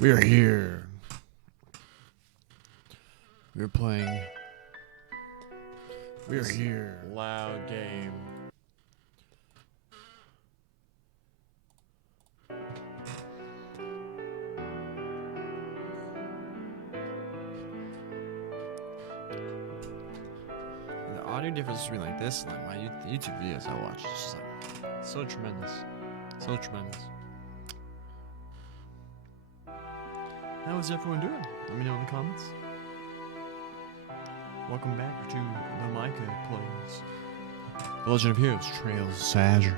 We are here. We're playing. We're here. Loud game. And the audio difference between like this and like my YouTube videos I watch is just like so tremendous. So tremendous. How is everyone doing? Let me know in the comments. Welcome back to the Micah Plays The Legend of Heroes Trails Azure.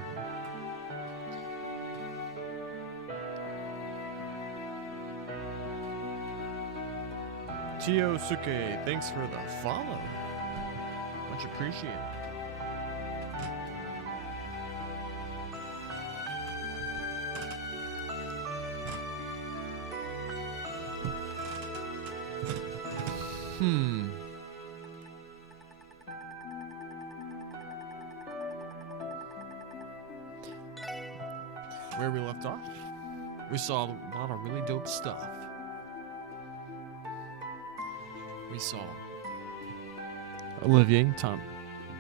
Tio Suke, thanks for the follow. Much appreciated. Where we left off, we saw a lot of really dope stuff. We saw Olivier,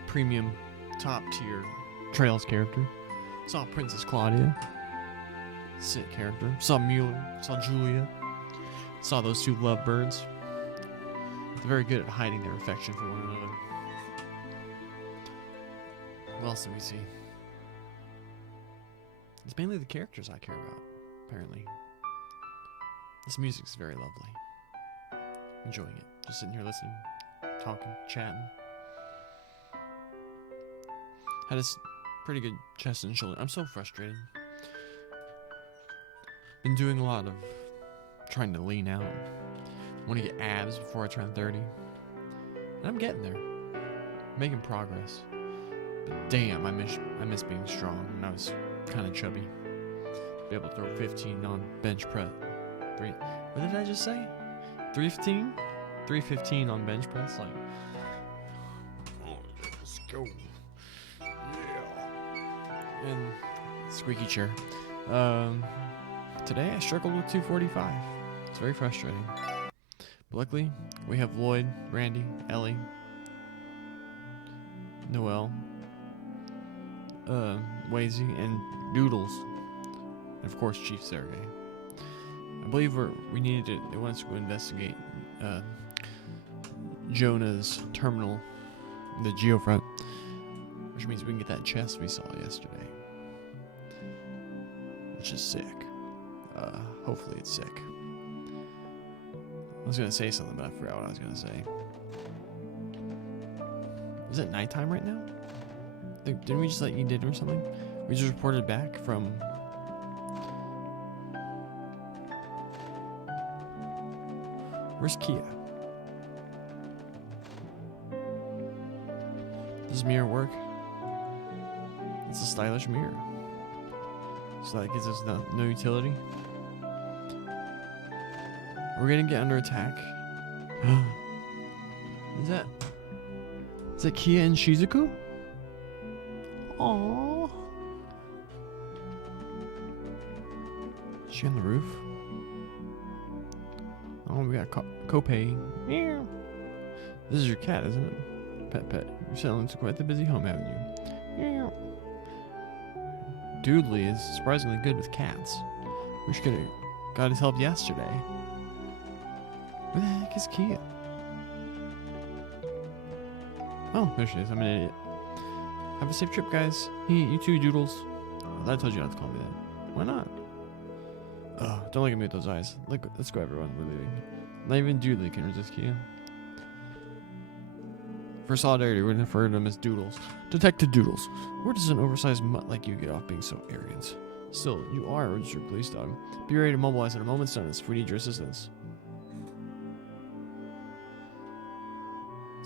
premium, top tier Trails character. Saw Princess Claudia, sick character. Saw Mueller, saw Julia. Saw those two lovebirds. They're very good at hiding their affection for one another. What else did we see? It's mainly the characters I care about, apparently. This music's very lovely. Enjoying it. Just sitting here listening, talking, chatting. Had this pretty good chest and shoulder. I'm so frustrated. Been doing a lot of trying to lean out. Want to get abs before I turn 30. And I'm getting there. Making progress. But damn, I miss being strong when I was kind of chubby. Be able to throw 15 on bench press. What did I just say? 315? 315 on bench press? Like, oh, let's go. Yeah. And squeaky chair. Today I struggled with 245. It's very frustrating. But luckily, we have Lloyd, Randy, Ellie, Noel, Wazy, and Doodles, and of course Chief Sergey. I believe we needed to. They want us to go investigate Jonah's terminal, the geofront, which means we can get that chest we saw yesterday, which is sick. Hopefully it's sick. I was gonna say something, but I forgot what I was gonna say. Is it nighttime right now? Didn't we just let eat dinner or something? We just reported back from... Where's Kia? Does mirror work? It's a stylish mirror. So that gives us no utility. We're gonna get under attack. Is that Kia and Shizuku? Aww. Is she on the roof? Oh, we got Kopei. Meow. This is your cat, isn't it? Pet. You're settling to quite the busy home, haven't you? Meow. Doodley is surprisingly good with cats. Wish could have got his help yesterday. Where the heck is Kia? Oh, there she is. I'm an idiot. Have a safe trip, guys. Hey, you too, Doodles. Oh, I told you not to call me that. Why not? Oh, don't look at me with those eyes. Let's go, everyone. We're leaving. Not even Doodley can resist Kia. For solidarity, we're going to refer to him as Doodles. Detective Doodles. Where does an oversized mutt like you get off being so arrogant? Still, you are a registered police dog. Be ready to mobilize at a moment's notice if we need your assistance.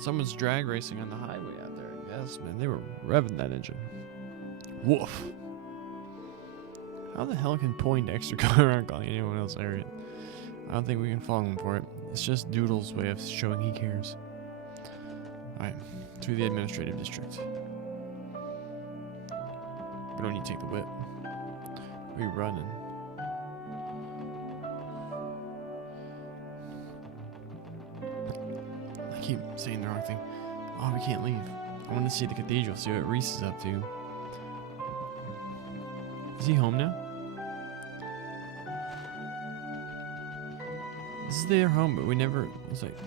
Someone's drag racing on the highway out there. Yes, man, they were revving that engine. Woof. How the hell can Poindexter go around calling anyone else arrogant? I don't think we can follow him for it. It's just Doodle's way of showing he cares. Alright, to the administrative district. We don't need to take the whip. We running. keep saying the wrong thing. Oh, we can't leave. I want to see the cathedral, see what Reese is up to. Is he home now? This is their home, but we never, it's like,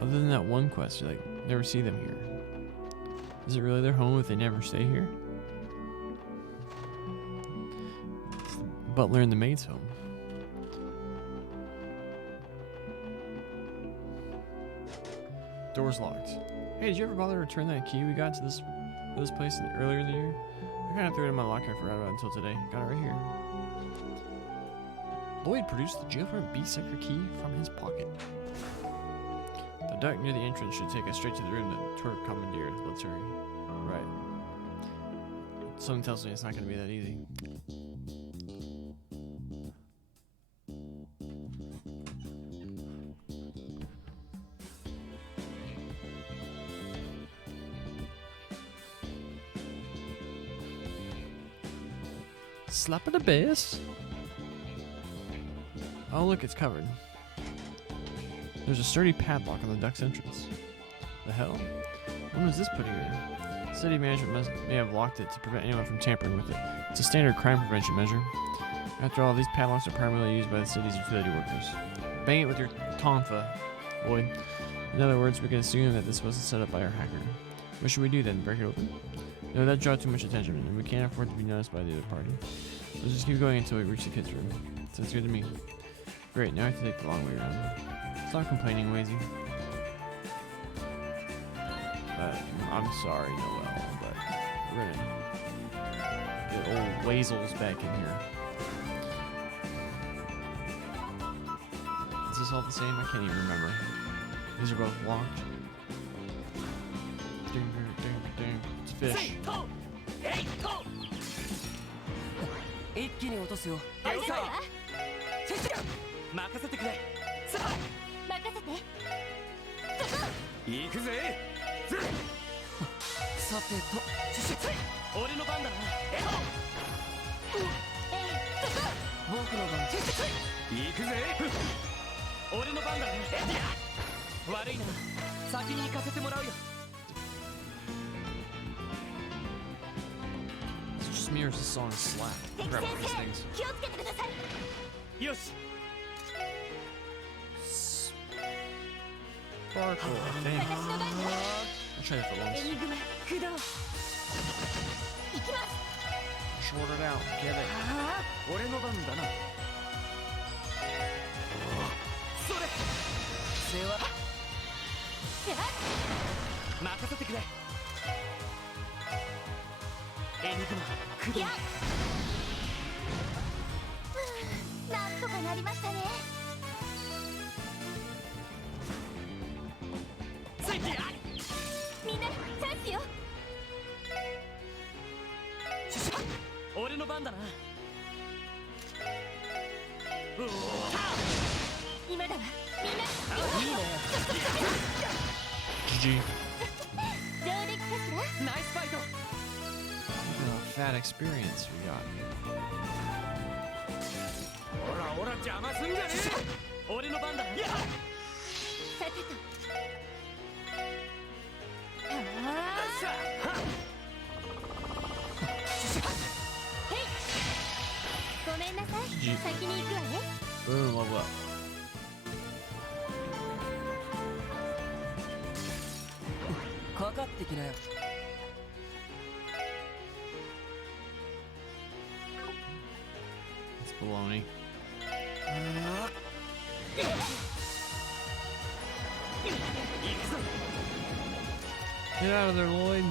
other than that one quest, you like, never see them here. Is it really their home if they never stay here? It's the butler and the maid's home. Door's locked. Hey, did you ever bother to return that key we got to this place earlier in the year? I kind of threw it in my locker and forgot about it until today. Got it right here. Lloyd produced the jailbird B secret key from his pocket. The duct near the entrance should take us straight to the room that Turk commandeered. Let's hurry. Right. Something tells me it's not going to be that easy. Slap of the bass. Oh look, it's covered. There's a sturdy padlock on the duct's entrance. The hell? When was this put here? City management may have locked it to prevent anyone from tampering with it. It's a standard crime prevention measure. After all, these padlocks are primarily used by the city's utility workers. Bang it with your tonfa, Lloyd. In other words, we can assume that this wasn't set up by our hacker. What should we do then? Break it open? No, that'd draw too much attention, and we can't afford to be noticed by the other party. Let's just keep going until we reach the kids' room. Sounds good to me. Great, now I have to take the long way around. Stop complaining, Wazy. I'm sorry, Noel, but we're gonna get old Wazels back in here. Is this all the same? I can't even remember. These are both locked. Ding, ding, ding, ding. It's fish. This just mirrors the song Slap. Grab one of these things. Sparkle, I think. I'll try that for once. Short it out. Get it. GG. Look at how fat experience we got. Boom, level up. It's baloney. Get out of there, Lloyd.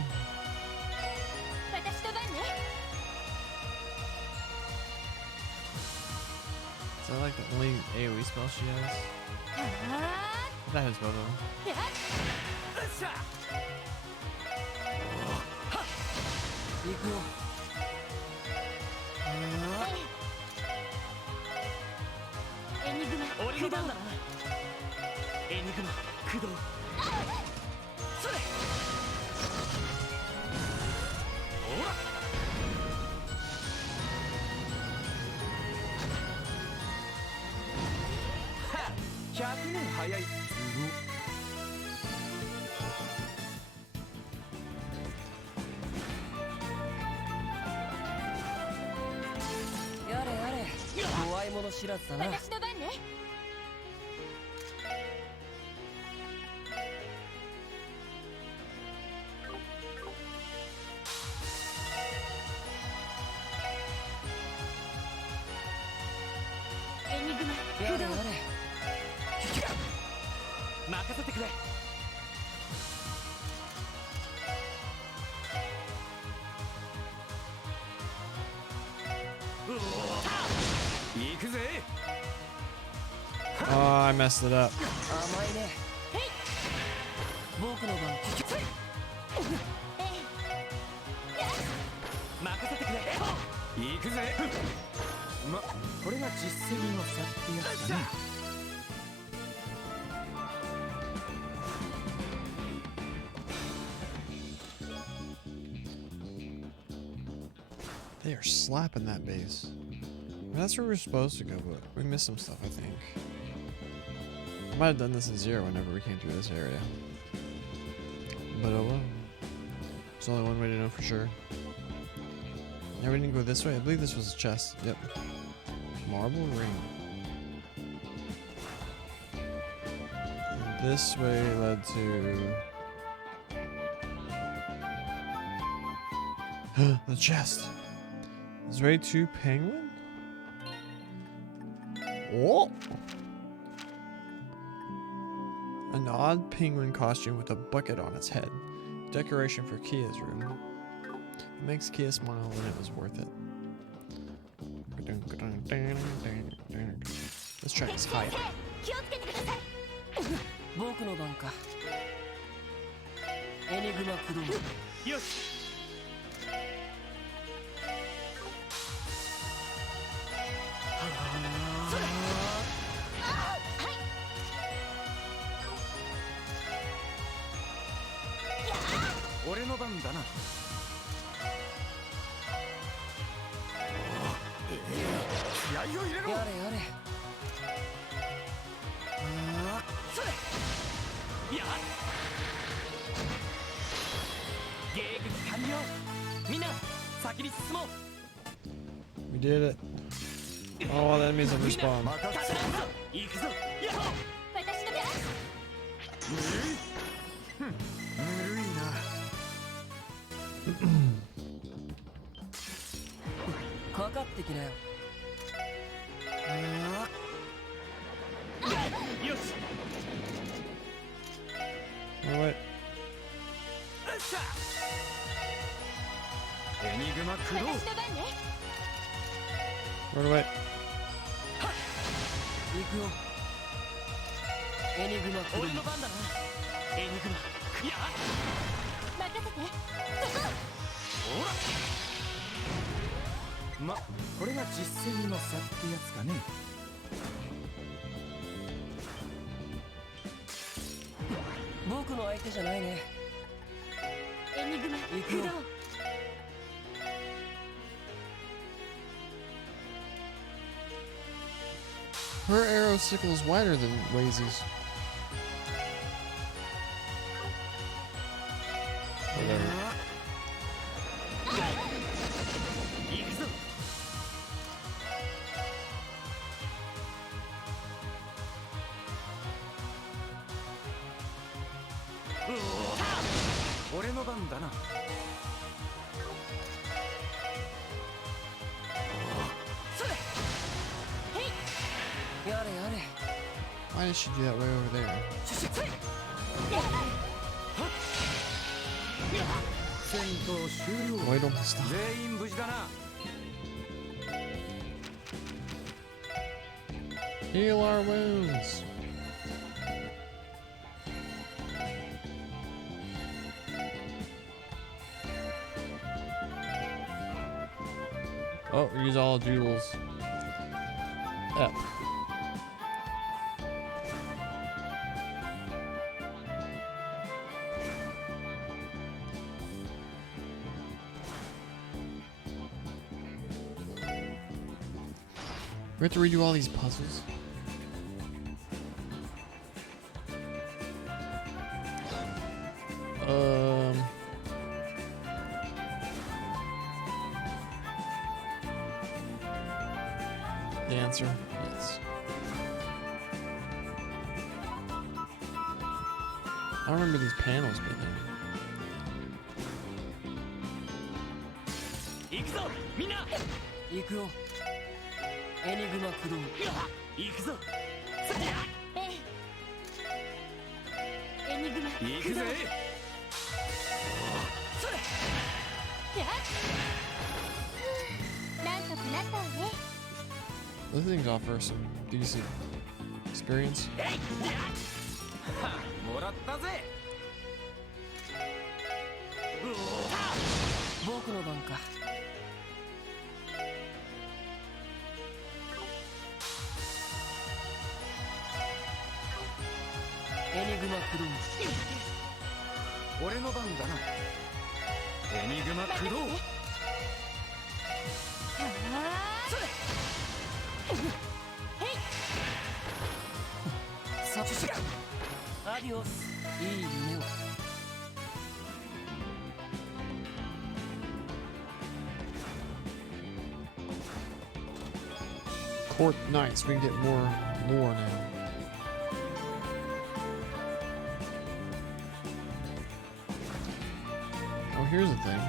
Is that like the only AoE spell she has? That has both of them. 知らずだな。私の番ね。エニグマやれやれ。不動。任せてくれ。行くぜ。 Oh, I messed it up. 甘いね。僕の番。任せてくれ。行くぜ。ま、これが実践の差ってやつだな。They are slapping that base. That's where we're supposed to go, but we missed some stuff, I think. I might have done this in Zero whenever we came through this area. But oh well. There's only one way to know for sure. Yeah, we didn't go this way. I believe this was a chest. Yep. Marble ring. And this way led to... the chest. Is way to penguin? Oh! An odd penguin costume with a bucket on its head. Decoration for Kia's room. It makes Kia smile when it was worth it. This track is high. 気をつけてください。僕の番か。エニグマ駆動。よし。俺の番だな。気合を入れろ。やれやれ。それ。や。迎撃完了。みんな先に進もう。We did it. Oh, that means I'm respawned. 行くぞ。やっほ。私の番。ぬるいな。かかってきなよ。よし。Oh, wait. エニグマ駆動。私の番ね。 Run away. 行くよ。エニグマ駆動。俺の番だな。エニグマ。やっ。任せて。そこ。ほら。ま、これが実践の差ってやつかね。僕の相手じゃないね。エニグマ行くよ。不動。Her arrow sickle is wider than Wazy's. Whatever. 行くぞ。俺の番だな。それ。へい。やれやれ。 Why did she do that way over there? 戦闘終了。 Wait almost stopped. 全員無事だな。 Heal our wounds. Oh, use all doodles. F. We have to redo all these puzzles. the answer? Yes. I don't remember these panels being there. 行くぞみんな行くよエニグマ駆動行くぞエニグマ行くぜそれなんとかなったわね Those things offer some decent experience. もらったぜ僕の番かエニグマ駆動俺の番だなエニグマ駆動それサチシアディオスいい夢を Court nice. We can get more lore now. Oh, here's the thing.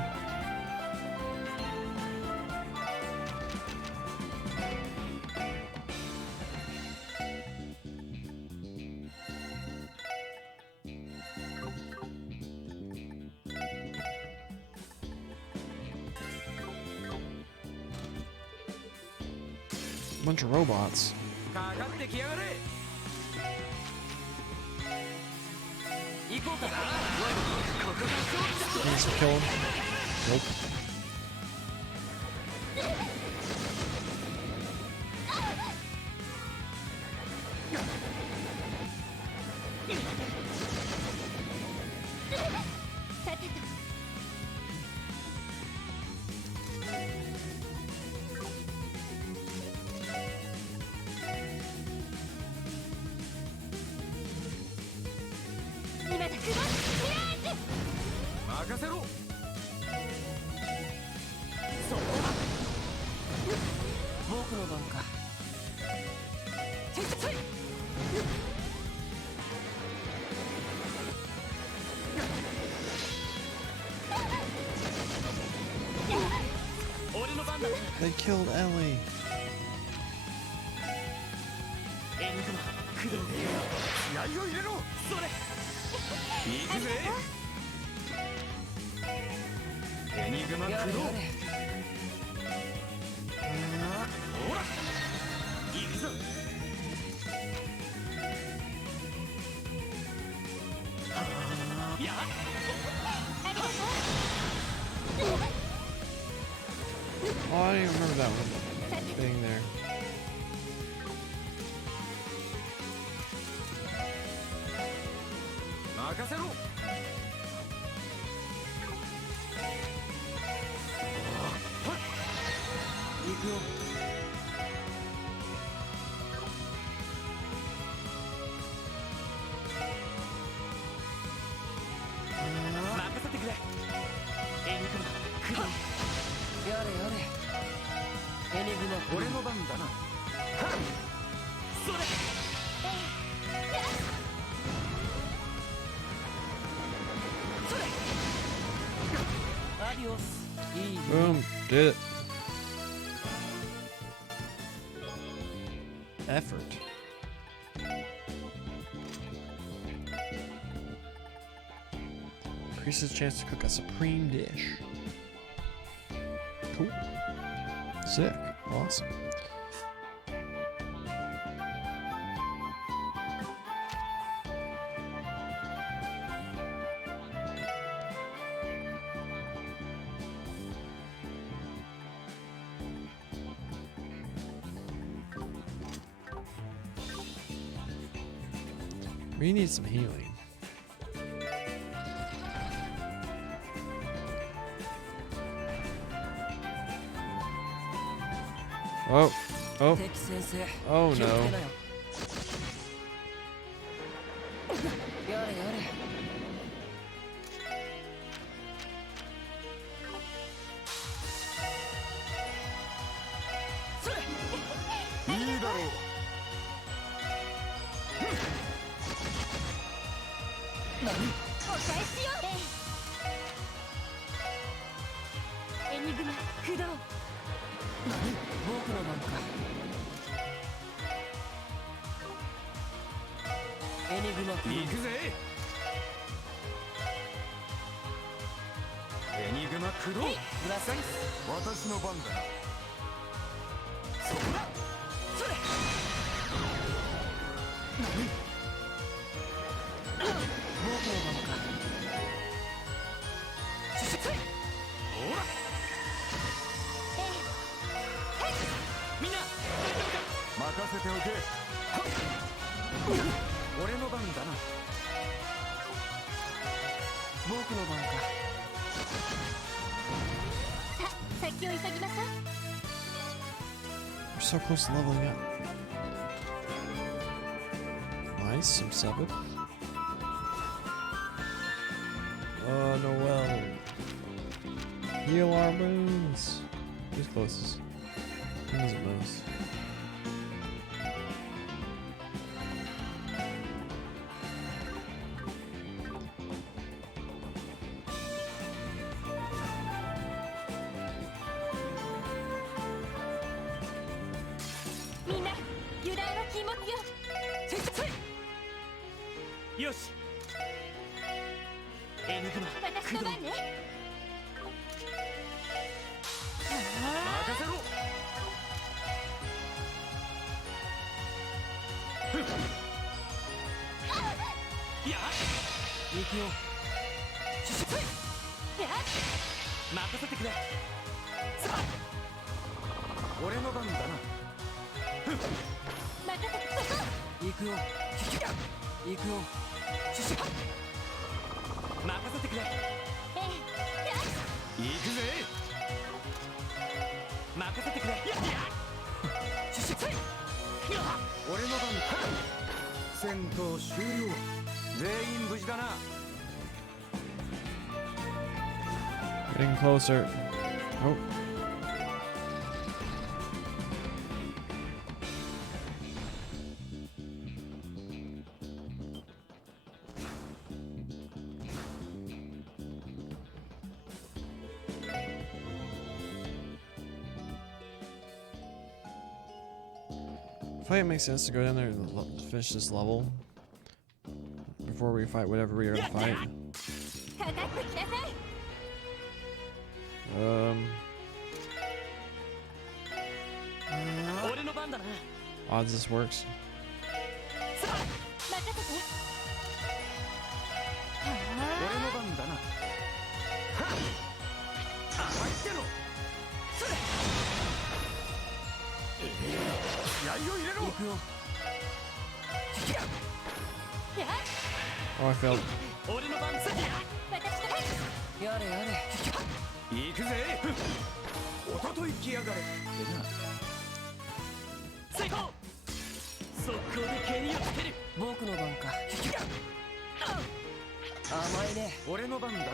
Bunch of robots. かかってきやがれ行こうかここが勝負だ Please kill him. Nope. They killed Ellie. エニグマ駆動気合を入れろそれ行くぜエニグマ駆動ほら行くぞやっ Oh, I didn't even remember that one being there. 任せろ行くよ任せてくれエニグマ駆動やれやれエニグマ俺の番だなはっそれそれアディオスいい Boom. Did it. Effort. Increases chance to cook a supreme dish. Cool. Sick. Awesome. We need some healing. Oh, oh, 敵先生 oh 気をつけ no. なよやれやれそれお返しよ。エニグマ駆動。僕の番か。エニグマ駆動。行くぜ。エニグマ駆動。グラサイス。私の番だ。そこだ。それ。僕の番か。ほら。みんな大丈夫か。任せておけ。俺の番だな。僕の番か。さあ先を急ぎましょう。 We're so close to leveling up. Nice, some 7. Oh, no, well. Heal our wounds. Who's closest? Who does it most?みんな油断は禁物よ。よし。エニグマ私の番ね。任せろ。いや行くよ。任せてくれ。さあ俺の番だな。任せてそこ。行くよ。行くよ。任せてくれ。行くぜ。任せてくれ。俺の番。戦闘終了。全員無事だな。Getting closer. Oh. I think it makes sense to go down there and finish this level before we fight whatever we are gonna fight. かかってきなさい。俺の番だな。 Odds this works. 任せて。俺の番だな。入ってろ。気合を入れろ。行くよ。Oh, I failed. 俺の番さ。私の番。やれやれ。行くぜ。おととい来やがれ。ってな。成功。速攻で蹴りをつける。僕の番か。甘いね。俺の番だな。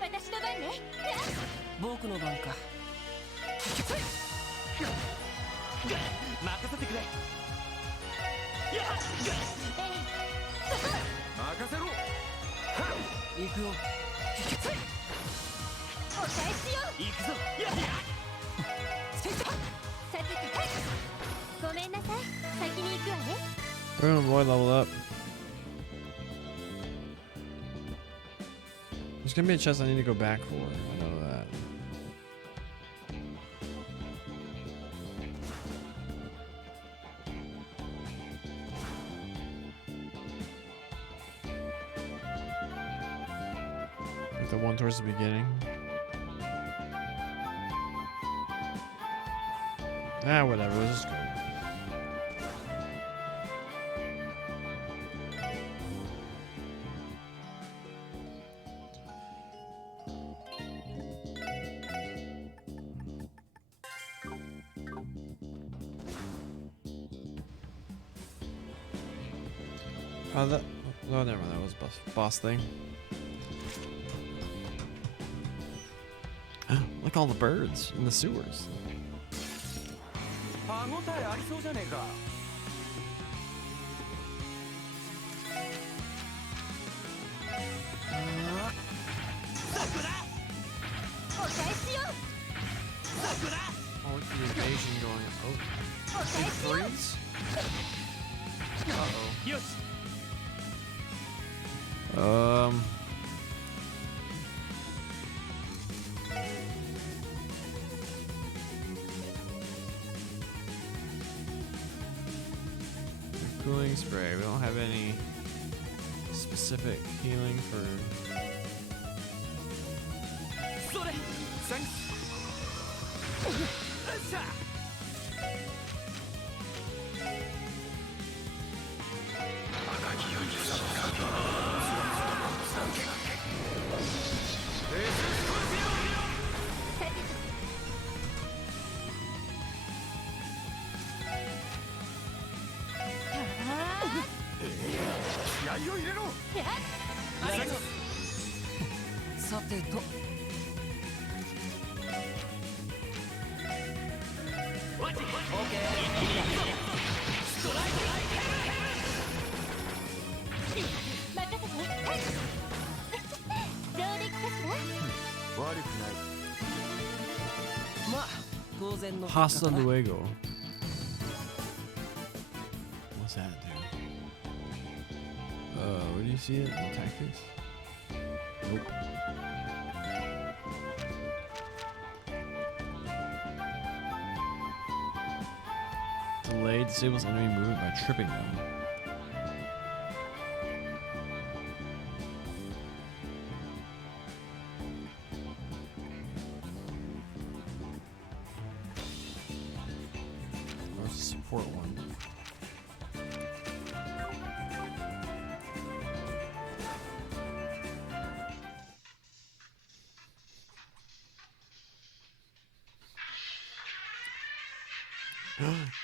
私の番ね。僕の番か。任せてくれ。任せろ。行くよ。お返しよ。行くぞ。さてと。ごめんなさい。先に行くわね。 We're gonna boy level up. There's gonna be a chest I need to go back for. I know that. Like the one towards the beginning. Ah, whatever. Let's just go. Oh, that. Oh, never mind. That was boss thing. Look, all the birds in the sewers. 歯応えありそうじゃねえか。お返しよ Oh, look at the invasion going. Oh, お返 big しよ freeze? Uh-oh. よし The cooling spray. We don't have any specific healing for. それセンスよっしゃ 気合を入れろ。ありがとうさてと 任せてどうできかしら悪くない。まあ当然の Hasta luego. What's that, dude? Where do you see it? In tactics? Nope. Delay disables enemy movement by tripping them. Or support one.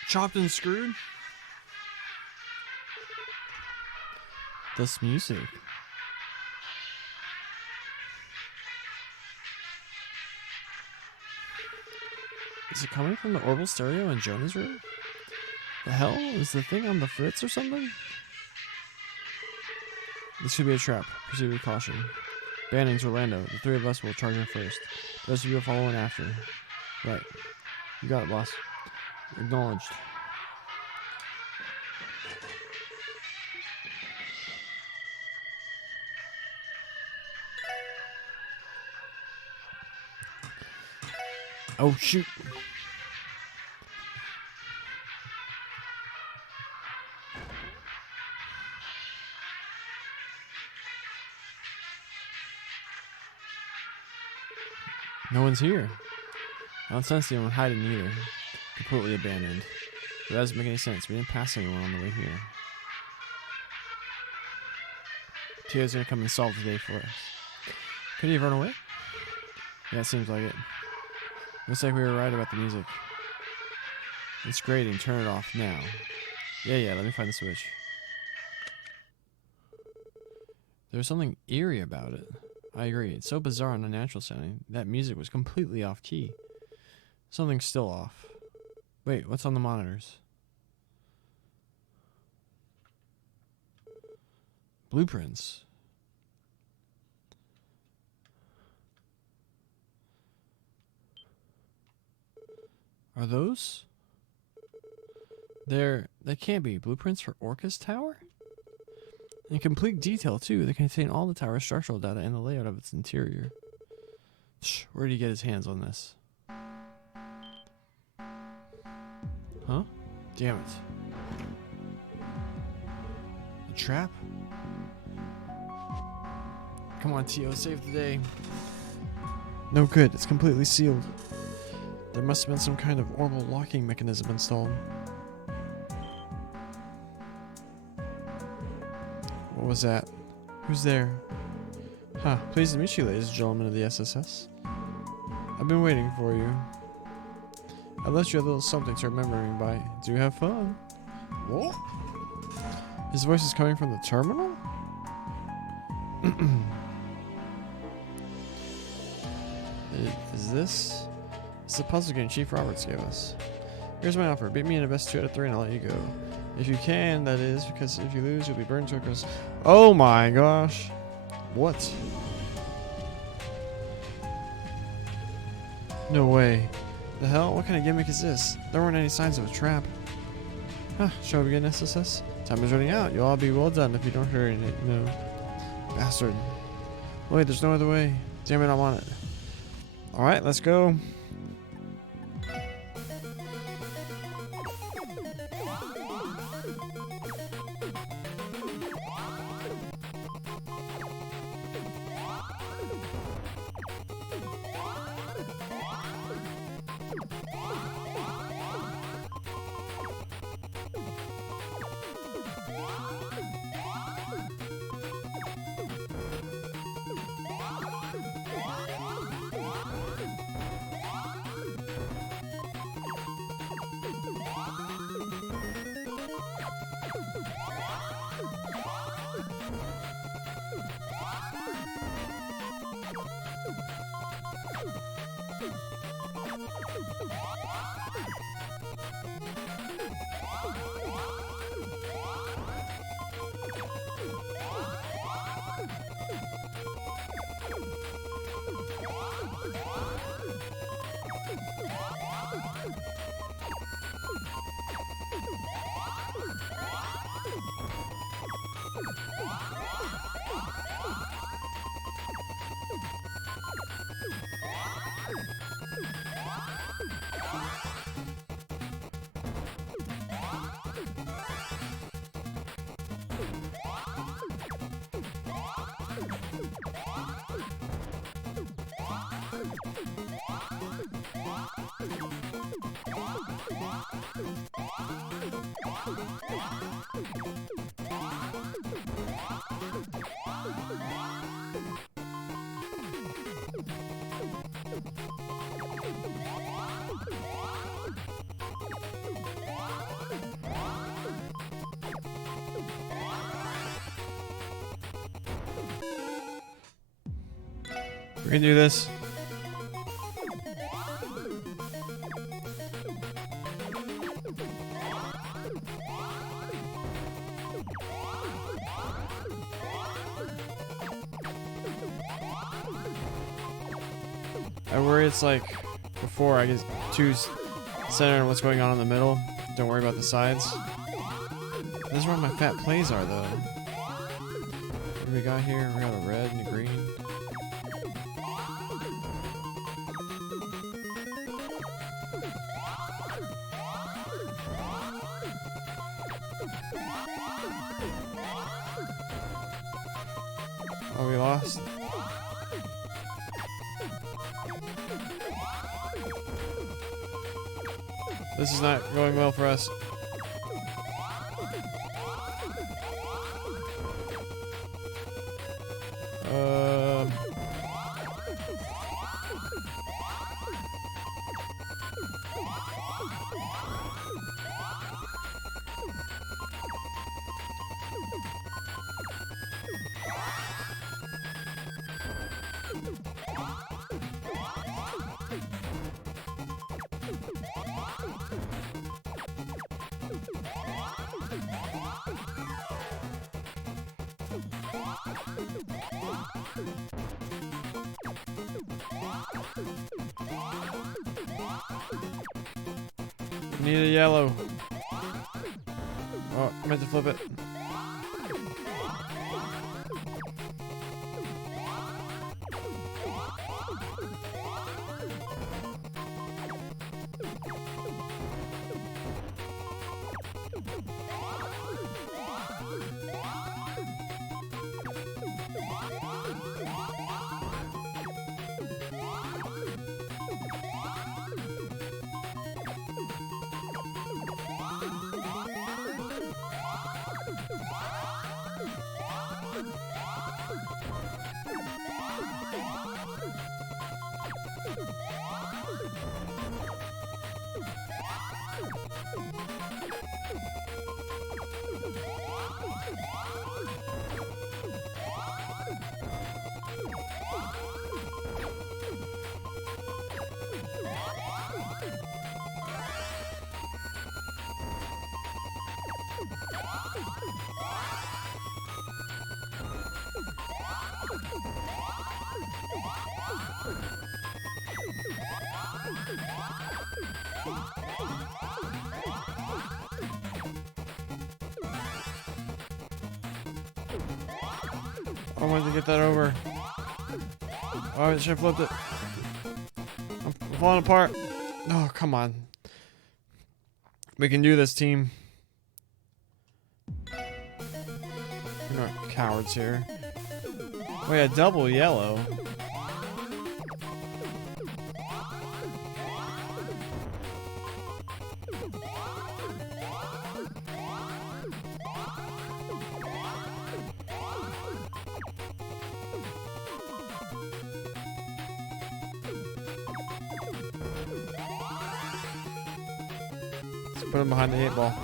Chopped and screwed? This music. Is it coming from the orbital stereo in Jonah's room? The hell? Is the thing on the fritz or something? This could be a trap. Proceed with caution. Banning's Orlando. The three of us will charge in first. The rest of you will follow in after. Right. You got it, boss. Acknowledged. Oh, shoot. No one's here. I don't sense anyone hiding either. Completely abandoned. But that doesn't make any sense. We didn't pass anyone on the way here. Tio's gonna come and solve the day for us. Could he have run away? Yeah, it seems like it. Looks like we were right about the music. It's grating. Turn it off now. Yeah, let me find the switch. There's something eerie about it. I agree. It's so bizarre and unnatural sounding. That music was completely off key. Something's still off. Wait, what's on the monitors? Blueprints. Are those? They can't be blueprints for Orca's tower? In complete detail, too. They contain all the tower's structural data and the layout of its interior. Shh, where did he get his hands on this? Huh? Damn it. A trap? Come on, Tio, save the day. No good, it's completely sealed. There must have been some kind of orbital locking mechanism installed. What was that? Who's there? Huh, pleased to meet you, ladies and gentlemen of the SSS. I've been waiting for you. I left you a little something to remember me by. Do have fun. What? His voice is coming from the terminal? Is this? It's the puzzle game Chief Roberts gave us. Here's my offer. Beat me in a best 2 out of 3 and I'll let you go. If you can, that is, because if you lose, you'll be burned to a crisp. Oh my gosh. What? No way. The hell? What kind of gimmick is this? There weren't any signs of a trap. Huh, shall we begin SSS? Time is running out. You'll all be well done if you don't hurry. No. Bastard. Wait, there's no other way. Damn it, I'm on it. Alright, let's go. We can do this. I worry it's like before I get too centered on what's going on in the middle. Don't worry about the sides. This is where my fat plays are though. What do we got here? We got a red and a green. Oh, we lost. This is not going well for us. Need a yellow. Oh, I meant to flip it. I wanted to get that over. Oh, I should have flipped it. I'm falling apart. Oh, come on. We can do this, team. We're not cowards here. Wait, a double yellow. Let's put him behind the 8-ball.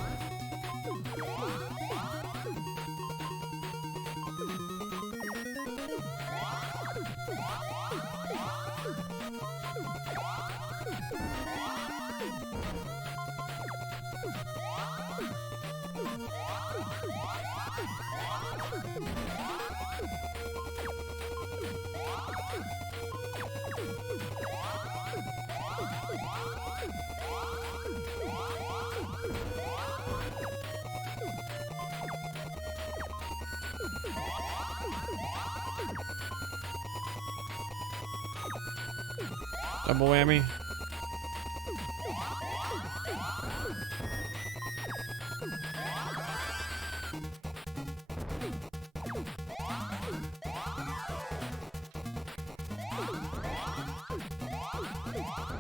Double whammy.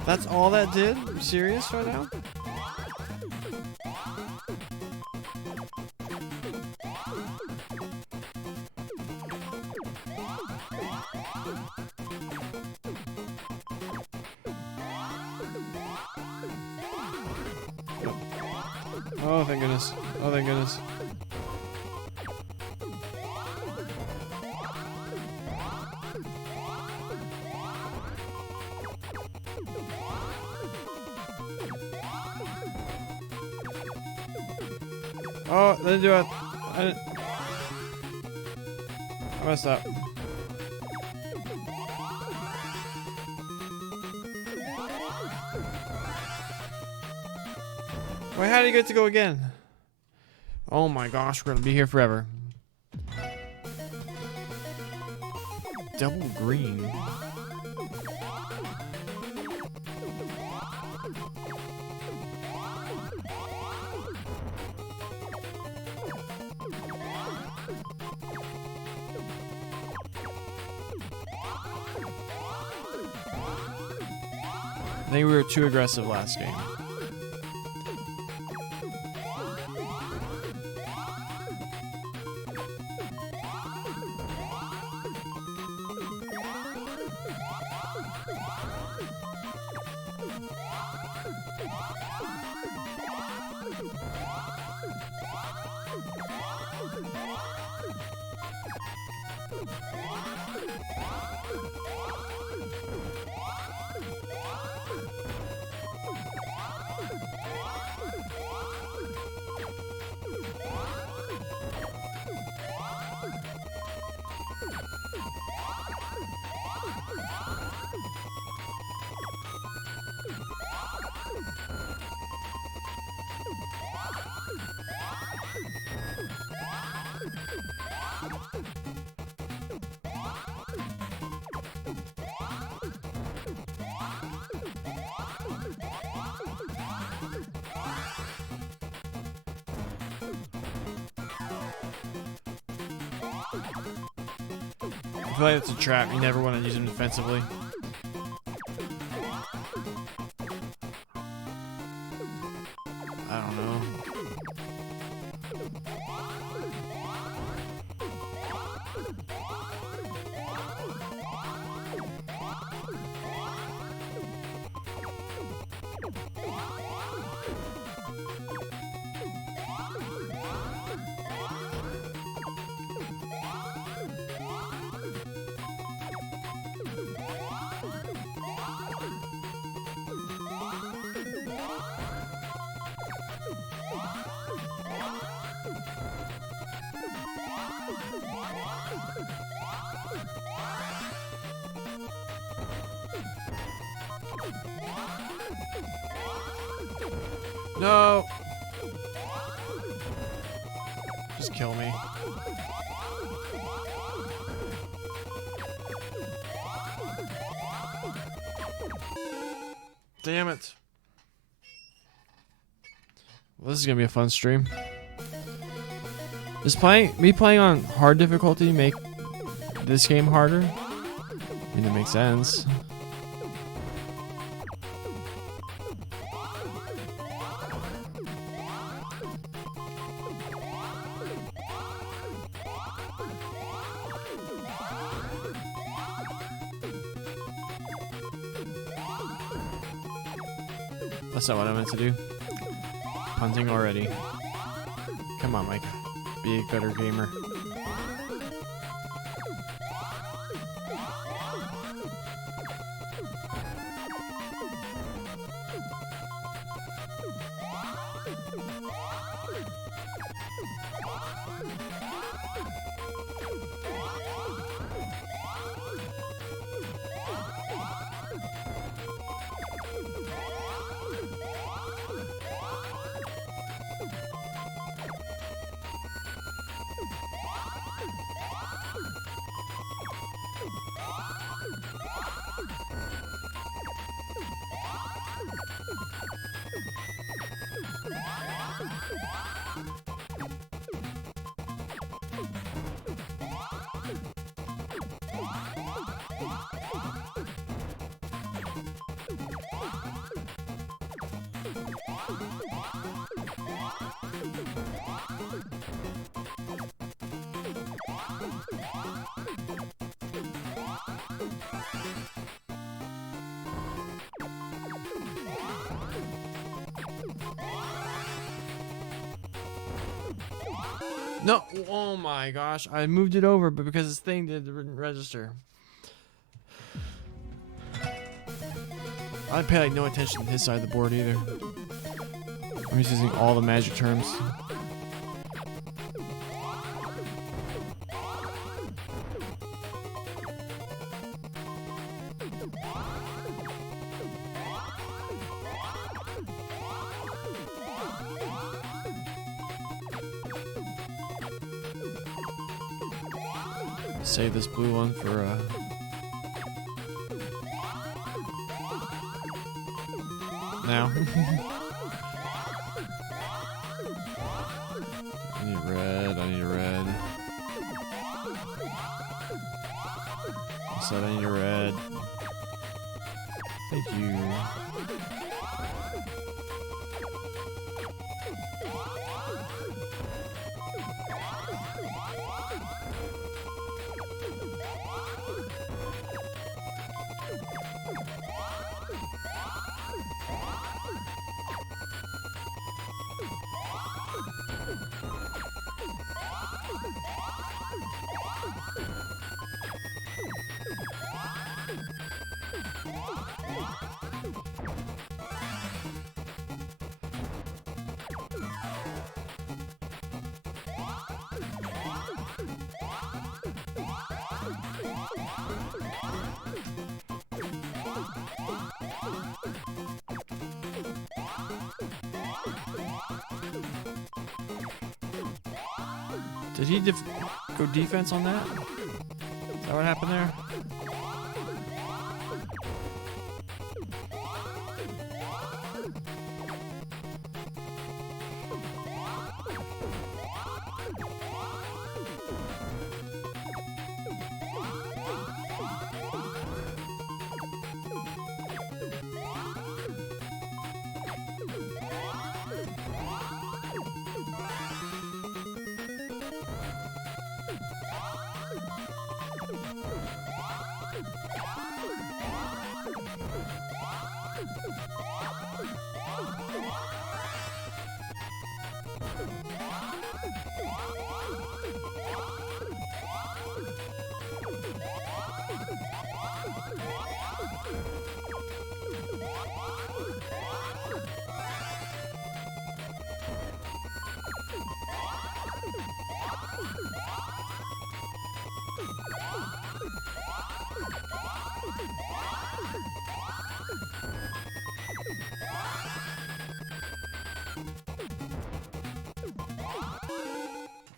That's all that did? You serious right now? Oh, thank goodness. Oh, thank goodness. Oh, didn't do it. I messed up. Wait, how do you get to go again? Oh my gosh, we're gonna be here forever. Double green. I think we were too aggressive last game. I feel like it's a trap. You never want to use him defensively. I don't know. No! Just kill me. Damn it. Well, this is gonna be a fun stream. Does me playing on hard difficulty make this game harder? I mean, it makes sense. That's not what I meant to do. Punting already. Come on, Mike. Be a better gamer. No, oh my gosh, I moved it over, but because this thing didn't register. I pay like no attention to his side of the board either. I'm just using all the magic terms. Save this blue one for now. I need red, I need a red. I said I need a red. Thank you. Did he go defense on that? Is that what happened there?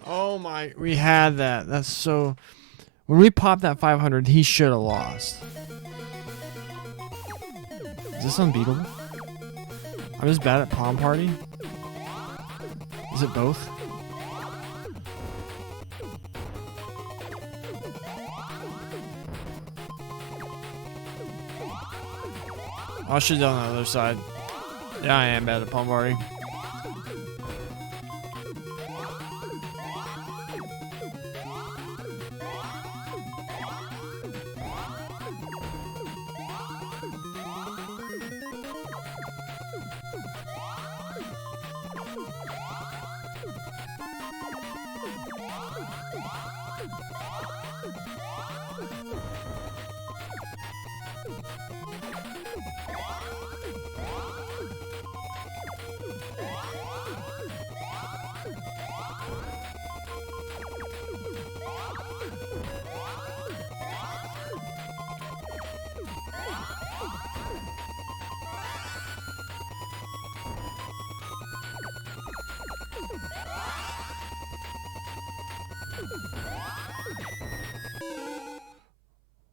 Oh my, we had that. That's so... When we popped that 500, he should have lost. Is this unbeatable? I'm just bad at Palm Party. Is it both? I should have done the other side. Yeah, I am bad at Palm Party.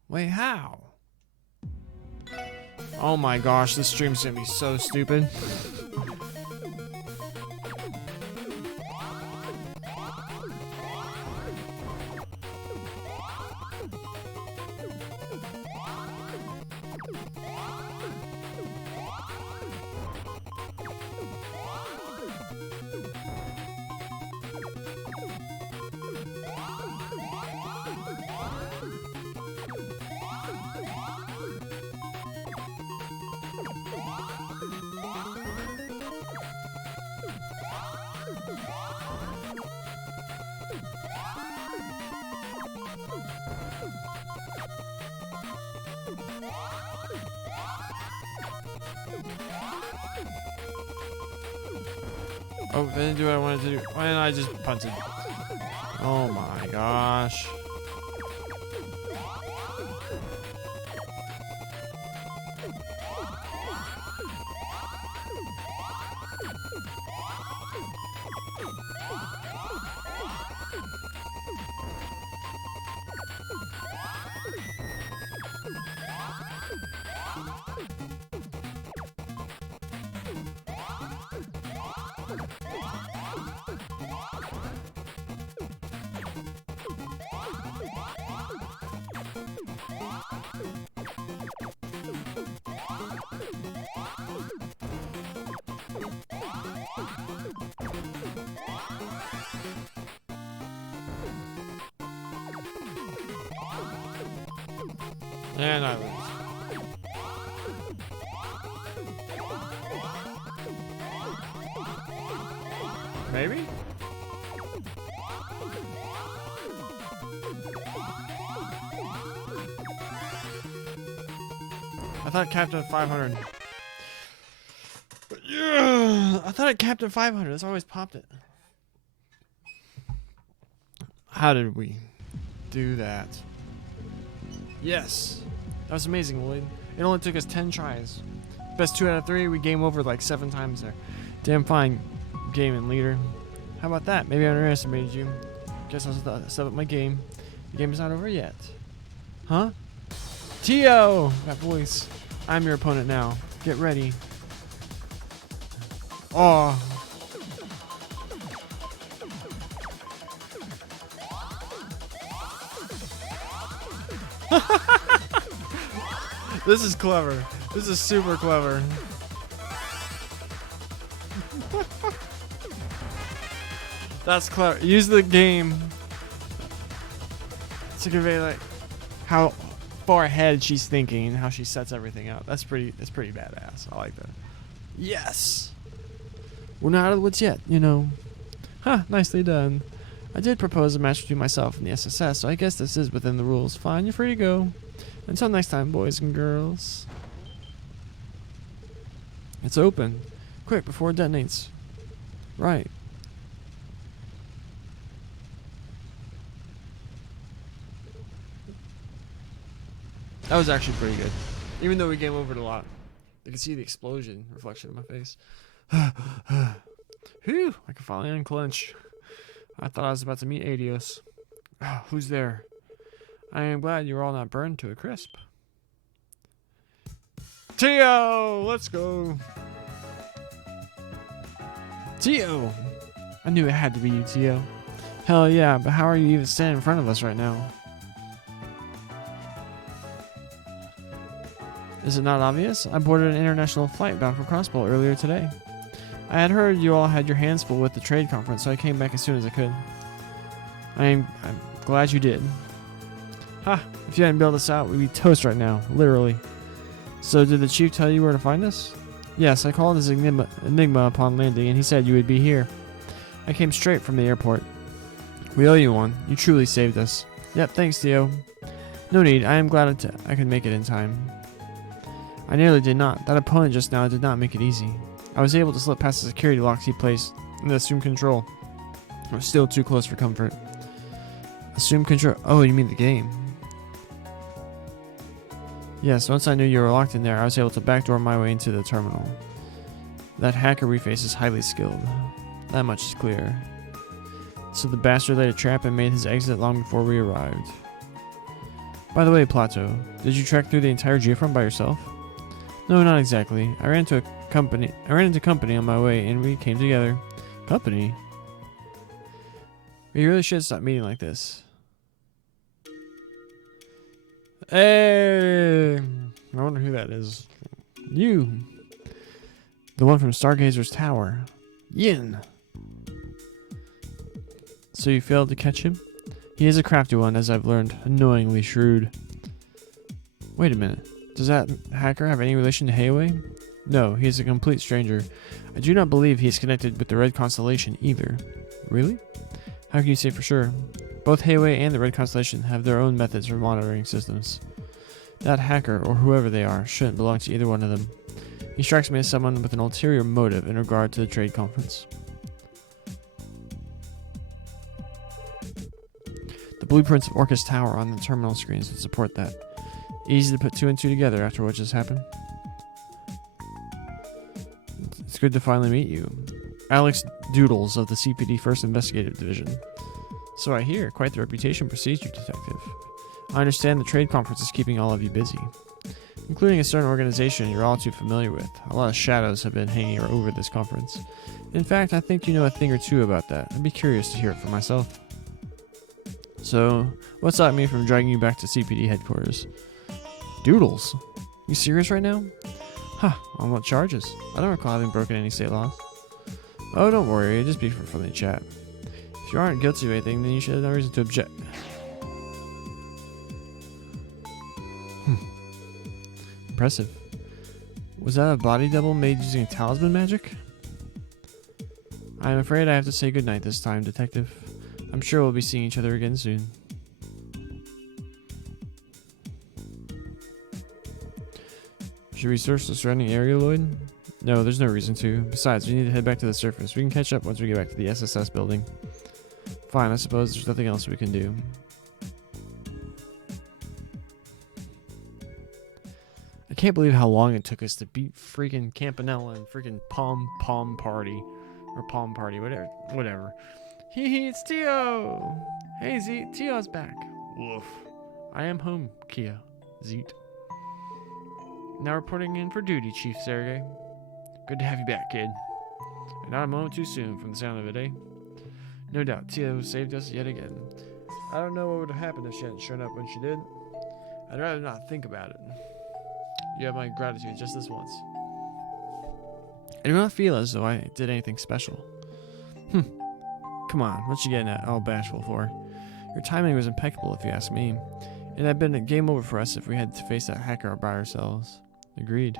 Wait, how? Oh my gosh, this stream's gonna be so stupid. Oh, I didn't do what I wanted to do. Why didn't I just punt it? Oh my gosh. And I lose. Maybe? I thought capped at 500. Yeah, I thought it capped at 500. That's always popped it. How did we do that? Yes. That was amazing, Lloyd. It only took us 10 tries. Best 2 out of 3. We game over like 7 times there. Damn fine gaming leader. How about that? Maybe I underestimated you. Guess I'll step up my game. The game is not over yet. Huh? Tio! That voice. I'm your opponent now. Get ready. Oh. This is clever. This is super clever. That's clever. Use the game to convey like how far ahead she's thinking and how she sets everything up. That's pretty badass. I like that. Yes. We're not out of the woods yet, you know. Huh, nicely done. I did propose a match between myself and the SSS, so I guess this is within the rules. Fine, you're free to go. Until next time, boys and girls. It's open. Quick, before it detonates. Right. That was actually pretty good. Even though we game over it a lot. You can see the explosion reflection in my face. Whew, I can finally unclench. I thought I was about to meet Adios. Who's there? I am glad you're all not burned to a crisp. Tio, let's go. Tio! I knew it had to be you, Tio. Hell yeah, but how are you even standing in front of us right now? Is it not obvious? I boarded an international flight bound for Crossbelt earlier today. I had heard you all had your hands full with the trade conference, so I came back as soon as I could. I'm glad you did. Ha! If you hadn't bailed us out, we'd be toast right now, literally. So did the chief tell you where to find us? Yes, I called his Enigma upon landing, and he said you would be here. I came straight from the airport. We owe you one. You truly saved us. Yep, thanks, Theo. No need. I am glad I could make it in time. I nearly did not. That opponent just now did not make it easy. I was able to slip past the security locks he placed and assume control. I was still too close for comfort. Assume control. Oh, you mean the game? Yes, once I knew you were locked in there, I was able to backdoor my way into the terminal. That hacker we face is highly skilled. That much is clear. So the bastard laid a trap and made his exit long before we arrived. By the way, Plato, did you trek through the entire geofront by yourself? No, not exactly. I ran into company on my way, and we came together. Company? We really should stop meeting like this. Hey! I wonder who that is. You. The one from Stargazer's Tower. Yin. So you failed to catch him? He is a crafty one, as I've learned. Annoyingly shrewd. Wait a minute. Does that hacker have any relation to Heiwei? No, he is a complete stranger. I do not believe he is connected with the Red Constellation either. Really? How can you say for sure? Both Heiwei and the Red Constellation have their own methods for monitoring systems. That hacker, or whoever they are, shouldn't belong to either one of them. He strikes me as someone with an ulterior motive in regard to the trade conference. The blueprints of Orcus Tower on the terminal screens would support that. Easy to put two and two together after what just happened. It's good to finally meet you. Alex Doodles of the CPD 1st Investigative Division. So I hear, quite the reputation precedes you, Detective. I understand the trade conference is keeping all of you busy, including a certain organization you're all too familiar with. A lot of shadows have been hanging over this conference. In fact, I think you know a thing or two about that. I'd be curious to hear it for myself. So, what stopped me from dragging you back to CPD headquarters? Doodles? You serious right now? Huh, on what charges? I don't recall having broken any state laws. Oh, don't worry, it'd just be for friendly chat. If you aren't guilty of anything, then you should have no reason to object. Impressive. Was that a body double made using talisman magic? I'm afraid I have to say goodnight this time, Detective. I'm sure we'll be seeing each other again soon. Should we search the surrounding area, Lloyd? No, there's no reason to. Besides, we need to head back to the surface. We can catch up once we get back to the SSS building. Fine, I suppose there's nothing else we can do. I can't believe how long it took us to beat freaking Campanella and freaking Palm Party. Or Palm Party, whatever. Hee, it's Tio! Hey, Zeet, Tio's back. Woof. I am home, Kia. Zeet. Now reporting in for duty, Chief Sergey. Good to have you back, kid. And not a moment too soon from the sound of it, eh? No doubt, Tio saved us yet again. I don't know what would have happened if she hadn't shown up when she did. I'd rather not think about it. You have my gratitude just this once. I do not feel as though I did anything special. Come on, what you getting at all bashful for? Your timing was impeccable if you ask me. It had been a game over for us if we had to face that hacker by ourselves. Agreed.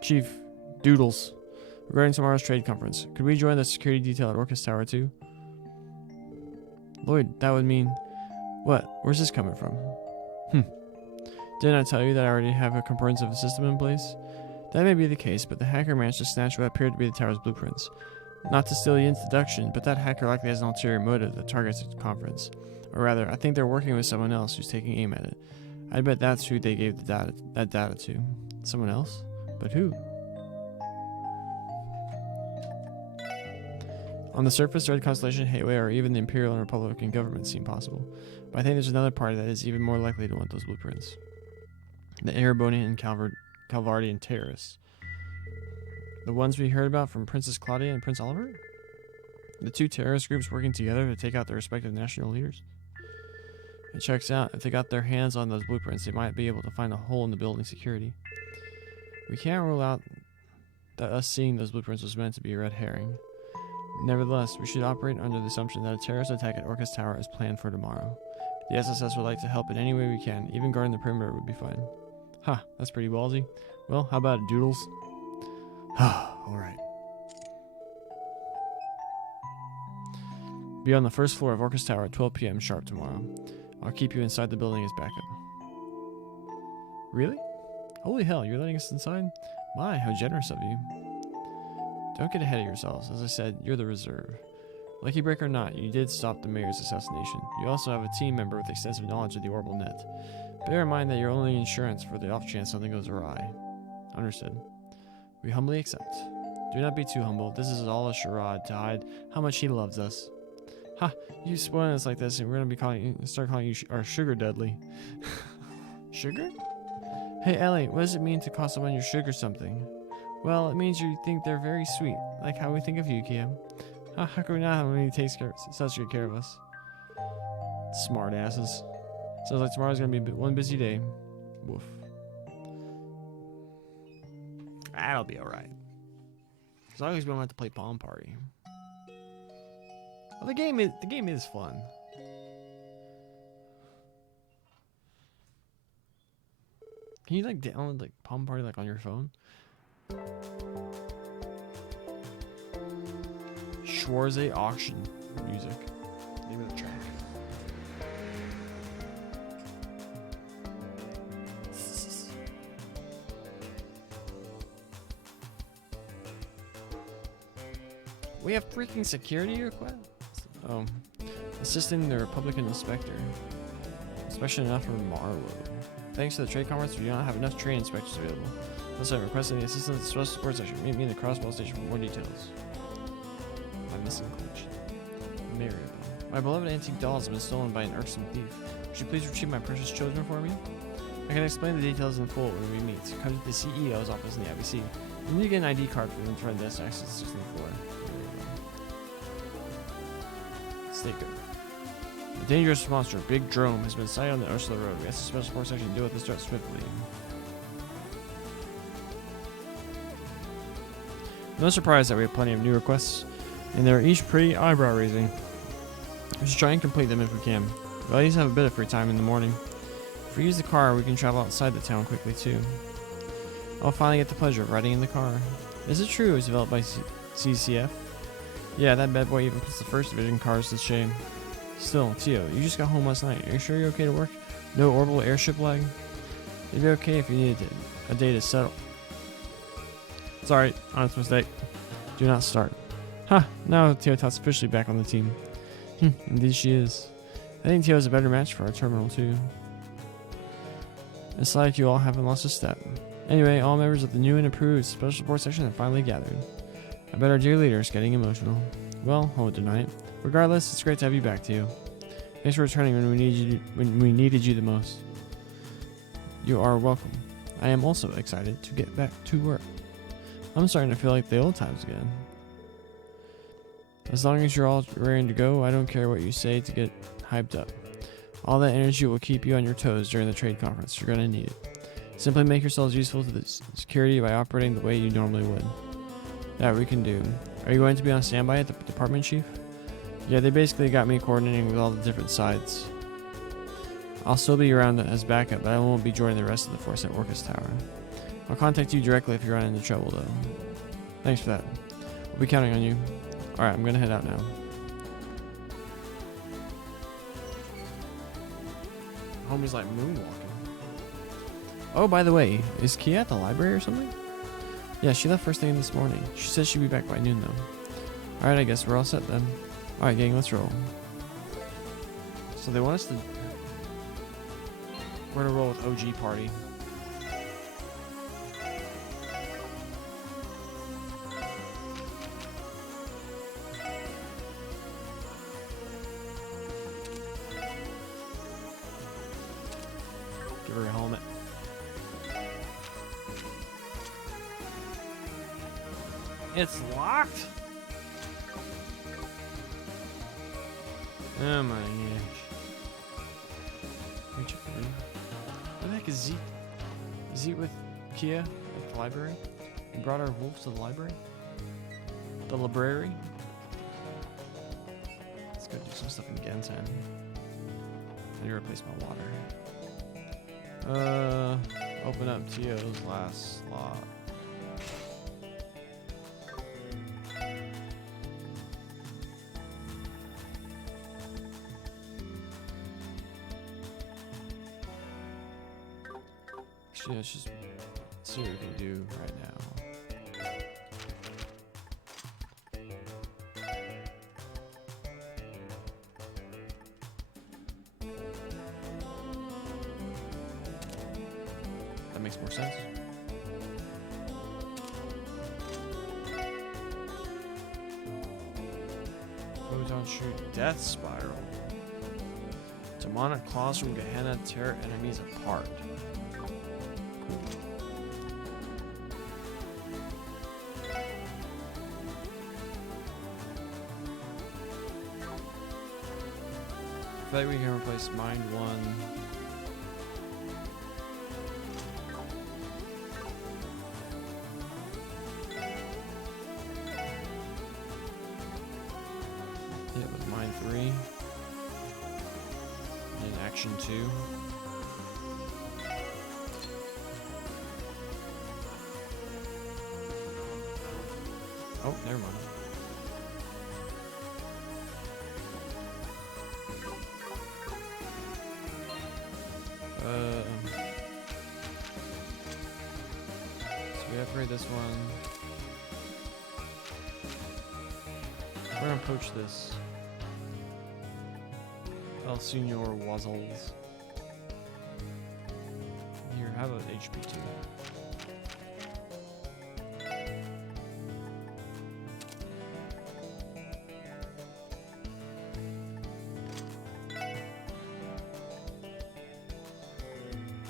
Chief, Doodles. Regarding tomorrow's trade conference, could we join the security detail at Orcus Tower too? Lloyd, that would mean... What? Where's this coming from? Didn't I tell you that I already have a comprehensive system in place? That may be the case, but the hacker managed to snatch what appeared to be the tower's blueprints. Not to steal the introduction, but that hacker likely has an ulterior motive that targets the conference. Or rather, I think they're working with someone else who's taking aim at it. I bet that's who they gave that data to. Someone else? But who? On the surface, the Red Constellation, Heiwei, or even the Imperial and Republican government seem possible. But I think there's another party that is even more likely to want those blueprints. The Erebonian and Calvardian terrorists. The ones we heard about from Princess Claudia and Prince Oliver? The two terrorist groups working together to take out their respective national leaders? It checks out. If they got their hands on those blueprints, they might be able to find a hole in the building security. We can't rule out that us seeing those blueprints was meant to be a red herring. Nevertheless, we should operate under the assumption that a terrorist attack at Orcus Tower is planned for tomorrow. The SSS would like to help in any way we can. Even guarding the perimeter would be fine. Ha, that's pretty ballsy. Well, how about it, Doodles? Alright. Be on the first floor of Orcus Tower at 12 p.m. sharp tomorrow. I'll keep you inside the building as backup. Really? Holy hell, you're letting us inside? My, how generous of you. Don't get ahead of yourselves. As I said, you're the reserve. Lucky break or not, you did stop the mayor's assassination. You also have a team member with extensive knowledge of the orbital net. Bear in mind that you're only insurance for the off chance something goes awry. Understood. We humbly accept. Do not be too humble. This is all a charade to hide how much he loves us. Ha! You spoiling us like this, and we're gonna start calling you our sugar Dudley. Sugar? Hey Ellie, what does it mean to call someone your sugar something? Well, it means you think they're very sweet, like how we think of you, Kia. How can we not have when he takes such good care of us? Smart asses. Sounds like tomorrow's gonna be one busy day. Woof. That'll be alright. As long as we don't have to play Palm Party. Well, the game is fun. Can you like download like Palm Party like on your phone? Schwarze auction music. Name of the track. We have freaking security requests? Oh. Assisting the Republican inspector. Especially enough for Marlowe. Thanks to the trade conference, we do not have enough trade inspectors available. Thus, I requested the assistance of the special support section. Meet me in the Crossbelt station for more details. My missing collection. Maribel. My beloved antique dolls have been stolen by an irksome thief. Would you please retrieve my precious children for me? I can explain the details in full when we meet. Come to the CEO's office in the IBC. You need to get an ID card from the front desk to access the 16th floor. Stay good. A dangerous monster, Big Drome, has been sighted on the Ursula Road. We ask the special support section to deal with this threat swiftly. No surprise that we have plenty of new requests, and they're each pretty eyebrow-raising. We should try and complete them if we can. We'll always have a bit of free time in the morning. If we use the car, we can travel outside the town quickly too. I'll finally get the pleasure of riding in the car. Is it true it was developed by CCF? Yeah, that bad boy even puts the first division cars to shame. Still, Tio, you just got home last night. Are you sure you're okay to work? No orbital airship lag? It'd be okay if you needed a day to settle. Sorry, honest mistake. Do not start. Ha! Now Tio Tot's officially back on the team. Indeed she is. I think Tio's a better match for our terminal too. It's like you all haven't lost a step. Anyway, all members of the new and improved special support section have finally gathered. I bet our dear leader is getting emotional. Well, I won't deny it. Regardless, it's great to have you back, Tio. Thanks for returning when we needed you the most. You are welcome. I am also excited to get back to work. I'm starting to feel like the old times again. As long as you're all raring to go, I don't care what you say to get hyped up. All that energy will keep you on your toes during the trade conference. You're going to need it. Simply make yourselves useful to the security by operating the way you normally would. That we can do. Are you going to be on standby at the department, Chief? Yeah, they basically got me coordinating with all the different sides. I'll still be around as backup, but I won't be joining the rest of the force at Orcus Tower. I'll contact you directly if you run into trouble, though. Thanks for that. We'll be counting on you. Alright, I'm gonna head out now. Homie's like moonwalking. Oh, by the way, is Kia at the library or something? Yeah, she left first thing this morning. She said she'd be back by noon, though. Alright, I guess we're all set then. Alright, gang, let's roll. So they want us to... We're gonna roll with OG Party. Give her a helmet. It's locked? Oh my gosh. Where the heck is Zeke? Is Zeke with Kia at the library? We brought our wolves to the library? The library? Let's go do some stuff in Gensen. I need to replace my water. Open up Tio's last slot. Actually, let's just see what we can do right now. That makes more sense. Photon shoot death spiral. Demonic claws from Gehenna tear enemies apart. I feel like we can replace Mind 1. Yeah, with Mind 3. And Action 2. Oh, never mind. So we upgrade this one. We're gonna poach this. El Senor Wazzles. Here, how about HP 2?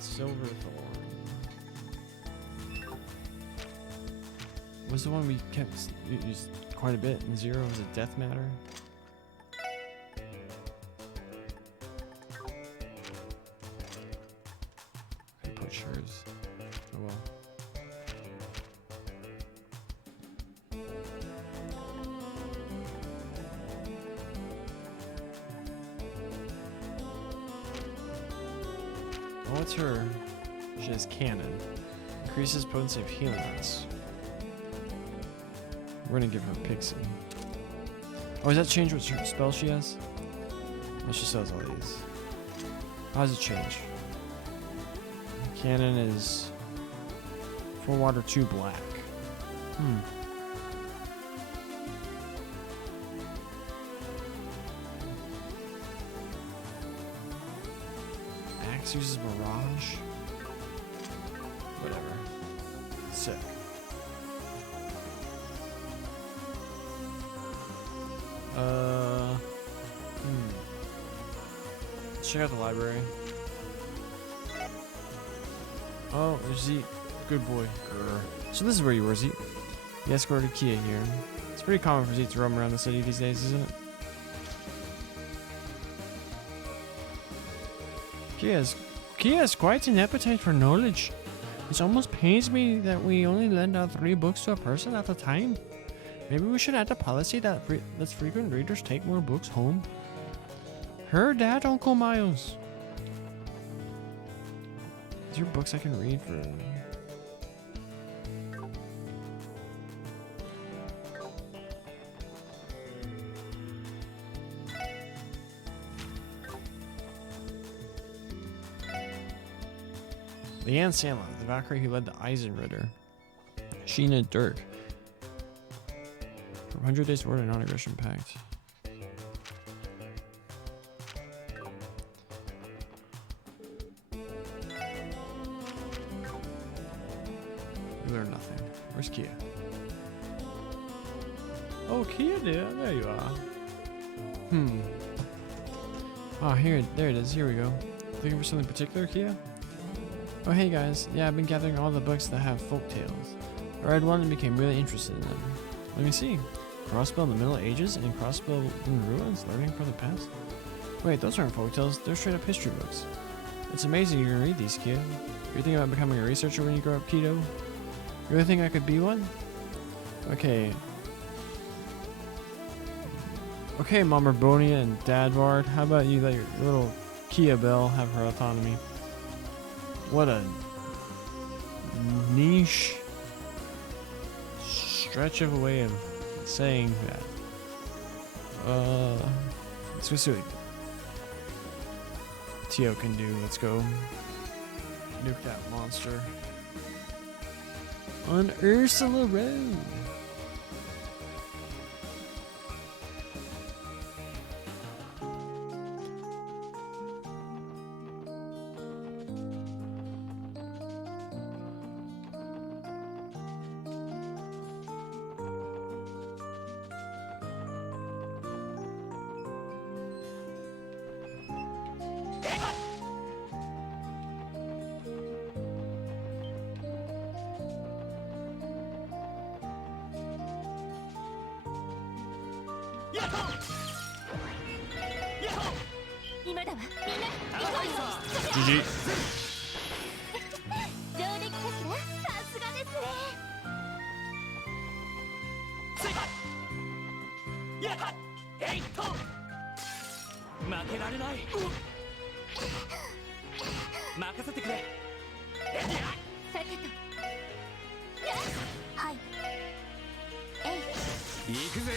Silverthorn. Was the one we kept used quite a bit in Zero? Was it Death Matter? I push hers. Oh well. Oh, what's her? She has cannon. Increases potency of healing us. We're gonna give her a pixie. Oh, does that change what spell she has? Oh, she still has all these. How does it change? Cannon is 4 water, 2 black. Axe uses Mirage. Whatever. Sick. Let's check out the library. Oh, there's Zeke. Good boy. Grr. So this is where you were, Zeke. You escorted Kia here. It's pretty common for Zeke to roam around the city these days, isn't it? Kia has quite an appetite for knowledge. It almost pains me that we only lend out 3 books to a person at a time. Maybe we should add a policy that lets frequent readers take more books home. Heard that, Uncle Miles? Is there books I can read for... Leanne Sandlot, the Valkyrie who led the Eisenritter. Sheena Dirk. For 100 days toward a non-aggression pact. We learned nothing. Where's Kia? Oh, Kia, there you are. Ah, there it is. Here we go. Looking for something particular, Kia? Oh, hey guys. Yeah, I've been gathering all the books that have folk tales. I read one and became really interested in them. Let me see. Crossbelt in the Middle Ages and Crossbelt in Ruins, learning from the past. Wait, those aren't folktales, they're straight up history books. It's amazing you can read these, kid. You're thinking about becoming a researcher when you grow up, kiddo? You really think I could be one? Okay. Okay, Mama Bonia and Dad Vard, how about you let your little Kia Bell have her autonomy? What a niche stretch of a way of saying that. Let's go see what Tio can do. Let's go nuke that monster on Ursula Road. GG. 上出来かしら。さすがですね。負けられない。任せてくれ。さてと。はい。行くぜ。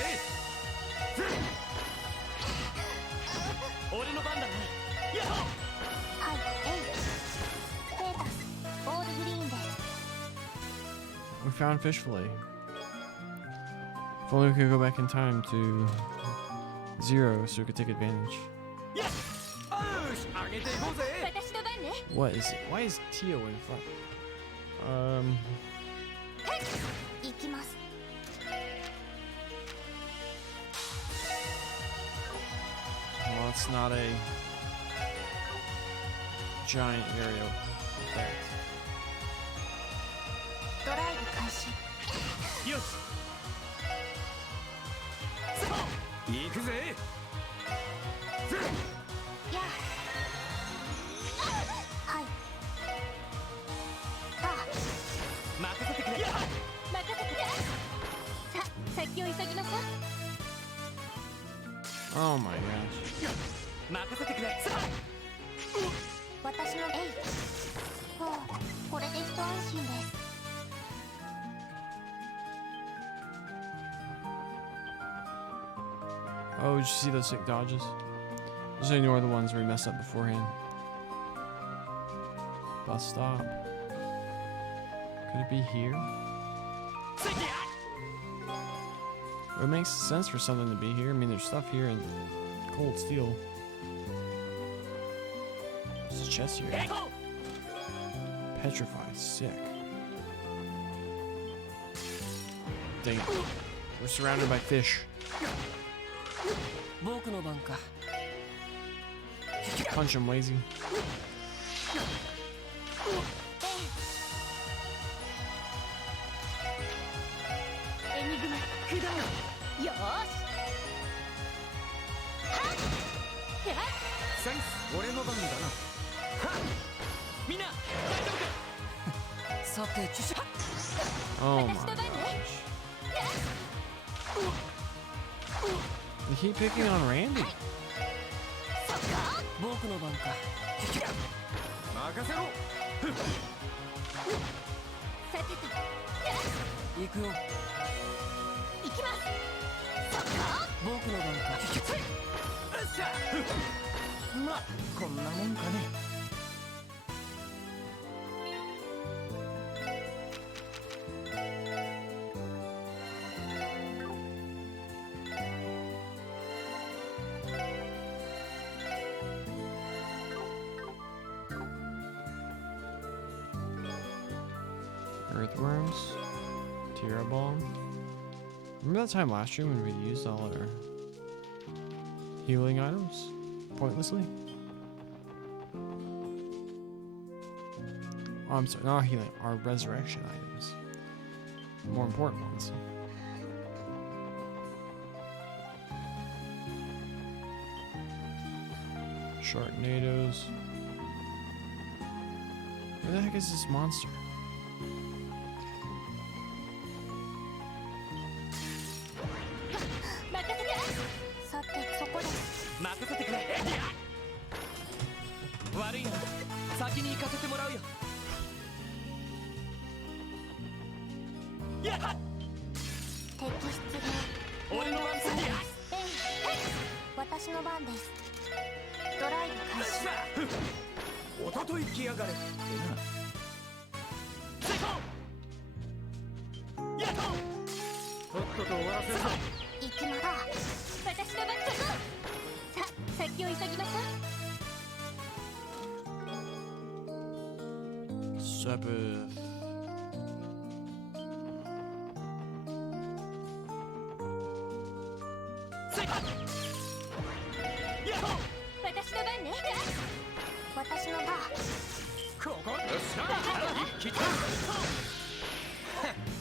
俺の番だな。はい。ステータスオールグリーンです。 We found fish fillet. If only we could go back in time to 0 so we could take advantage. よし、上げていこうぜ。私の番ね。 What is it? Why is Tio in front? 行きます。 Well, it's not a giant aerial effect. ドライブ開始。よし。行くぜ。やあ。はい。さあ。任せてくれ。任せてくれ。さ、先を急ぎなさい。 Oh my gosh. 任せてくれ。私のこれで一安心です。 Oh, did you see those sick dodges? Just ignore the ones where we messed up beforehand. Bus stop. Could it be here? It makes sense for something to be here. I mean, there's stuff here in cold steel. There's a chest here. Petrified, sick. Dang it. We're surrounded by fish. 僕の番か。 Punch him, lazy. エニグマ駆動。よーし。はっ。センス俺の番だな。みんな大丈夫か。さて、チュシュ。 Oh my gosh. They keep picking on Randy. 僕の番か。任せろ。さてと。行くよ。行きます。僕の番か。まあこんなもんかね。 Earthworms. Tira bomb. Remember that time last year when we used all our healing items pointlessly? Oh, I'm sorry, not healing, our resurrection items. More important ones. Sharknadoes. Where the heck is this monster? 任せて。さてそこです。任せてくれ。悪いな、先に行かせてもらうよ。やっ、敵出現。俺の番だ。私の番です。ドライブ開始。おととい来やがれってな。成功。やっと。とっとと終わらせるぞ。行きまだ。私の番だ。さあ先を急ぎましょう。 Sabbath. 私の番ね。私の番。ここ。よっしゃ。一気。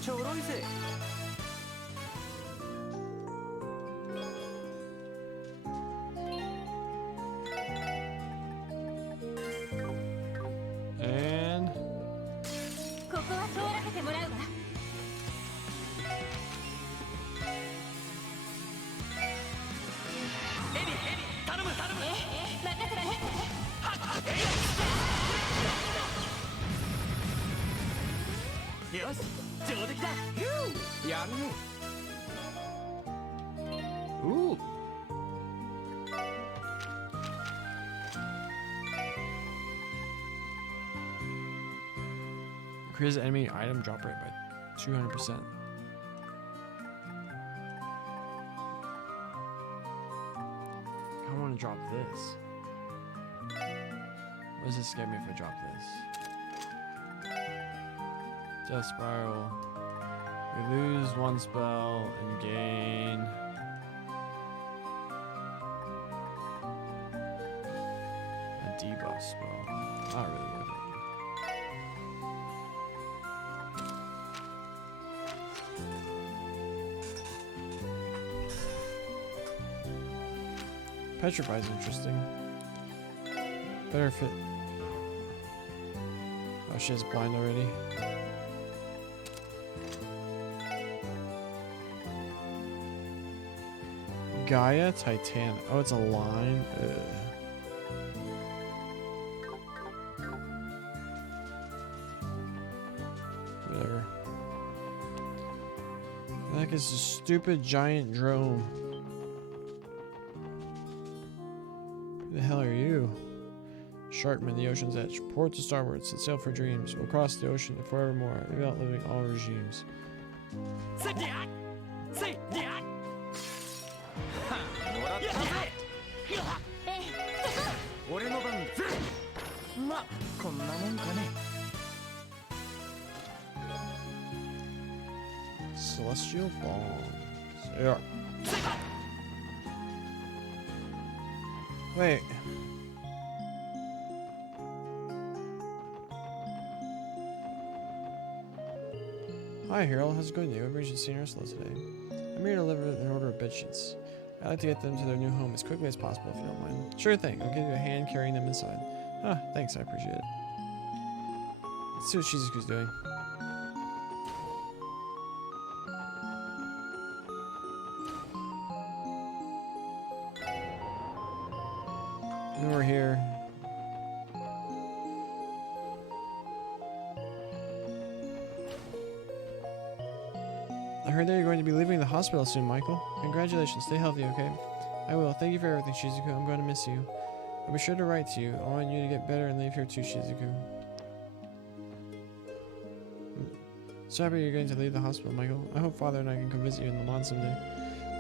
ちょろいぜ。And ここは通らせてもらうわ。エビ、頼む。任せろね。よし、上出来だ。やるね。 ooh. Increase enemy item drop rate by 200%. I want to drop this. What does this get me if I drop this? Death Spiral. We lose one spell and gain. A debuff spell. Not really worth it. Petrify is interesting. Better fit. Oh, she has blind already. Gaia Titan. Oh, it's a line. Ugh. Whatever. The heck is this stupid giant drone? Who the hell are you? Sharkman, the ocean's edge. Port to starboard. Set sail for dreams. We'll cross the ocean forevermore, maybe outliving all regimes. 俺の番だ。まあこんなもんかね。 Celestial bombs. Yeah. Wait. Hi, Harold. How's it going? You have reached Senior Ursula today. I'm here to deliver an order of bedsheets. I'd like to get them to their new home as quickly as possible, if you don't mind. Sure thing. I'll give you a hand carrying them inside. Ah, thanks. I appreciate it. Let's see what Shizuku's doing. And we're here. I heard that you're going to be leaving the hospital soon, Michael. Congratulations. Stay healthy, okay? I will. Thank you for everything, Shizuku. I'm going to miss you. I'll be sure to write to you. I want you to get better and leave here too, Shizuku. So happy you're going to leave the hospital, Michael. I hope Father and I can come visit you in Lamont someday.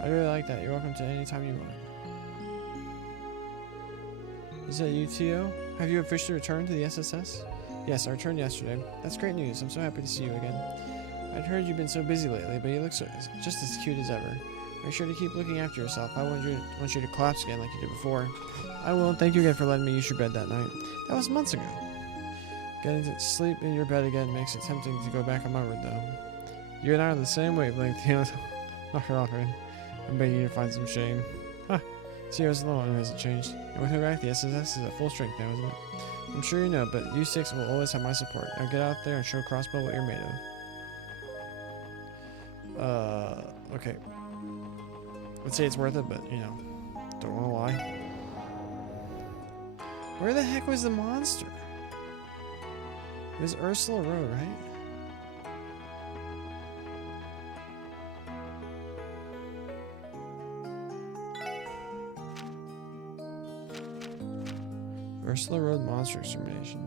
I'd really like that. You're welcome to any time you want. Is that you, Tio? Have you officially returned to the SSS? Yes, I returned yesterday. That's great news. I'm so happy to see you again. I'd heard you've been so busy lately, but you look just as cute as ever. Make sure to keep looking after yourself. I want you to collapse again like you did before. I will. Thank you again for letting me use your bed that night. That was months ago. Getting to sleep in your bed again makes it tempting to go back on my word, though. You and I are on the same wavelength. Knock her off, man. I'm begging you to find some shame. Huh. See, it was the one hasn't changed. And with her back, the SSS is at full strength now, isn't it? I'm sure you know, but U6 will always have my support. Now get out there and show Crossbelt what you're made of. Okay. I'd say it's worth it, but, you know, don't want to lie. Where the heck was the monster? It was Ursula Road, right? Ursula Road Monster Extermination.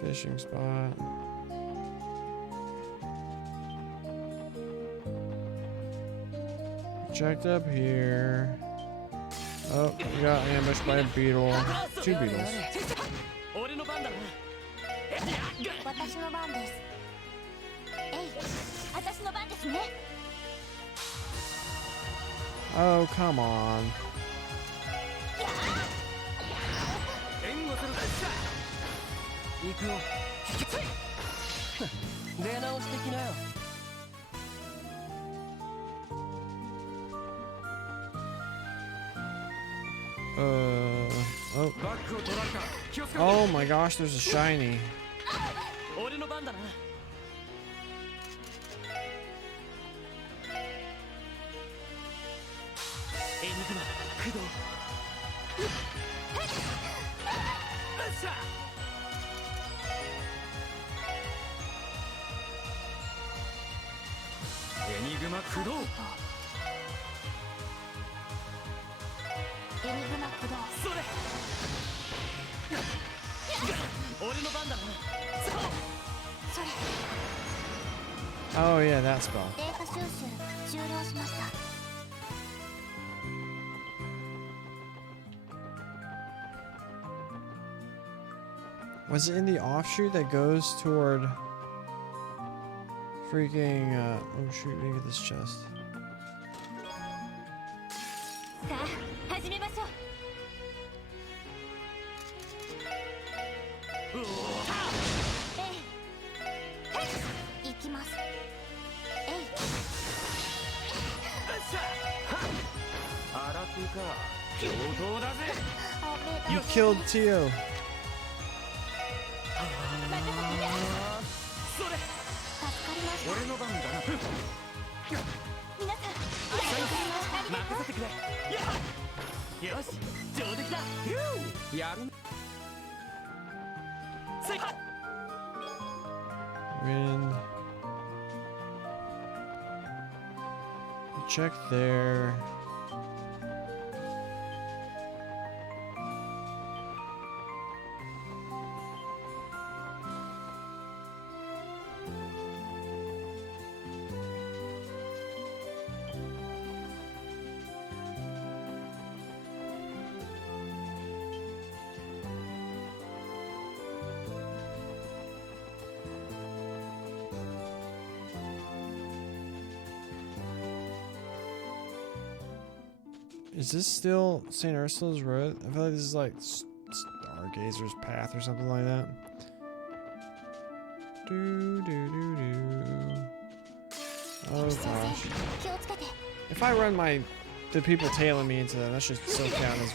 Fishing spot. Checked up here. Oh, we got ambushed by a beetle. 2 beetles. 俺の番だな。私の番です。えい、私の番ですね。 Oh, come on. 援護するぜ。行くよ。出直してきなよ。 Oh. Oh my gosh, there's a shiny. 俺の番だな。エニグマ、駆動。よっしゃ。エニグマ駆動。エニグマ駆動。それ。俺の番だな。それ。 Oh yeah, that spell. データ収集終了しました。 Was it in the offshoot that goes toward freaking oh shoot, maybe this chest. さあ、始めましょう。行きます。荒くか。共同だぜ。 You killed Tio. それ。助かりました。俺の番だな。皆さん、任せてくれ。よし、上出来だ。やる。せい。 Wind. Check there. Is this still St. Ursula's Road? I feel like this is like Stargazer's Path or something like that. Oh gosh. If I run the people tailing me into that should still count as...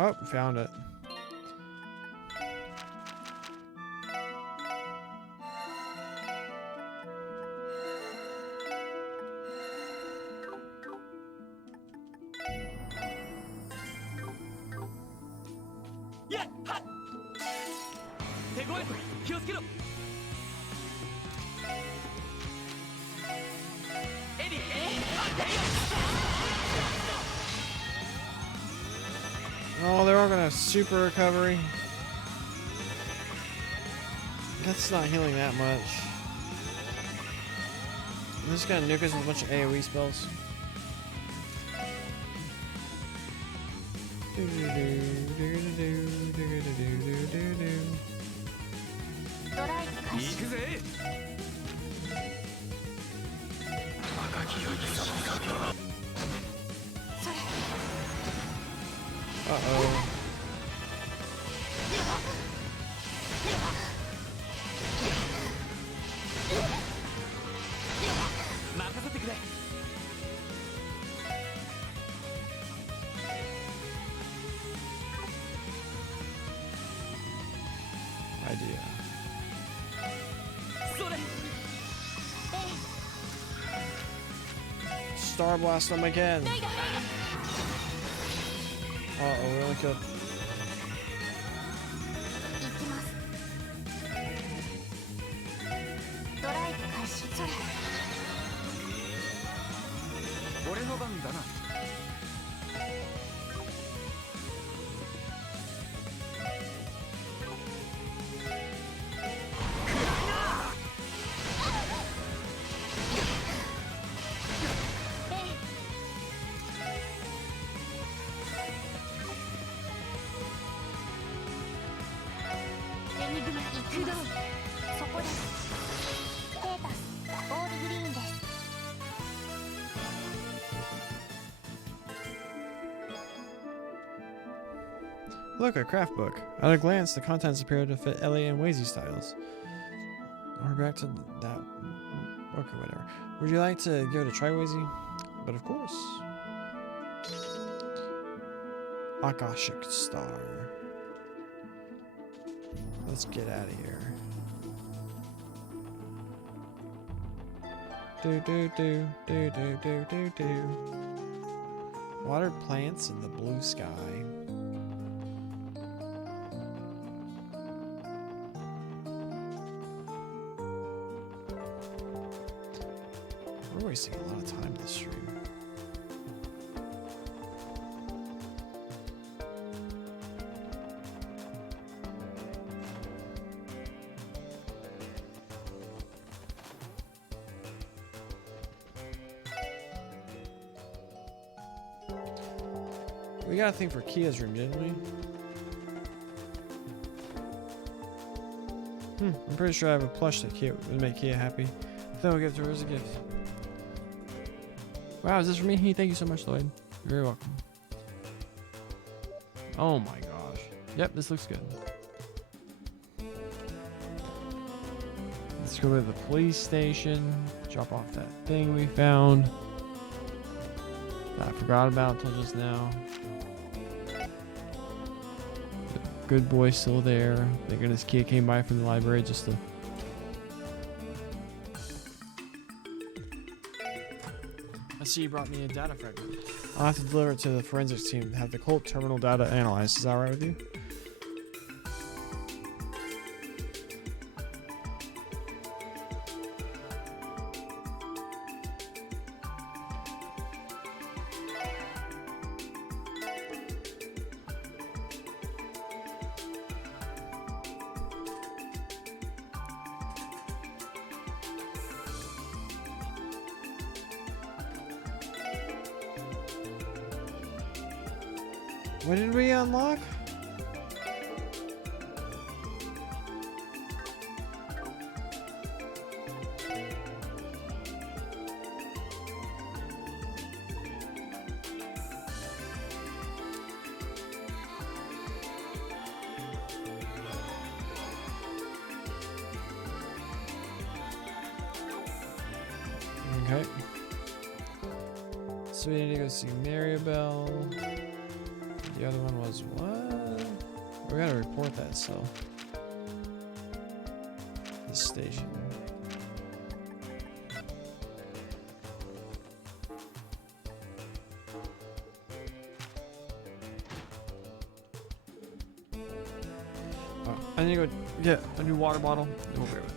Oh, found it. Oh, they're all gonna have super recovery. That's not healing that much. I'm just gonna nuke us with a bunch of AoE spells. ドライブ開始。行くぜ。それ。 Uh-oh. 任せてくれ。 Idea. それ。 Star Blast them again. Uh-oh, we only killed. 行きます。ドライブ開始。それ。 俺の番だな。エニグマ行くぞ。そこです。ステータスオールグリーンです。 Look, a craft book. At a glance, the contents appear to fit Ellie and Wazy styles. We're back to that. Okay, whatever. Would you like to give it a try, Wazy? But of course. Akashic Star. Let's get out of here. Do do do do do do do do. Water plants in the blue sky. We're wasting a lot of time this stream. We got a thing for Kia's room, didn't we? I'm pretty sure I have a plush that Kia would make Kia happy. Then we'll give it to her as a gift. Wow, is this for me? Thank you so much, Lloyd. You're very welcome. Oh my gosh. Yep, this looks good. Let's go to the police station. Drop off that thing we found. That I forgot about until just now. The good boy's still there. Thank goodness Kia came by from the library just to... I see you brought me a data fragment. I'll have to deliver it to the forensics team to have the cult terminal data analyzed. Is that alright with you? What did we unlock? Okay. So we need to go see Maribel. The other one was what? We gotta report that, so. The station. Oh, I need to go get a new water bottle. Then we'll be right back.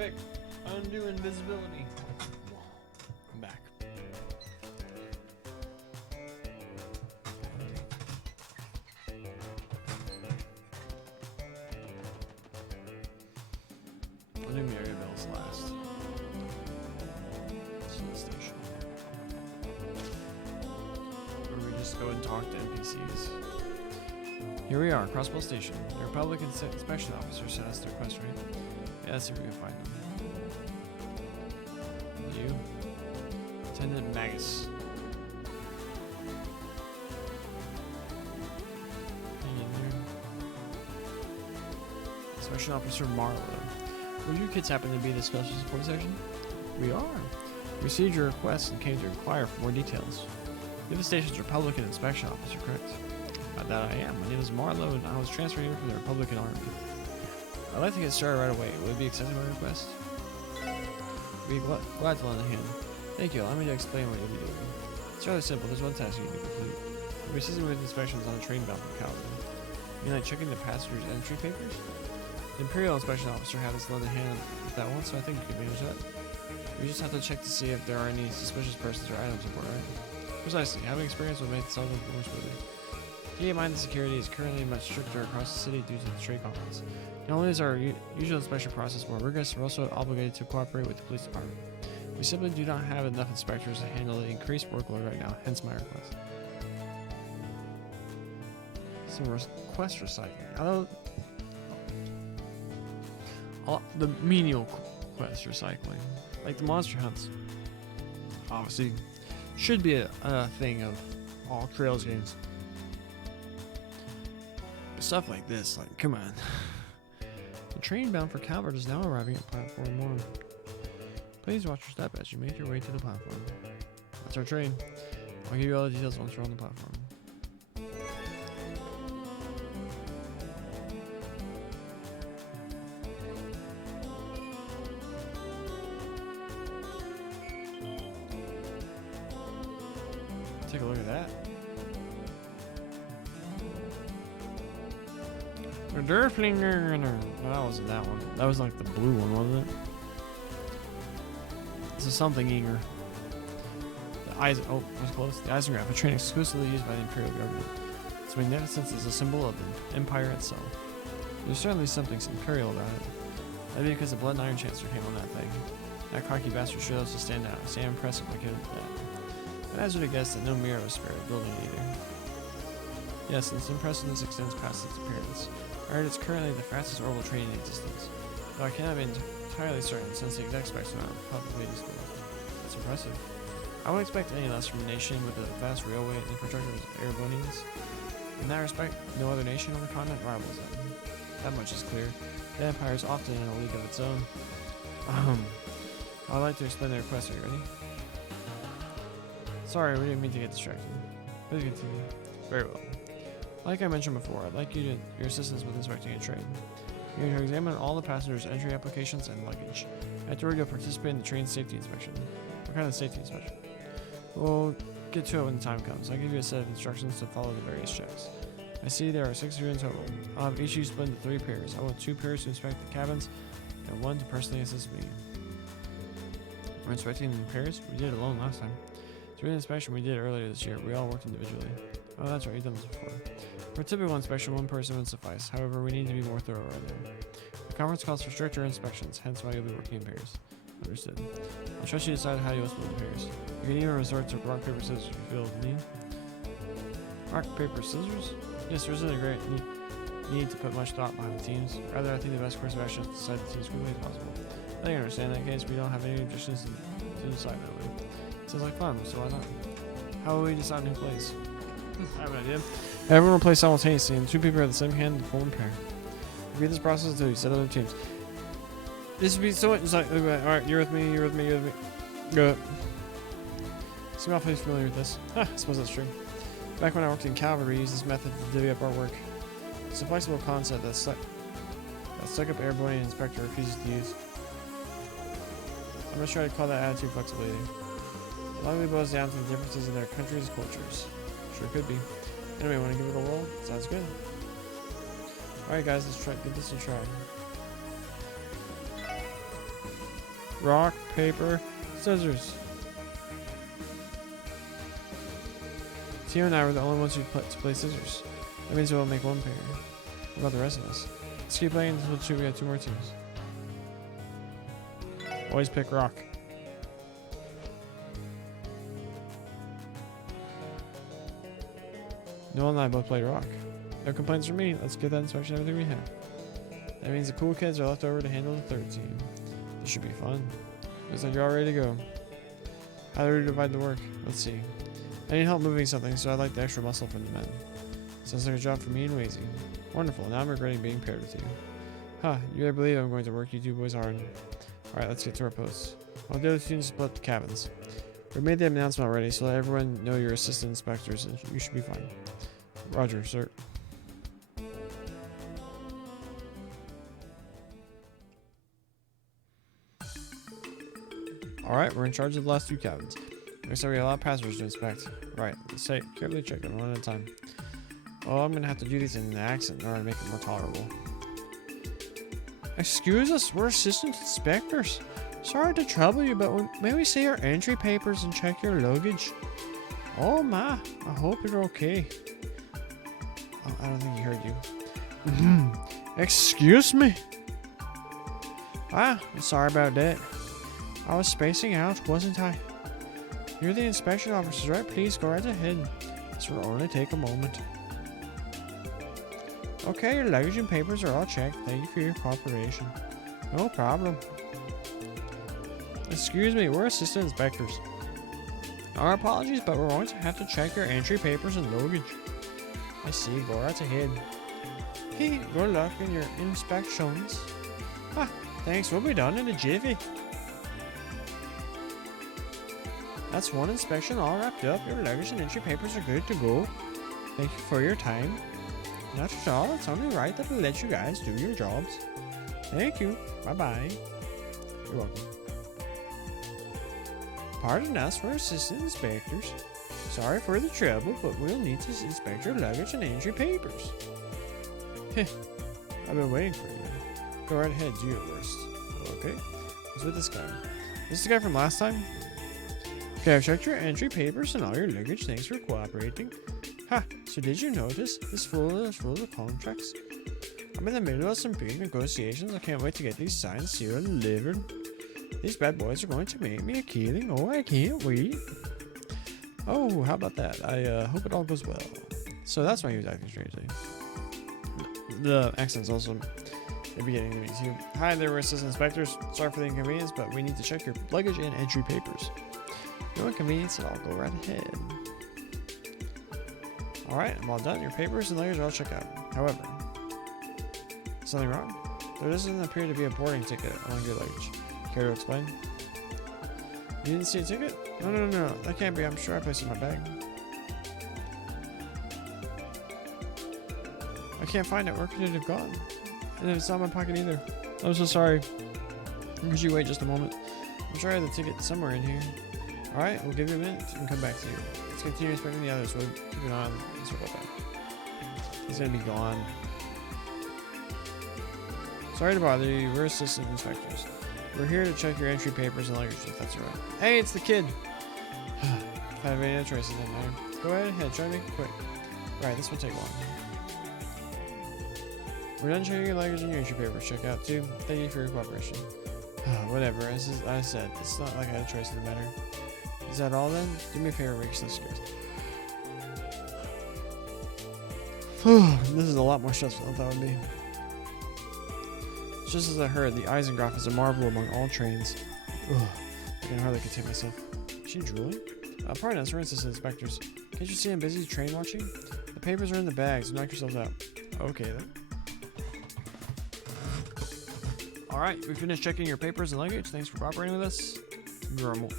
Quick, undo invisibility. I'm back. I'll do area bills last. Slow station. Or we just go and talk to NPCs. Here we are, Crossbelt Station. The Republic Inspection Officer sent us the request, right? Yeah, let's see if we can find them. You? Attendant Magus. Hang in there. Inspection Officer Marlowe. Would you kids happen to be the special support section? We are. We received your request and came to inquire for more details. You're the station's Republican Inspection Officer, correct? That I am. My name is Marlowe and I was transferred here from the Republican Army. I'd like to get started right away. Would it be accepting my request? Be glad to lend a hand. Thank you. Allow me to explain what you'll be doing. It's rather simple. There's one task you need to complete. You'll be assisting with inspections on a train bound from Calgary. You mean like checking the passengers' entry papers? The Imperial Inspection Officer had us lend a hand with that one, so I think you can manage that. We just have to check to see if there are any suspicious persons or items on board, right? Precisely. Having experience will make the settlement more smoothly. Keep in mind the security is currently much stricter across the city due to the trade conflicts. Not only is our usual inspection process more rigorous, we're also obligated to cooperate with the police department. We simply do not have enough inspectors to handle the increased workload right now, hence my request. Some request recycling. The menial quest recycling, like the monster hunts, obviously should be a thing of all Trails games. But stuff like this, like, come on. The train bound for Calvert is now arriving at platform 1. Please watch your step as you make your way to the platform. That's our train. I'll give you all the details once we're on the platform. Take a look at that. Derflinger. No, that wasn't that one. That was like the blue one, wasn't it? This is something eager. Oh, that was close. The Eisengraph, a train exclusively used by the Imperial government. Its magnificence is a symbol of the Empire itself. There's certainly something imperial about it. Maybe because the Blood and Iron Chancellor came on that thing. That cocky bastard showed us to stand out. Stay impressive like it. But I would have guessed that no mirror was spared building it either. Yes, its impressiveness extends past its appearance. I heard it's currently the fastest orbital train in existence, though I cannot be entirely certain since the exact specs are not publicly disclosed. It's impressive. I wouldn't expect any less from a nation with a vast railway and infrastructure as Erebonians. In that respect, no other nation on the continent rivals them. That much is clear. The Empire is often in a league of its own. I'd like to explain the request. Are you ready? Sorry, we didn't mean to get distracted. Please continue. Very well. Like I mentioned before, I'd like your assistance with inspecting a train. You're going to examine all the passengers' entry applications and luggage. Afterward, you'll participate in the train safety inspection. What kind of safety inspection? We'll get to it when the time comes. I'll give you a set of instructions to follow the various checks. I see there are 6 of you in total. I'll have each of you split into 3 pairs. I want 2 pairs to inspect the cabins, and 1 to personally assist me. We're inspecting in pairs? We did it alone last time. During the inspection we did earlier this year, we all worked individually. Oh, that's right, you've done this before. For a typical inspection, 1 person would suffice. However, we need to be more thorough right there. The conference calls for stricter inspections, hence why you'll be working in pairs. Understood. I'll trust you to decide how you'll split the pairs. You can even resort to rock, paper, scissors if you feel the need. Rock, paper, scissors? Yes, there isn't a great need to put much thought behind the teams. Rather, I think the best course of action is to decide the team as quickly as possible. I think I understand that case. We don't have any objections to decide that way. Sounds like fun, so why not? How will we decide who plays? I have an idea. Everyone will play simultaneously, and 2 people are the same hand to form a pair. Repeat this process until you set other teams. This would be so much like, alright, you're with me, you're with me, you're with me. Go. Seem awfully familiar with this. I suppose that's true. Back when I worked in Calvary, we used this method to divvy up our work. It's a flexible concept that stuck-up Erebonian inspector refuses to use. I'm gonna try to call that attitude flexibility. It likely boils down to the differences in their countries' cultures. Sure could be. Anyway, wanna give it a roll? Sounds good. Alright guys, let's give this a try. rock, paper, scissors. Tio and I were the only ones who play scissors. That means we'll make one pair. What about the rest of us? Let's keep playing until we got 2 more teams. Always pick rock. Noel and I both played rock. No complaints from me. Let's get that inspection everything we have. That means the cool kids are left over to handle the 3rd team. This should be fun. Looks like you're all ready to go. How do we divide the work? Let's see. I need help moving something, so I'd like the extra muscle from the men. Sounds like a job for me and Wazy. Wonderful. Now I'm regretting being paired with you. Huh, you better believe I'm going to work you 2 boys hard. Alright, let's get to our posts. While the other students split the cabins. We made the announcement already, so let everyone know you're assistant inspectors and you should be fine. Roger, sir. Alright, we're in charge of the last 2 cabins. Looks like we have a lot of passwords to inspect. Right, say, carefully check them one at a time. Oh, I'm gonna have to do these in an accent in order to make it more tolerable. Excuse us, we're assistant inspectors. Sorry to trouble you, but may we see your entry papers and check your luggage? Oh my, I hope you're okay. Oh, I don't think he heard you. Excuse me. Ah, I'm sorry about that. I was spacing out, wasn't I? You're the inspection officer, right? Please go right ahead. This will only take a moment. Okay, your luggage and papers are all checked. Thank you for your cooperation. No problem. Excuse me, we're assistant inspectors. Our apologies, but we're going to have to check your entry papers and luggage. I see, go right ahead. Hey, good luck in your inspections. Ah, thanks, we'll be done in a jiffy. That's one inspection all wrapped up. Your luggage and entry papers are good to go. Thank you for your time. Not at all, it's only right that we let you guys do your jobs. Thank you. Bye-bye. You're welcome. Pardon us, we're assistant inspectors. Sorry for the trouble, but we'll need to inspect your luggage and entry papers. Heh, I've been waiting for you. Go right ahead, do your worst. Okay, who's with this guy? This is the guy from last time? Okay, I've checked your entry papers and all your luggage. Thanks for cooperating. Ha, so did you notice? This fool is full of contracts. I'm in the middle of some big negotiations. I can't wait to get these signed, sealed, and delivered. These bad boys are going to make me a killing. Oh, I can't wait. Oh, how about that? I hope it all goes well. So that's why he was acting strangely. The accent's also maybe getting to me too. Hi there, we're assistant inspectors. Sorry for the inconvenience, but we need to check your luggage and entry papers. No inconvenience at all. Go right ahead. Alright, I'm all done. Your papers and luggage are all checked out. However, something wrong? There doesn't appear to be a boarding ticket on your luggage. Care to explain? You didn't see a ticket? No. That can't be. I'm sure I placed it in my bag. I can't find it. Where could it have gone? And it's not in my pocket either. I'm so sorry. Could you wait just a moment? I'm sure I have the ticket somewhere in here. Alright, we'll give you a minute and come back to you. Let's continue inspecting the others. We'll keep it on and circle back. He's gonna be gone. Sorry to bother you. We're assistant inspectors. We're here to check your entry papers and luggage if that's alright. Hey, it's the kid! If I have any other choices, doesn't matter. Go right ahead, try to make it quick. Right, this will take long. We're done checking your luggage and your entry papers. Check out too. Thank you for your cooperation. Whatever, as I said, it's not like I had a choice in the matter. Is that all then? Do me a favor, reach this scares. This is a lot more stressful than I thought it would be. Just as I heard, the Eisengraph is a marvel among all trains. Ugh, I can hardly contain myself. Is she drooling? Pardon us, we're assistant inspectors. Can't you see I'm busy train watching? The papers are in the bags, so knock yourselves out. Okay then. Alright, we finished checking your papers and luggage. Thanks for cooperating with us. Grumble.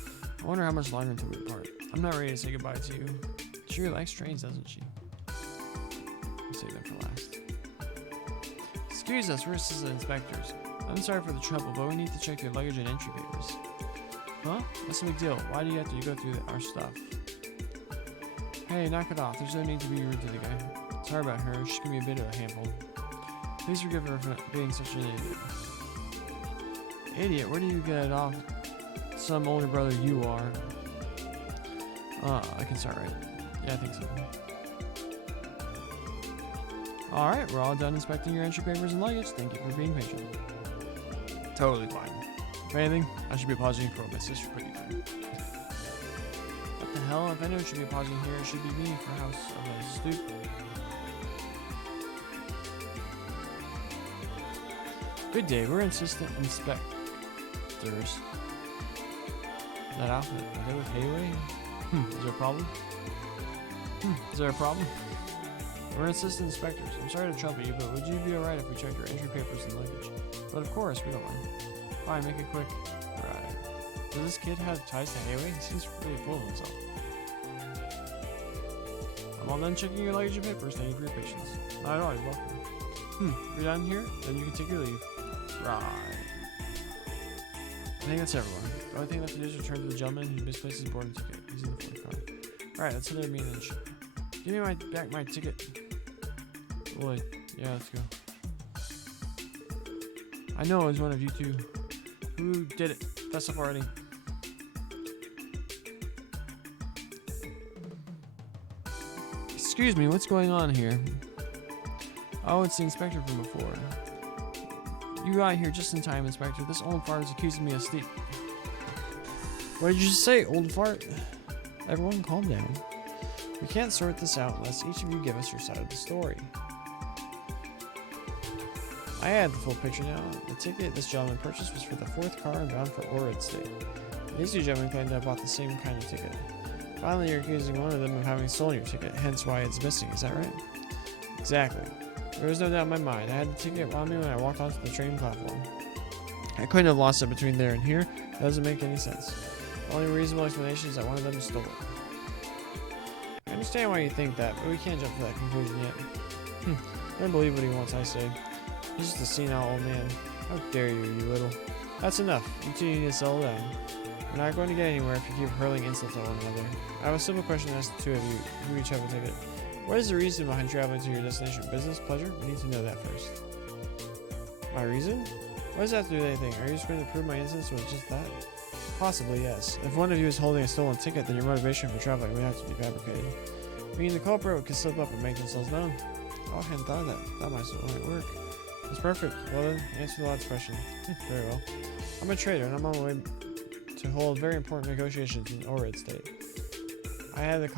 I wonder how much longer until we depart. I'm not ready to say goodbye to you. She really likes trains, doesn't she? I'll save them for last. Excuse us, we're assistant inspectors. I'm sorry for the trouble, but we need to check your luggage and entry papers. Huh? What's the big deal? Why do you have to go through our stuff? Hey, knock it off. There's no need to be rude to the guy. Sorry about her. She can be a bit of a handful. Please forgive her for being such an idiot. Idiot, where do you get it off? Some older brother you are. I can start right. Yeah, I think so. Alright, we're all done inspecting your entry papers and luggage. Thank you for being patient. Totally fine. If anything, I should be apologizing for what my sister put you through. What the hell? If anyone should be apologizing here, it should be me for House of a Stoop. Good day, we're assistant inspectors. That outfit, are they with Hayway? Is there a problem? Is there a problem? We're assistant inspectors. I'm sorry to trouble you, but would you be alright if we checked your entry papers and luggage? But of course, we don't mind. Fine, make it quick. Right. Does this kid have ties to Hayway? He seems really full of himself. I'm all done checking your luggage and papers. Thank you for your patience. Not at all, you're welcome. You're done here? Then you can take your leave. Right. I think that's everyone. The only thing left to do is return to the gentleman who misplaced his boarding ticket. He's in the fourth car. Alright, let's head to me and then give me back my ticket. Boy, yeah, let's go. I know it was one of you two. Who did it? That's up already. Excuse me, what's going on here? Oh, it's the inspector from before. You got here just in time, Inspector. This old fart is accusing me of stealing. What did you say, old fart? Everyone calm down. We can't sort this out unless each of you give us your side of the story. I had the full picture now. The ticket this gentleman purchased was for the fourth car and bound for Orid State. These two gentlemen claimed to have bought the same kind of ticket. Finally, you're accusing one of them of having stolen your ticket, hence why it's missing, is that right? Exactly. There was no doubt in my mind. I had the ticket on me when I walked onto the train platform. I couldn't have lost it between there and here. That doesn't make any sense. The only reasonable explanation is that one of them stole it. I understand why you think that, but we can't jump to that conclusion yet. I don't believe what he wants, I say. He's just a senile old man. How dare you, you little. That's enough. You two need to settle down. We're not going to get anywhere if you keep hurling insults at one another. I have a simple question to ask the two of you, who each have a ticket. What is the reason behind traveling to your destination? Business? Pleasure? We need to know that first. My reason? What does that have to do with anything? Are you just going to prove my innocence was just that? Possibly, yes. If one of you is holding a stolen ticket, then your motivation for traveling would have to be fabricated. Meaning the culprit could slip up and make themselves known. Oh, I hadn't thought of that. That might work. That's perfect. Well then, answer the last question. Very well. I'm a trader, and I'm on my way to hold very important negotiations in Orid State. I have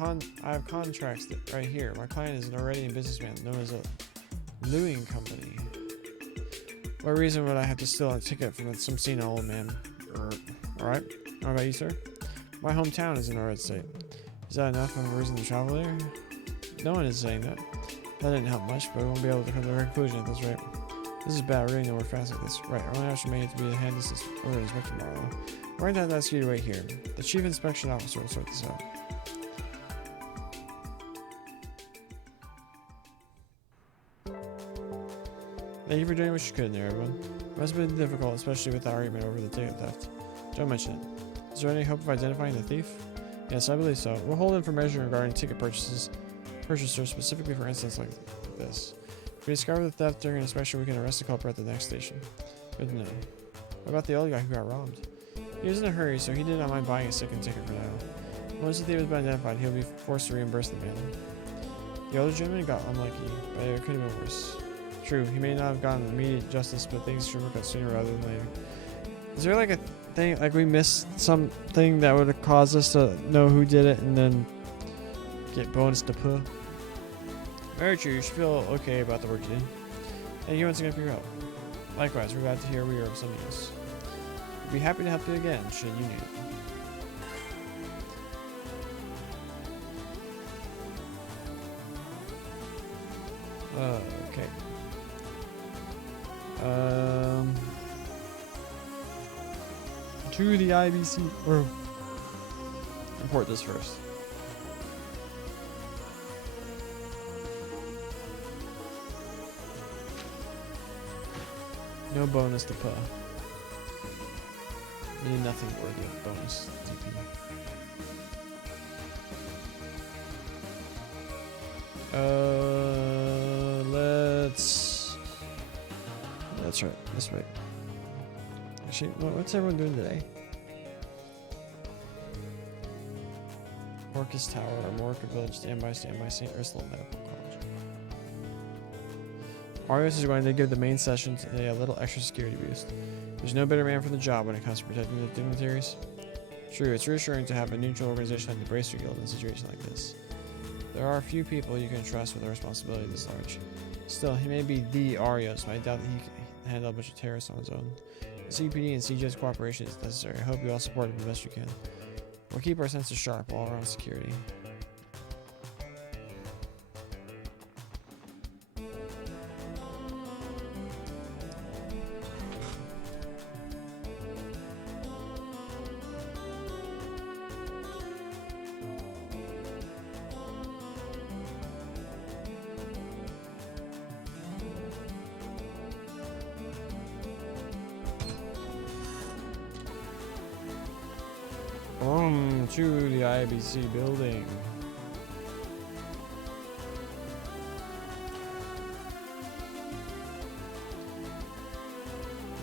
contracts right here. My client is an Oridian businessman known as a Lewing company. What reason would I have to steal a ticket from some senile old man? Alright. How about you, sir? My hometown is in Orid State. Is that enough of a reason to travel there? No one is saying that. That didn't help much, but we won't be able to come to a conclusion at this rate. This is bad. We're getting nowhere fast like this. Right. Our only option may have to be to hand this over to Inspector Marlowe. We're going to have to ask you to wait here. The Chief Inspection Officer will sort this out. Thank you for doing what you could in there, everyone. It must have been difficult, especially with the argument over the ticket theft. Don't mention it. Is there any hope of identifying the thief? Yes, I believe so. We'll hold information regarding ticket purchasers specifically for incidents like this. If we discover the theft during an inspection, we can arrest the culprit at the next station. Good to know. What about the old guy who got robbed? He was in a hurry, so he did not mind buying a second ticket for now. Once the thief has been identified, he'll be forced to reimburse the man. The older gentleman got unlucky, but it could have been worse. True, he may not have gotten immediate justice, but things should work out sooner rather than later. Is there like a thing, like we missed something that would have caused us to know who did it and then get bonus to puh? Very true, you should feel okay about the work you did. Thank you once again for your help. Likewise, we're glad to hear we are of some use. We'd be happy to help you again, should you need it. Okay. To the IBC, or report this first. No bonus to puh. We need nothing worthy of bonus TP. That's right. This way. Actually, what's everyone doing today? Orcus Tower, Morka Village, standby, St. Ursula Medical College. Marius is going to give the main session today a little extra security boost. There's no better man for the job when it comes to protecting the dignitaries. True, it's reassuring to have a neutral organization like the Bracer Guild in a situation like this. There are a few people you can trust with a responsibility this large. Still, he may be the Arios, but I doubt that he can handle a bunch of terrorists on his own. The CPD and CJ's cooperation is necessary. I hope you all support him the best you can. We'll keep our senses sharp all around security. To the IBC building.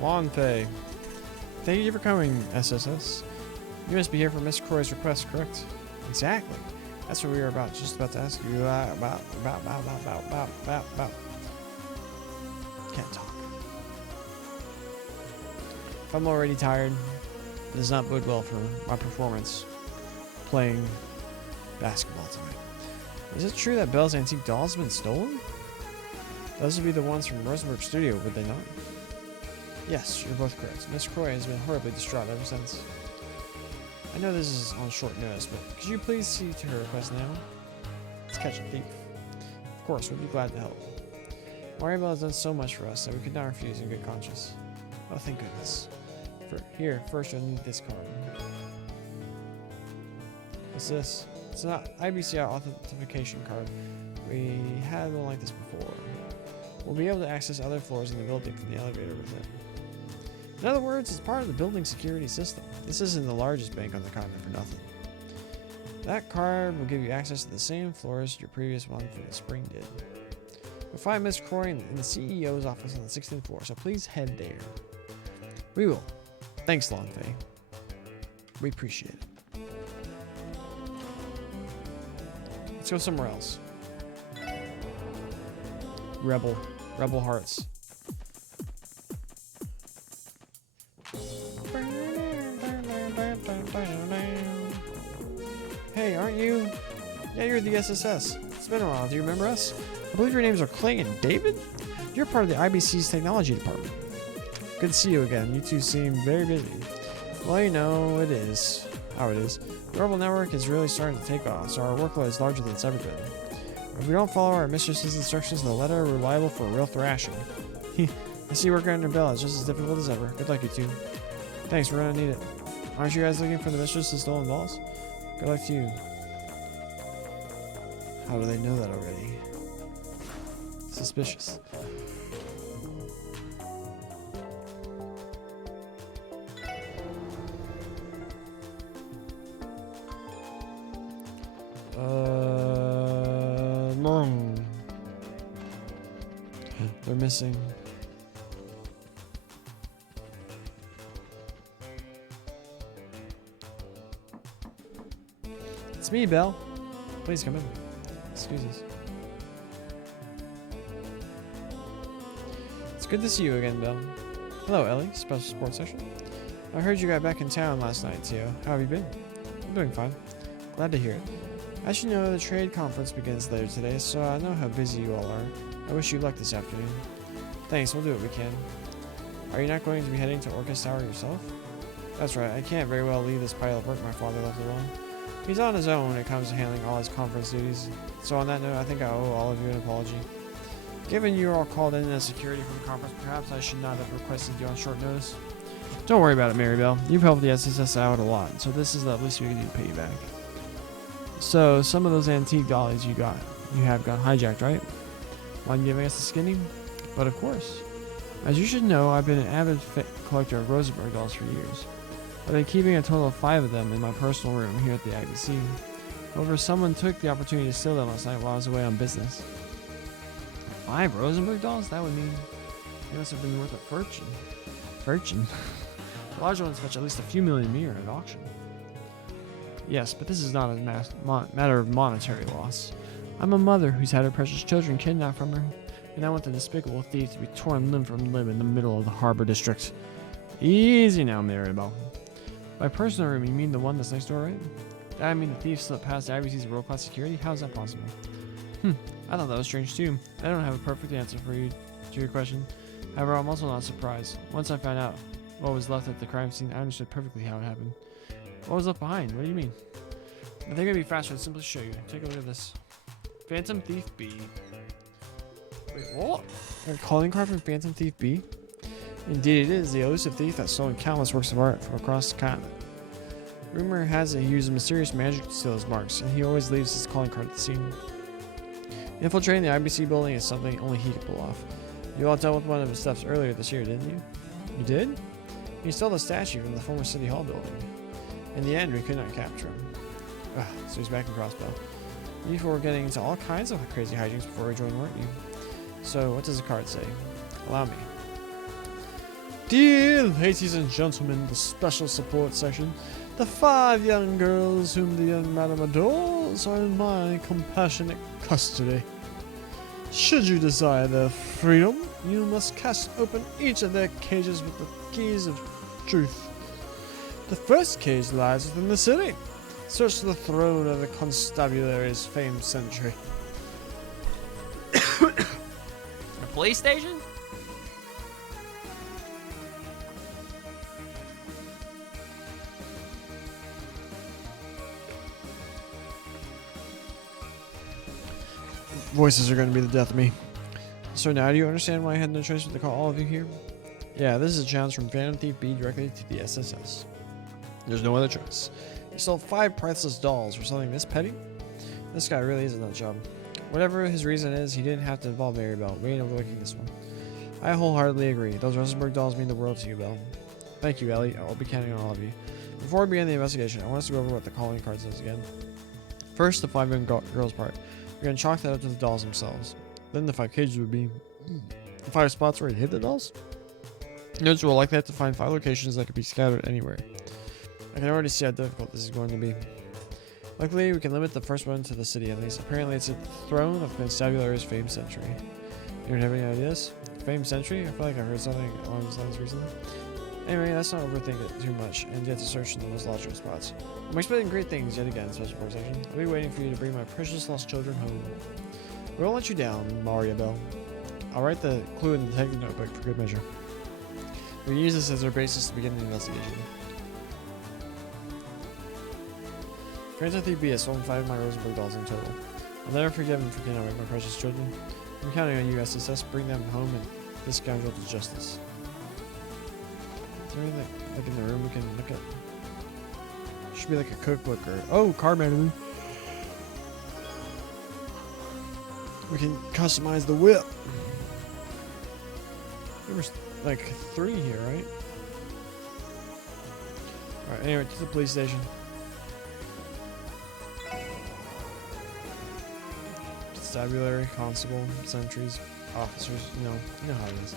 Lonfei. Thank you for coming, SSS. You must be here for Miss Croy's request, correct? Exactly. That's what we were just about to ask you about. Can't talk. If I'm already tired, it does not bode well for my performance playing basketball tonight. Is it true that Belle's antique dolls have been stolen? Those would be the ones from Rosenberg Studio, would they not? Yes, you're both correct. Miss Croy has been horribly distraught ever since. I know this is on short notice, but could you please see to her request now? Let's catch a thief. Of course, we'd be glad to help. Maribel has done so much for us that we could not refuse in good conscience. Oh, thank goodness. First you'll need this card. What's this? It's an IBCI authentication card. We had one like this before. We'll be able to access other floors in the building from the elevator with it. In other words, it's part of the building security system. This isn't the largest bank on the continent for nothing. That card will give you access to the same floors your previous one for the spring did. You'll find Miss Croy in the CEO's office on the 16th floor, so please head there. We will. Thanks, Lonfei. We appreciate it. Let's go somewhere else. Rebel Hearts. Hey, aren't you? Yeah, you're the SSS. It's been a while. Do you remember us? I believe your names are Clay and David? You're part of the IBC's technology department. Good to see you again. You two seem very busy. Well, you know, it is how it is. The Orbital network is really starting to take off, so our workload is larger than it's ever been. If we don't follow our mistress's instructions to the letter, we're liable for a real thrashing. I see working under Bella is just as difficult as ever. Good luck, you two. Thanks, we're gonna need it. Aren't you guys looking for the mistress's stolen balls? Good luck to you. How do they know that already? Suspicious. They're missing. It's me, Belle. Please come in. Excuse us. It's good to see you again, Belle. Hello, Ellie. Special sports section. I heard you got back in town last night, Tio. How have you been? I'm doing fine. Glad to hear it. As you know, the trade conference begins later today, so I know how busy you all are. I wish you luck this afternoon. Thanks, we'll do what we can. Are you not going to be heading to Orcus Tower yourself? That's right, I can't very well leave this pile of work my father left alone. He's on his own when it comes to handling all his conference duties. So on that note, I think I owe all of you an apology. Given you are all called in as security for the conference, perhaps I should not have requested you on short notice. Don't worry about it, Maribel. You've helped the SSS out a lot, so this is the least we can do to pay you back. So, some of those antique dollies you have got hijacked, right? Mind giving us a skinny? But of course. As you should know, I've been an avid collector of Rosenberg dolls for years. I've been keeping a total of 5 of them in my personal room here at the IBC. However, someone took the opportunity to steal them last night while I was away on business. 5 Rosenberg dolls? That would mean they must have been worth a fortune. Larger ones fetch at least a few million mere at auction. Yes, but this is not a matter of monetary loss. I'm a mother who's had her precious children kidnapped from her, and I want the despicable thief to be torn limb from limb in the middle of the harbor district. Easy now, Maribel. By personal room, you mean the one that's next door, right? I mean the thief slipped past the IBC's world-class security? How's that possible? I thought that was strange too. I don't have a perfect answer for you to your question. However, I'm also not surprised. Once I found out what was left at the crime scene, I understood perfectly how it happened. What was left behind? What do you mean? I think it'd be faster to simply show you. Take a look at this. Phantom Thief B. Wait, what? A calling card from Phantom Thief B? Indeed it is, the elusive thief that's stolen countless works of art from across the continent. Rumor has it he uses mysterious magic to steal his marks, and he always leaves his calling card at the scene. Infiltrating the IBC building is something only he could pull off. You all dealt with one of his thefts earlier this year, didn't you? You did? He stole the statue from the former City Hall building. In the end, we could not capture him. So he's back in Crossbelt. You were getting into all kinds of crazy hijinks before we joined, weren't you? So, what does the card say? Allow me. Dear ladies and gentlemen, the special support section. The 5 young girls whom the young madam adores are in my compassionate custody. Should you desire their freedom, you must cast open each of their cages with the keys of truth. The first cage lies within the city. Search the throne of the constabulary's famed sentry. The police station? Voices are going to be the death of me. So now do you understand why I had no choice but to call all of you here? Yeah, this is a challenge from Phantom Thief B directly to the SSS. There's no other choice. He stole 5 priceless dolls for something this petty? This guy really is a nut job. Whatever his reason is, he didn't have to involve Maribel. We ain't overlooking this one. I wholeheartedly agree. Those Rosenberg dolls mean the world to you, Belle. Thank you, Ellie. I'll be counting on all of you. Before we begin the investigation, I want us to go over what the calling card says again. First, the 5 young girls part. We're going to chalk that up to the dolls themselves. Then the 5 cages would be the 5 spots where he hid the dolls. Notes will likely have to find 5 locations that could be scattered anywhere. I can already see how difficult this is going to be. Luckily, we can limit the first one to the city at least. Apparently, it's at the throne of Constabulary's famed sentry. You don't have any ideas? Famed sentry? I feel like I heard something along those lines recently. Anyway, let's not overthink it too much and get to search in the most logical spots. I'm expecting great things yet again, special report section. I'll be waiting for you to bring my precious lost children home. We won't let you down, Maribel. I'll write the clue in the detective notebook for good measure. We can use this as our basis to begin the investigation. Phantom Thief B has stolen 5 of my Rosenberg dolls in total. I'll never forgive him for kidnapping my precious children. I'm counting on you, SSS. Bring them home and this scoundrel to justice. Is there anything like in the room we can look at? Should be like a cookbook or card manual. We can customize the whip. There was like 3 here, right? Alright, anyway, to the police station. Constabulary, constable, sentries, officers, you know how it is.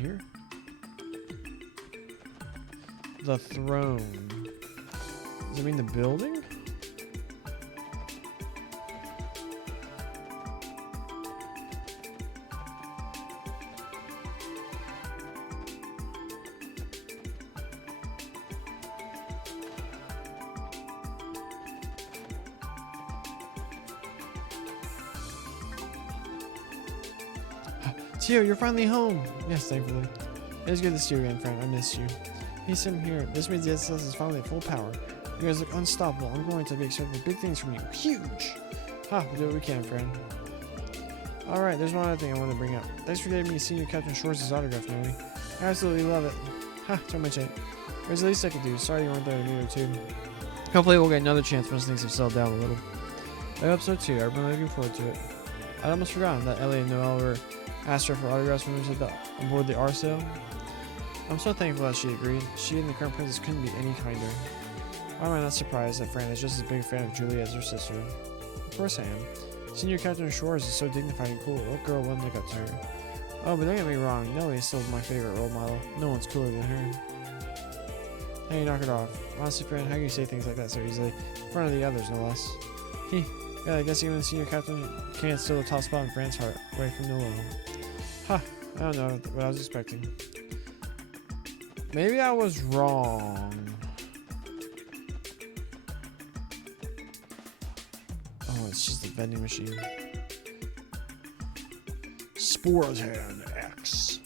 Here? The throne. Does it mean the building? Tio, you're finally home! Yes, thankfully. It was good to see you again, friend. I missed you. Hey, Sim here. This means the SS is finally at full power. You guys look unstoppable. I'm going to be expecting big things from you. Huge! We'll do what we can, friend. Alright, there's one other thing I want to bring up. Thanks for getting me Senior Captain Schwartz's autograph, Naomi. I absolutely love it. Don't mention it. It was the least I could do. Sorry you weren't there to meet her, too. Hopefully we'll get another chance once things have settled down a little. I hope so, too. I've been looking forward to it. I'd almost forgotten that Ellie and Noelle were asked her for autographs when we said on board the R sale. I'm so thankful that she agreed. She and the Crown Princess couldn't be any kinder. Why am I not surprised that Fran is just as big a fan of Julia as her sister? Of course I am. Senior Captain Shores is so dignified and cool. What girl wouldn't look up to her? Oh, but don't get me wrong, Nellie is still my favorite role model. No one's cooler than her. Hey, knock it off. Honestly, Fran, how can you say things like that so easily? In front of the others, no less. Yeah, I guess even the Senior Captain can't steal the top spot in Fran's heart, away from Noel. Ha! I don't know what I was expecting. Maybe I was wrong. Oh, it's just a vending machine. Spora's Hand X.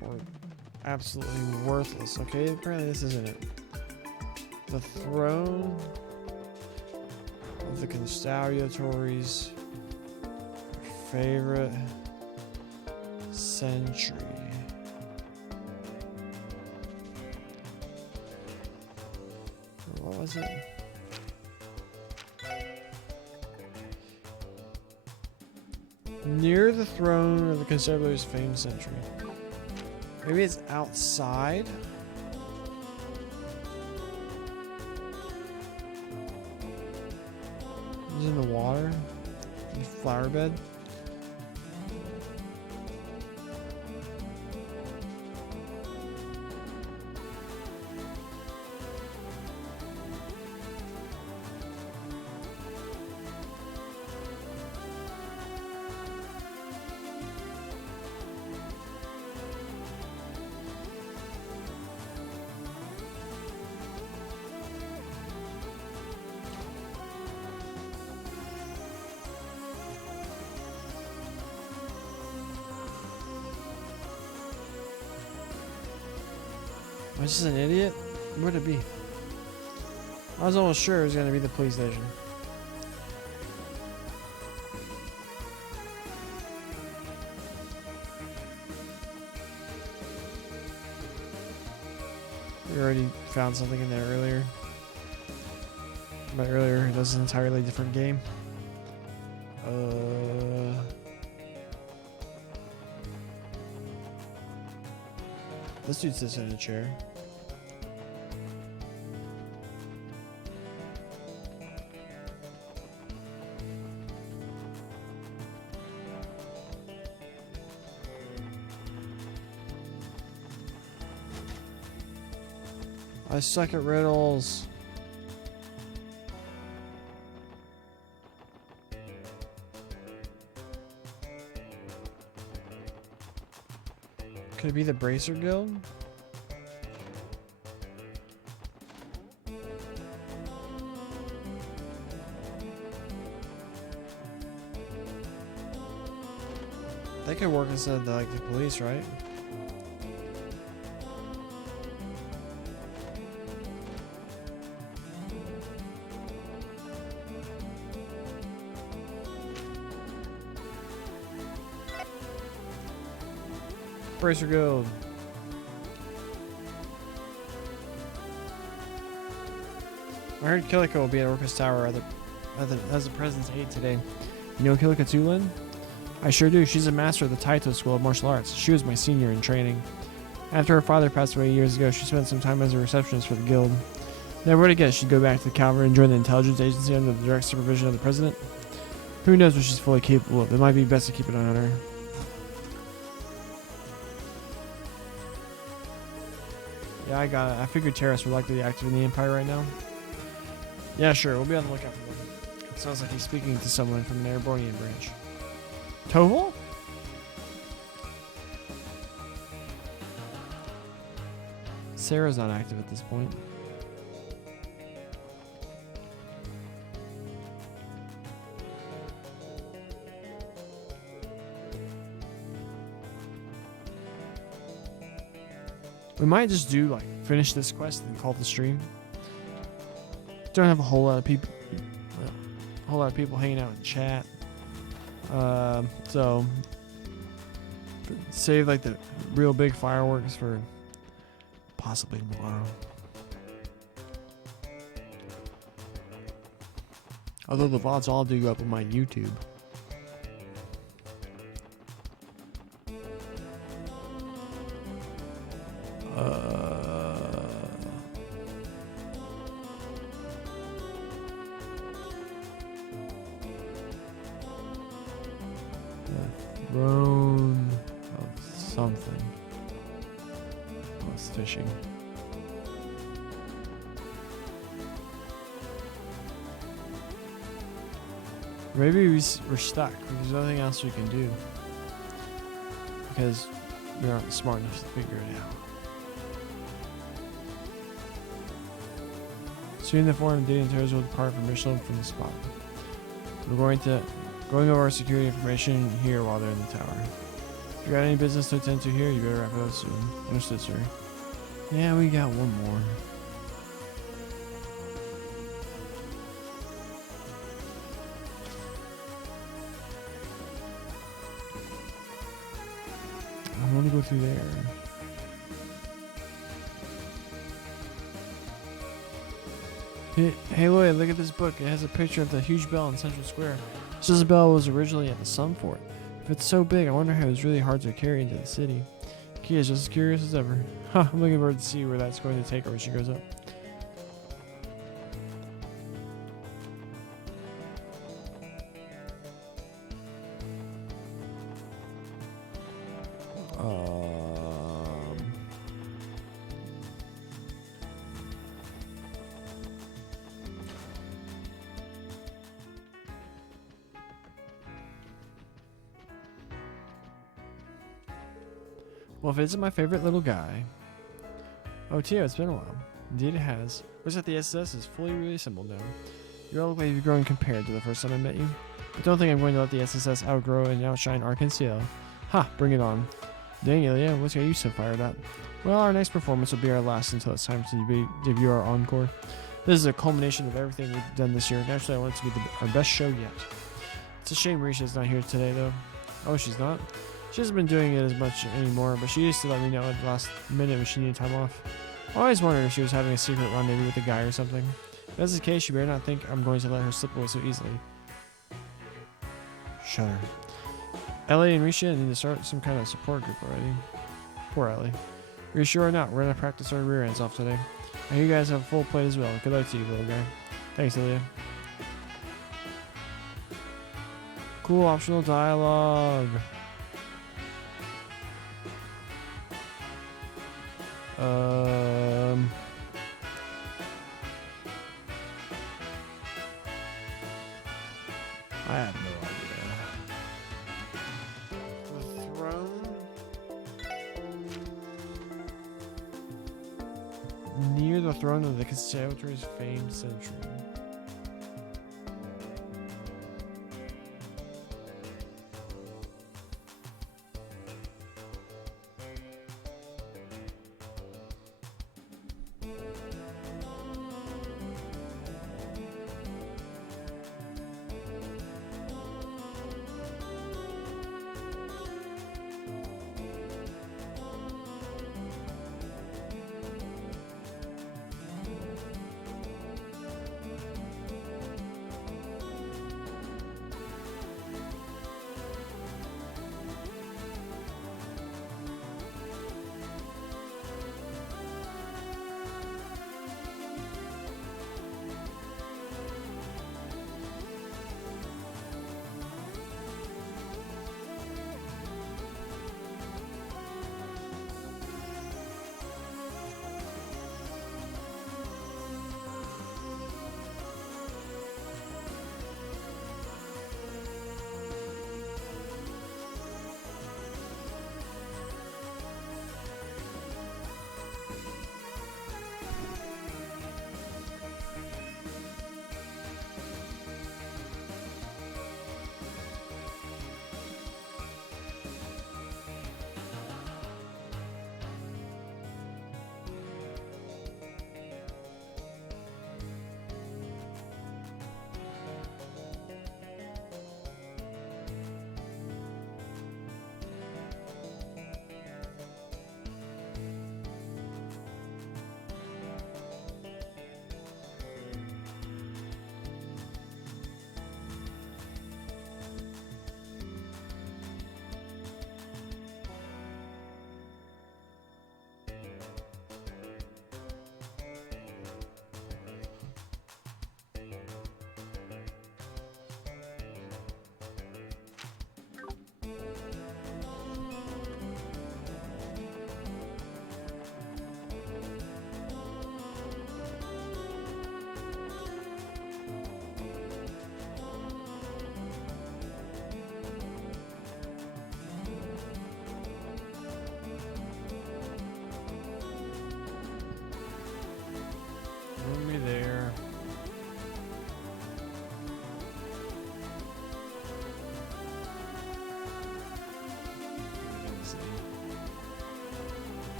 Or absolutely worthless. Okay, apparently this isn't it. The throne of the Constabulatories. Favorite century. What was it? Near the throne of the Constabulary's famed century. Maybe it's outside? It's in the water? In the flower bed? Am I just an idiot? Where'd it be? I was almost sure it was going to be the police station. We already found something in there earlier. But earlier, it was an entirely different game. This dude sits in a chair. I suck at riddles. Could it be the Bracer Guild? They could work instead of the police, right? Bracer Guild. I heard Kilika will be at Orcus Tower as the president's aide today. You know Kilika Tulin? I sure do. She's a master of the Taito School of Martial Arts. She was my senior in training. After her father passed away years ago, she spent some time as a receptionist for the guild. Never would have guessed she'd go back to the cavalry and join the intelligence agency under the direct supervision of the president. Who knows what she's fully capable of? It might be best to keep an eye on her. Yeah, I got it. I figured terrorists were likely active in the Empire right now. Yeah, sure. We'll be on the lookout for them. It sounds like he's speaking to someone from the Airbornian branch. Toval? Sarah's not active at this point. We might just do finish this quest and call the stream. Don't have a whole lot of people hanging out in chat. So save the real big fireworks for possibly tomorrow. Although the VODs all do go up on my YouTube. throne of something. Oh, it's fishing. Maybe we're stuck because there's nothing else we can do. Because we aren't smart enough to figure it out. Soon the foreign data interiors will depart from Michelin from the spot. We're going over our security information here while they're in the tower. If you got any business to attend to here, you better wrap it up soon. Understood, sir. Yeah, we got one more. I want to go through there. Hey Lloyd, look at this book. It has a picture of the huge bell in Central Square. It says the bell was originally at the Sun Fort. If it's so big, I wonder how it was really hard to carry into the city. Kia is just as curious as ever. Huh, I'm looking forward to see where that's going to take her when she grows up. Well, if it isn't my favorite little guy. Oh, Tio, it's been a while. Indeed it has. Looks like the SS is fully reassembled now. You all look like you've grown compared to the first time I met you. But don't think I'm going to let the SSS outgrow and outshine Ark and Cielo. Ha! Bring it on. Dang, Ilya, what's got you so fired up? Well, our next performance will be our last until it's time to debut our encore. This is a culmination of everything we've done this year. Naturally, I want it to be our best show yet. It's a shame Risha's not here today, though. Oh, she's not? She hasn't been doing it as much anymore, but she used to let me know at the last minute when she needed time off. I always wondered if she was having a secret rendezvous with a guy or something. If that's the case, she better not think I'm going to let her slip away so easily. Shudder. Ellie and Risha need to start some kind of support group already. Poor Ellie. Are you sure or not? We're going to practice our rear ends off today. I hear you guys have a full plate as well. Good luck to you, little guy. Thanks, Ilya. Cool optional dialogue. I have no idea. The throne? Near the throne of the conservator's famed century.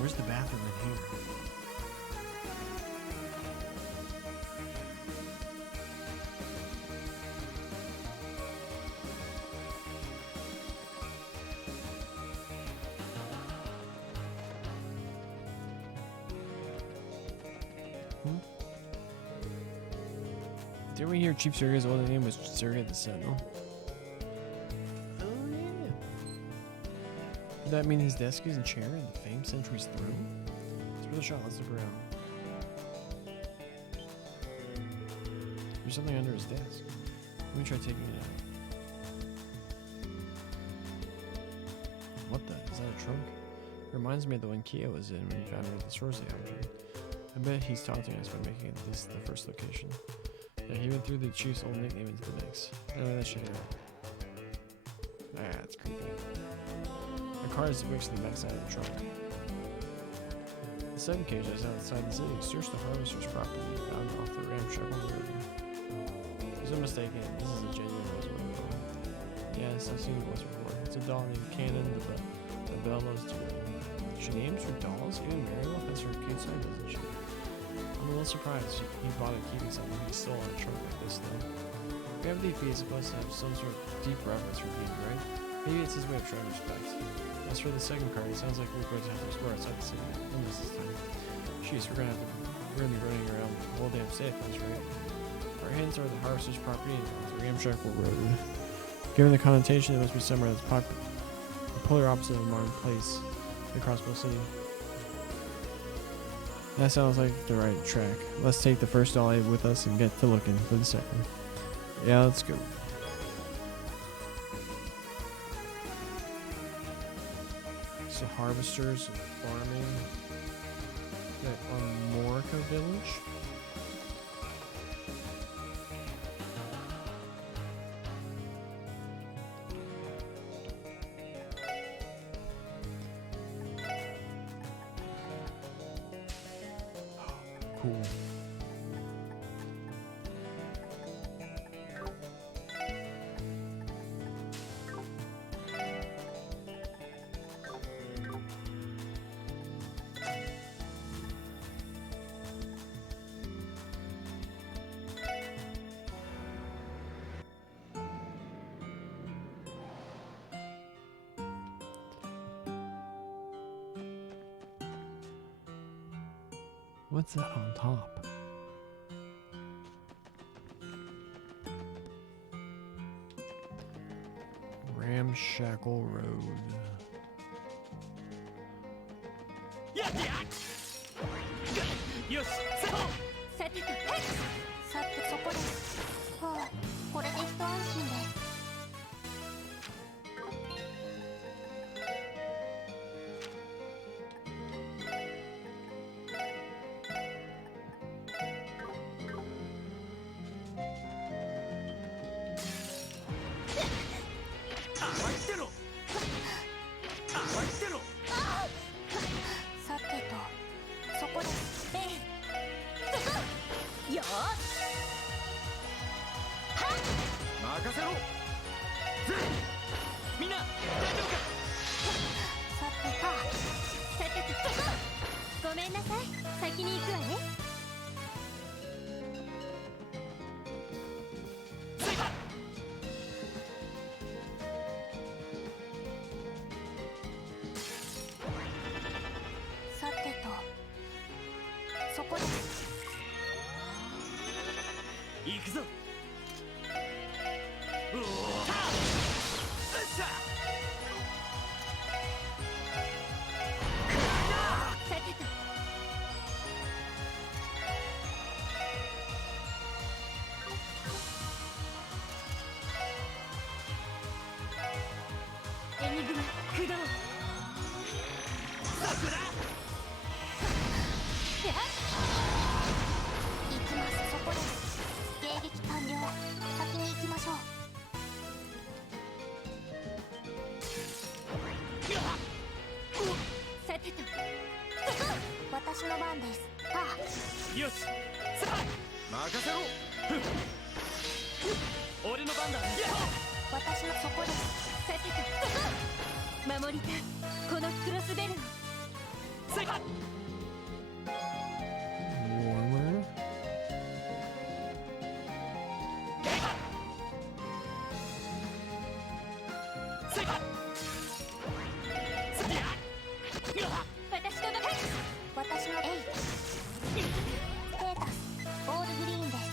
Where's the bathroom in here? Didn't we hear Chief Surrog's old name was Surrogate the Sentinel? Oh yeah. Does that mean his desk is and chair in the famed Century's throne? It's worth a shot. Let's look around. There's something under his desk. Let me try taking it out. What the? Is that a trunk? It reminds me of the one Kia was in when he found her at the source option. I bet he's taunting us by making this the first location. Yeah, he went through the Chief's old nickname into the mix. Anyway, that shit out. Ah, it's creepy. The car is fixed to the backside of the trunk. The second cage is outside the city. Search the harvester's property found off the ramshackle road. There's no mistaken. This is a genuine Rosewood. Yes, I've seen this before. It's a doll named Cannon, the Belle loves to. She names her dolls? Even Mariel has her cute side, doesn't she? I'm a little surprised he bothered keeping something he stole on a trunk like this, though. Gravity Fee is supposed to have some sort of deep reverence for Pete, right? Maybe it's his way of showing respect. As for the second card, it sounds like we're going to have to explore outside the city. Almost this time. Jeez, we're gonna be running around the whole damn state, that's right. Our hands are the harvester's property and the ramshackle road. Given the connotation, it must be somewhere that's the polar opposite of a modern place, the Crossbelt City. That sounds like the right track. Let's take the first dolly with us and get to looking for the second. Yeah, let's go. So harvesters and farming on Morica Village. Cool. What's that on top? Ramshackle Road.よし、さてと、さてそこです。はあ、これで一安心です。さてと、そこです。よーし。任せろ。みんな大丈夫か。さてと、さてと、ごめんなさい。先に行くわね。さてと、そこです。行くぞ。おお。よっしゃ。さてと。エニグマ駆動。行きます。そこです。迎撃完了。先に行きましょう。さてと、私の番です。よし、さあ任せろ。俺の番だ。私のそこです。さてと、守りたいこのクロスベルを。Warmer.私の A ステータスオールグリーンです。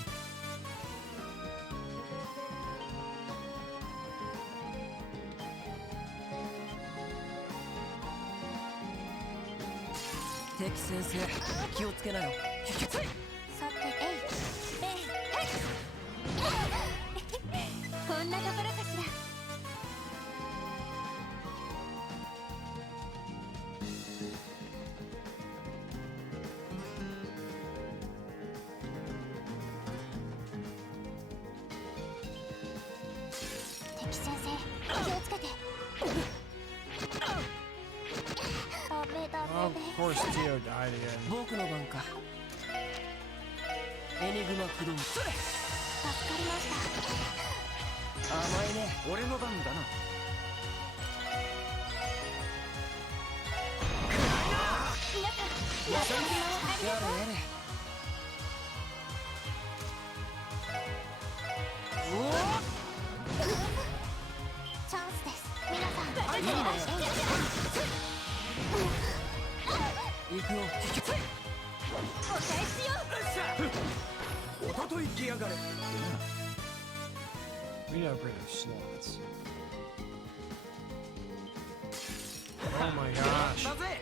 敵先生気をつけなよ。さて A こんなところかしら。敵先生気をつけて。ダメダメ Of です。 course, Tio died again. 僕の番か。エニグマクドン。助かりました。甘いね。俺の番だな。皆さんやってみます。やれやれ。チャンスです。皆さんいいね。行くよ。お返しよ。おととい来やがれ。 We need to upgrade our slots. Oh my gosh. だぜ。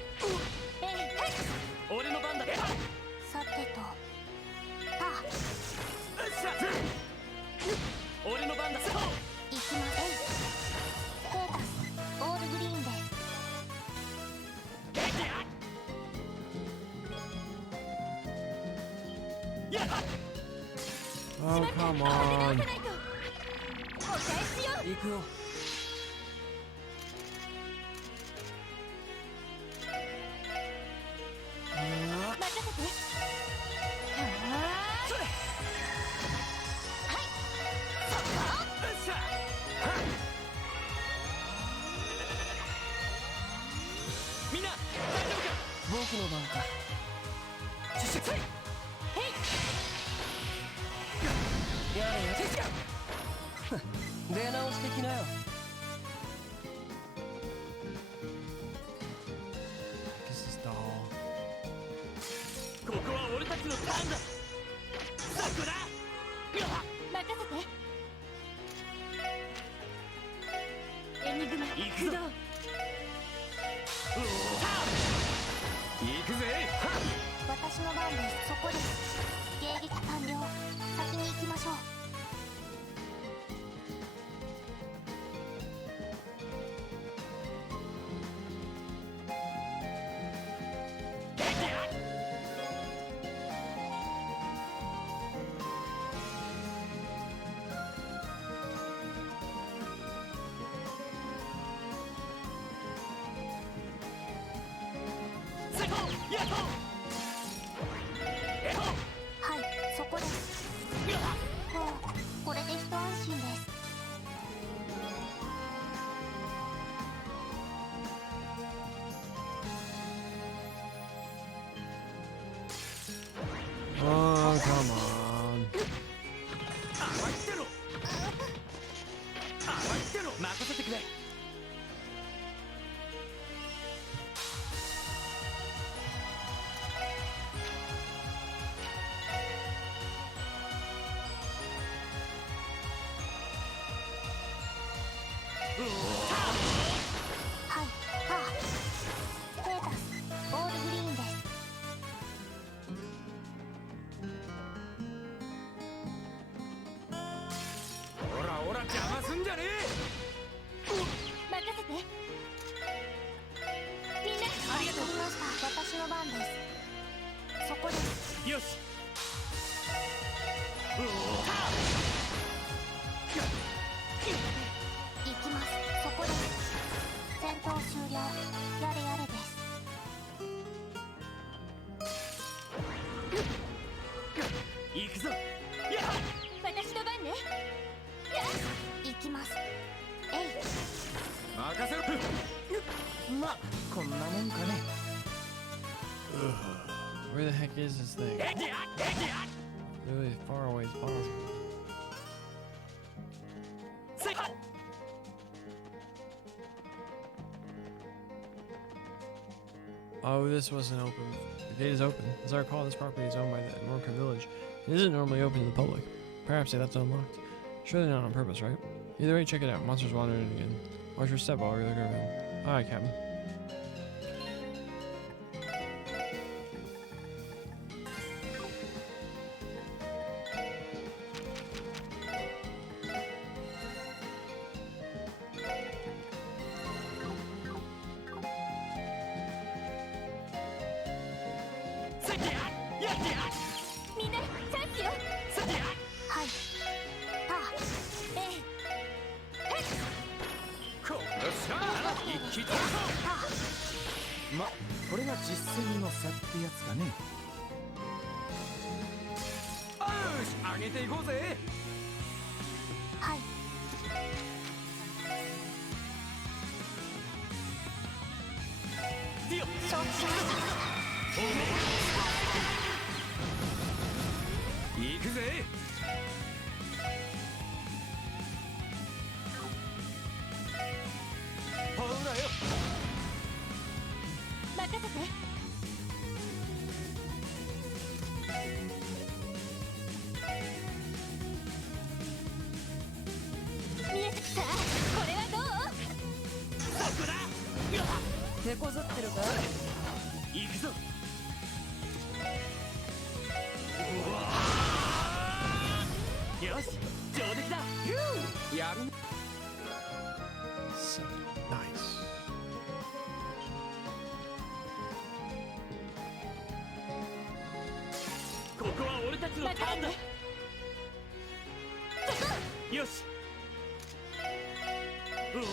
俺の番だ。さてと俺の番だ。行きます。ステータスオールグリーンです。 Oh, come on. お返しよ。行くよ。任せて。みんな大丈夫か。僕の番か。やれやれ。出直してきなよ。 This is doll. ここは俺たちのターンだ。そこだ。任せて。エニグマ行くぞ。行くぜ。私の番です。そこです。迎撃完了。先に行きましょう。はい、そこです。もうこれで一安心です。 Oh, come on. 甘いってろ。甘いってろ。任せてくれ。はい、はあ。ステータスオールグリーンです。 ほらほら邪魔すんじゃね任せて。みんなありがとうございました。私の番です。そこです。よし。行きます。そこです。戦闘終了。やれやれです。行くぞ。私の番ね。行きます。えい。え。任せろ。まあこんなもんかね。Where the heck is this thing? Really as far away as possible. Oh, this wasn't open. The gate is open. As I recall, this property is owned by the Morka village. It isn't normally open to the public. Perhaps they left it unlocked. Surely not on purpose, right? Either way, check it out. Monsters wandering in again. Watch your step while we look around. Alright, Captain.ま、これが実践の差ってやつかね。よし、上げていこうぜ。はい。承知しました。行くぜ。ほらよ。任せて。見えてきた。これはどう？そこだ。手こずってるか？行くぞ。よし、上出来だ。やるね。So nice. ここは俺たちのターンだ。よし。うおー。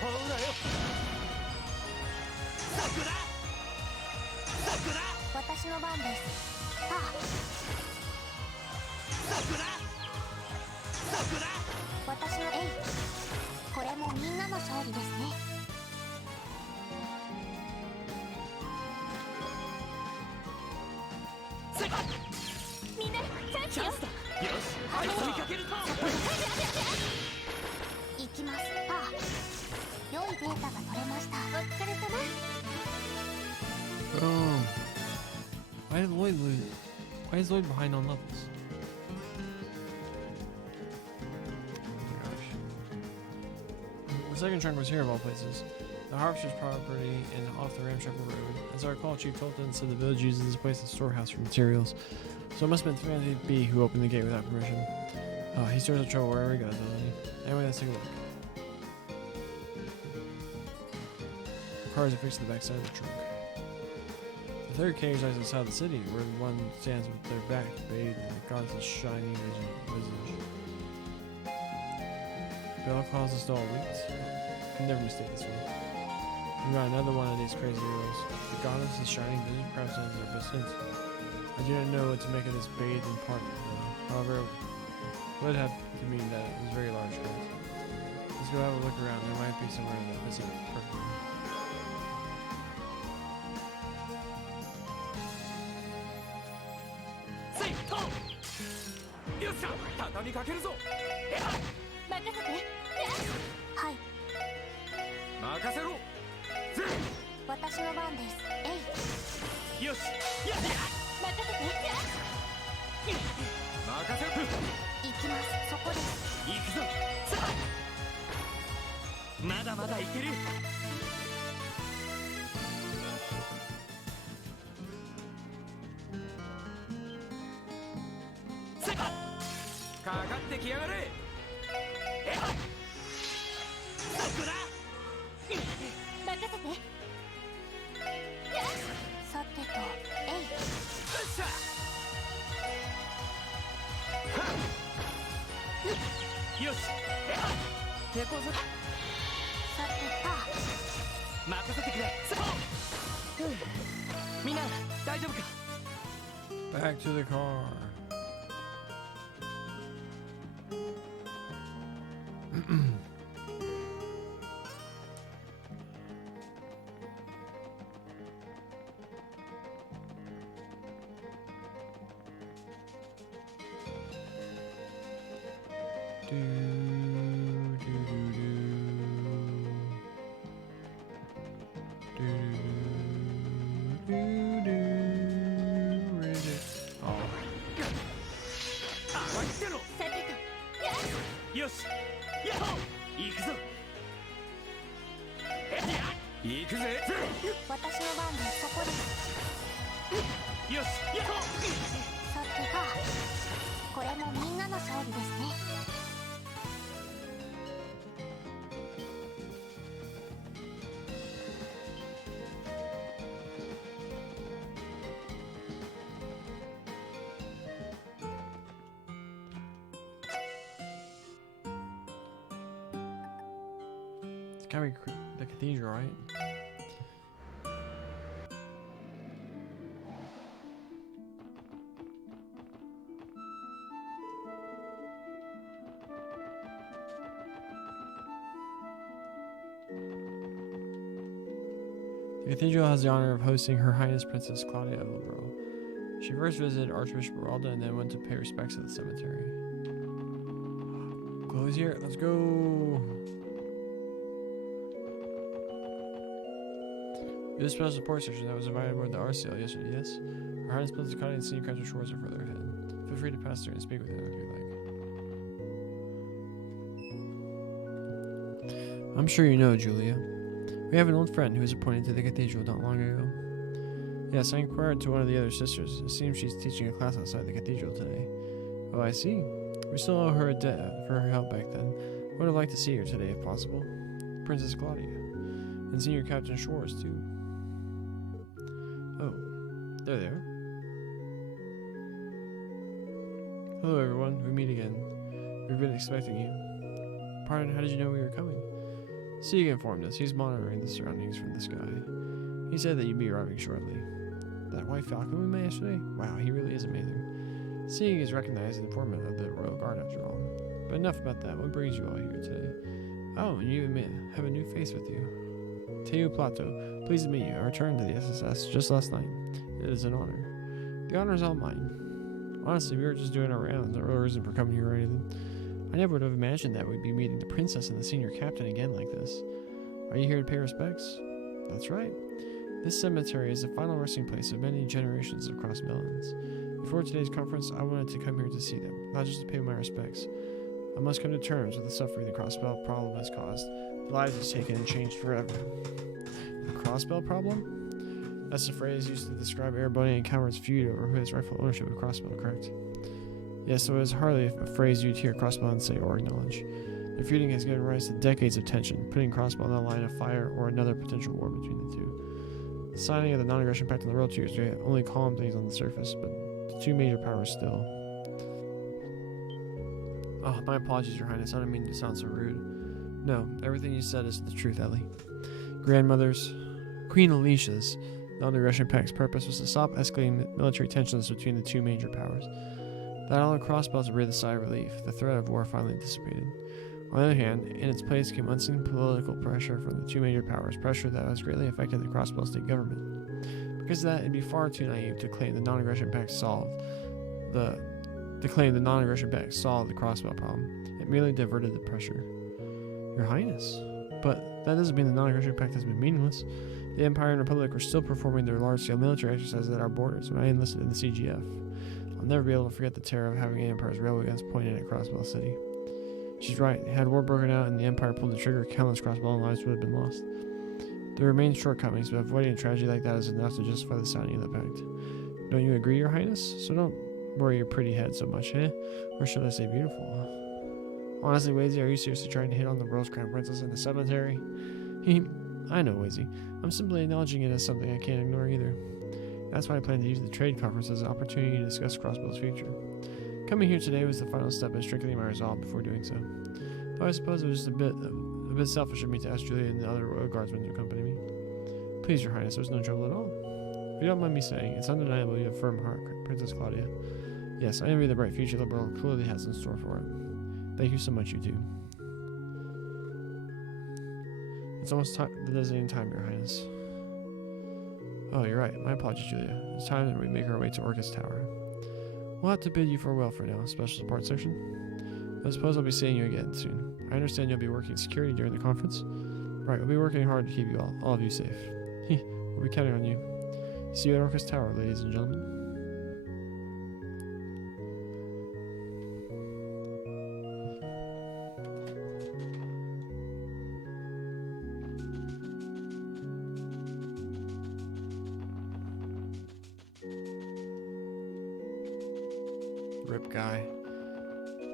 ほらよ。そこだ。そこだ。私の番です。さあ。そこだ。そこだ。私のこれもみんなの勝利ですね。みんなチャンスよ。よし、はい、追いかけるぞ。行きます。ああ、良いデータが取れました。お疲れ様。Why did Lloyd lose? Why is Lloyd behind on levels? Oh my gosh. The second trunk was here of all places. The harvester's property and off the ramshackle road. As I recall, Chief Tolton said the village uses this place as a storehouse for materials. So it must have been 300B who opened the gate without permission. Oh, he stirs up trouble wherever he goes, doesn't he? Anyway, let's take a look. The cars are fixed to the back side of the trunk. The third cage lies outside the city, where one stands with their back bathed in the goddess' shining visage. Bell calls us all weeks. Can never mistake this one. We got another one of these crazy heroes. The goddess' shining visage perhaps ends our distance. I do not know what to make of this bathed in part, though. However, it would have to mean that it was very large. Let's go have a look around. There might be somewhere that fits it perfectly. Back to the car. さてとよしやっほ行くぞ行くぜ私の番でそこです。よしやっほさてとこれもみんなの勝利ですね。It's gotta be the cathedral, right? The cathedral has the honor of hosting Her Highness Princess Claudia of Liberal. She first visited Archbishop Beralda and then went to pay respects at the cemetery. Chloe's here. Let's go. You're the special support station that was invited aboard the RCL yesterday, yes? Her Highness Princess Claudia and Senior Captain Schwartz are further ahead. Feel free to pass through and speak with them if you like. I'm sure you know, Julia. We have an old friend who was appointed to the cathedral not long ago. Yes, I inquired to one of the other sisters. It seems she's teaching a class outside the cathedral today. Oh, I see. We still owe her a debt for her help back then. Would have liked to see her today if possible. Princess Claudia. And Senior Captain Schwartz, too. Oh, they're there. Hello, everyone. We meet again. We've been expecting you. Pardon, how did you know we were coming? Sieg informed us. He's monitoring the surroundings from the sky. He said that you'd be arriving shortly. That white falcon we met yesterday? Wow, he really is amazing. Sieg is recognized as informant of the Royal Guard after all. But enough about that. What brings you all here today? Oh, and you have a new face with you. Teo Plato, pleased to meet you. I returned to the SSS just last night. It is an honor. The honor is all mine. Honestly, we were just doing our rounds. No real reason for coming here or anything. I never would have imagined that we'd be meeting the princess and the senior captain again like this. Are you here to pay respects? That's right. This cemetery is the final resting place of many generations of Crossbellans. Before today's conference, I wanted to come here to see them, not just to pay my respects. I must come to terms with the suffering the Crossbelt Problem has caused. The lives it's taken and changed forever. The Crossbelt Problem? That's the phrase used to describe Erebonian and Calvard's feud over who has rightful ownership of Crossbelt, correct? Yes, so it is hardly a phrase you'd hear Crossbellans say or acknowledge. The feuding has given rise to decades of tension, putting Crossbelt on the line of fire or another potential war between the two. The signing of the non-aggression pact on the World Tiers only calmed things on the surface, but the two major powers still. Oh, my apologies, Your Highness. I didn't mean to sound so rude. No, everything you said is the truth, Ellie. Grandmother's, Queen Alicia's, non-aggression pact's purpose was to stop escalating military tensions between the two major powers. That all the Crossbelts breathed a sigh of relief. The threat of war finally dissipated. On the other hand, in its place came unseen political pressure from the two major powers, pressure that has greatly affected the Crossbelt state government. Because of that, it'd be far too naive to claim the non-aggression pact solved the Crossbelt problem. It merely diverted the pressure. Your Highness, but that doesn't mean the non-aggression pact has been meaningless. The Empire and Republic were still performing their large-scale military exercises at our borders when I enlisted in the CGF. I'll never be able to forget the terror of having the Empire's railway guns pointed at Crossbelt City. She's right. Had war broken out and the Empire pulled the trigger, countless Crossbellan lives would have been lost. There remain shortcomings, but avoiding a tragedy like that is enough to justify the signing of the pact. Don't you agree, Your Highness? So don't worry your pretty head so much, eh? Or should I say beautiful? Honestly, Wazy, are you seriously trying to hit on the world's crown princess in the cemetery? I know, Wazy. I'm simply acknowledging it as something I can't ignore either. That's why I plan to use the trade conference as an opportunity to discuss Crossbelt's future. Coming here today was the final step in strengthening my resolve before doing so. Though I suppose it was just a bit selfish of me to ask Julia and the other royal guardsmen to accompany me. Please, Your Highness, there's no trouble at all. If you don't mind me saying, it's undeniable you have a firm heart, Princess Claudia. Yes, I envy the bright future the world clearly has in store for it. Thank you so much, you two. It's almost the designated time, Your Highness. Oh, you're right. My apologies, Julia. It's time that we make our way to Orcus Tower. We'll have to bid you farewell for now, Special Support Section. I suppose I'll be seeing you again soon. I understand you'll be working security during the conference. Right, we'll be working hard to keep you all of you safe. We'll be counting on you. See you at Orcus Tower, ladies and gentlemen. Rip guy.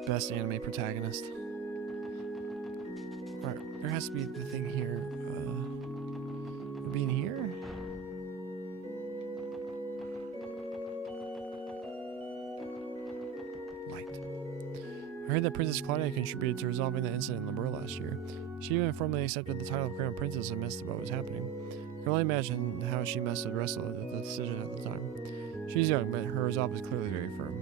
Best anime protagonist. Alright, there has to be the thing here. Being here? Light. I heard that Princess Claudia contributed to resolving the incident in Labor last year. She even formally accepted the title of Crown Princess amidst what was happening. I can only imagine how she must have wrestled with the decision at the time. She's young, but her resolve is clearly very firm.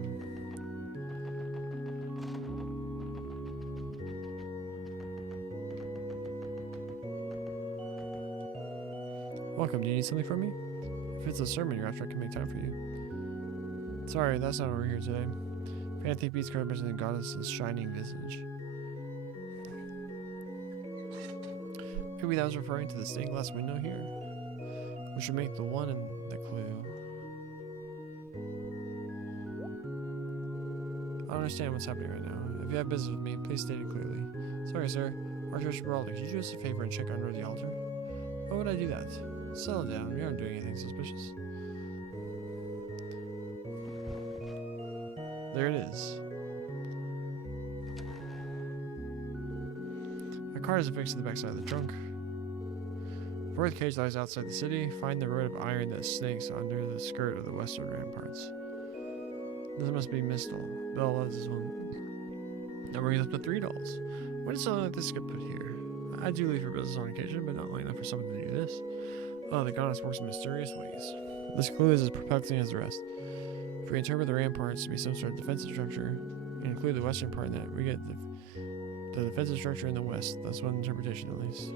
Welcome, do you need something from me? If it's a sermon you're after, I can make time for you. Sorry, that's not why we're here today. Fantasy beats representing the goddess's shining visage. Maybe that was referring to the stained glass window here, which would make the one in the clue. I don't understand what's happening right now. If you have business with me, please state it clearly. Sorry, sir. Archbishop Geraldo, could you do us a favor and check under the altar? Why would I do that? Settle down, we aren't doing anything suspicious. There it is. A car is affixed to the backside of the trunk. The fourth cage lies outside the city. Find the road of iron that snakes under the skirt of the western ramparts. This must be Mistal. Belle loves this one. Now we're up to 3 dolls. Why did something like this get put here? I do leave for business on occasion, but not long enough for someone to do this. Oh, the goddess works in mysterious ways. This clue is as perplexing as the rest. If we interpret the ramparts to be some sort of defensive structure, and include the western part in that, we get the defensive structure in the west. That's one interpretation, at least.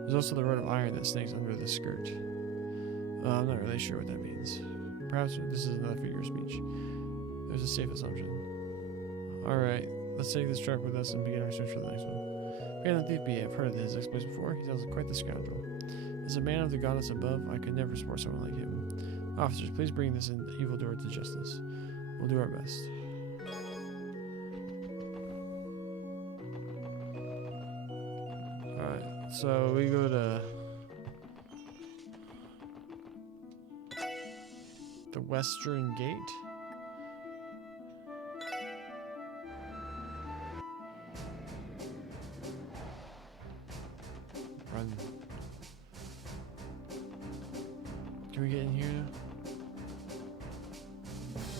There's also the rod of iron that snakes under the skirt. I'm not really sure what that means. Perhaps this is another figure of speech. There's a safe assumption. Alright, let's take this truck with us and begin our search for the next one. Random thief B, I've heard of his exploits before. He sounds like quite the scoundrel. As a man of the goddess above, I could never support someone like him. Officers, please bring this evildoer to justice. We'll do our best. Alright, so we go to the western gate. Run. Can we get in here now?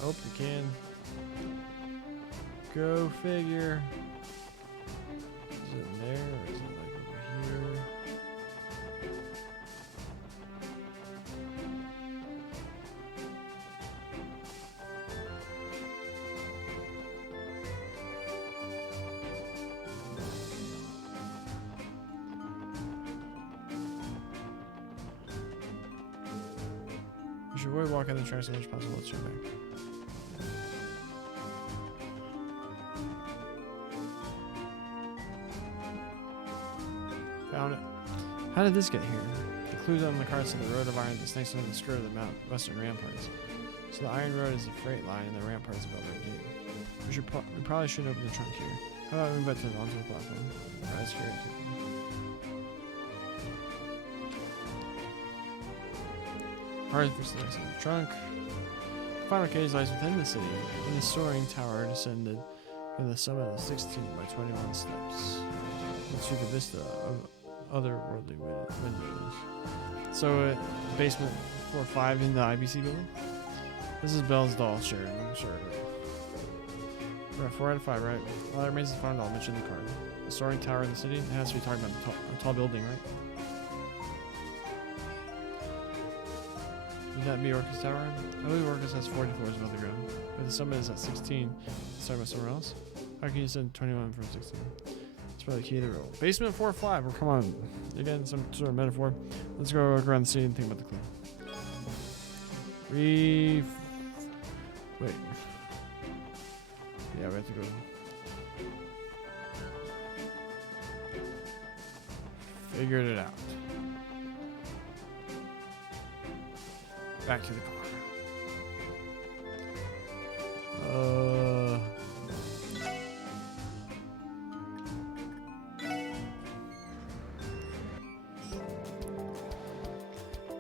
Oh, you can. Go figure. Is it in there or is it like over here? We should avoid walking the tracks as much as possible. Let's turn back. Found it. How did this get here? The clues on the cards to the road of iron that snakes under the skirt of the western ramparts. So the iron road is a freight line and the rampart is above our gate. We probably shouldn't open the trunk here. How about we move it onto the platform? Alright, that's great. Hard for the trunk. The final cage lies within the city, in the soaring tower descended from the summit of 16 by 21 steps. Let's see the vista of otherworldly windows. So, basement 4-5 in the IBC building. This is Belle's doll, Sharon. I'm sure. We're at 4 out of 5, right? All that remains is the final doll mentioned in the card. The soaring tower in the city. It has to be talking about the tall building, right? Would that be Orcus Tower? I believe Orcus has 40 floors above the ground, but the summit is at 16. Let's talk about somewhere else. How can you send 21 from 16? That's probably the key to the roll. Basement 4-5. Well, come on. Again, some sort of metaphor. Let's go walk around the city and think about the clue. Wait. Yeah, we have to go. Figured it out. Back to the car.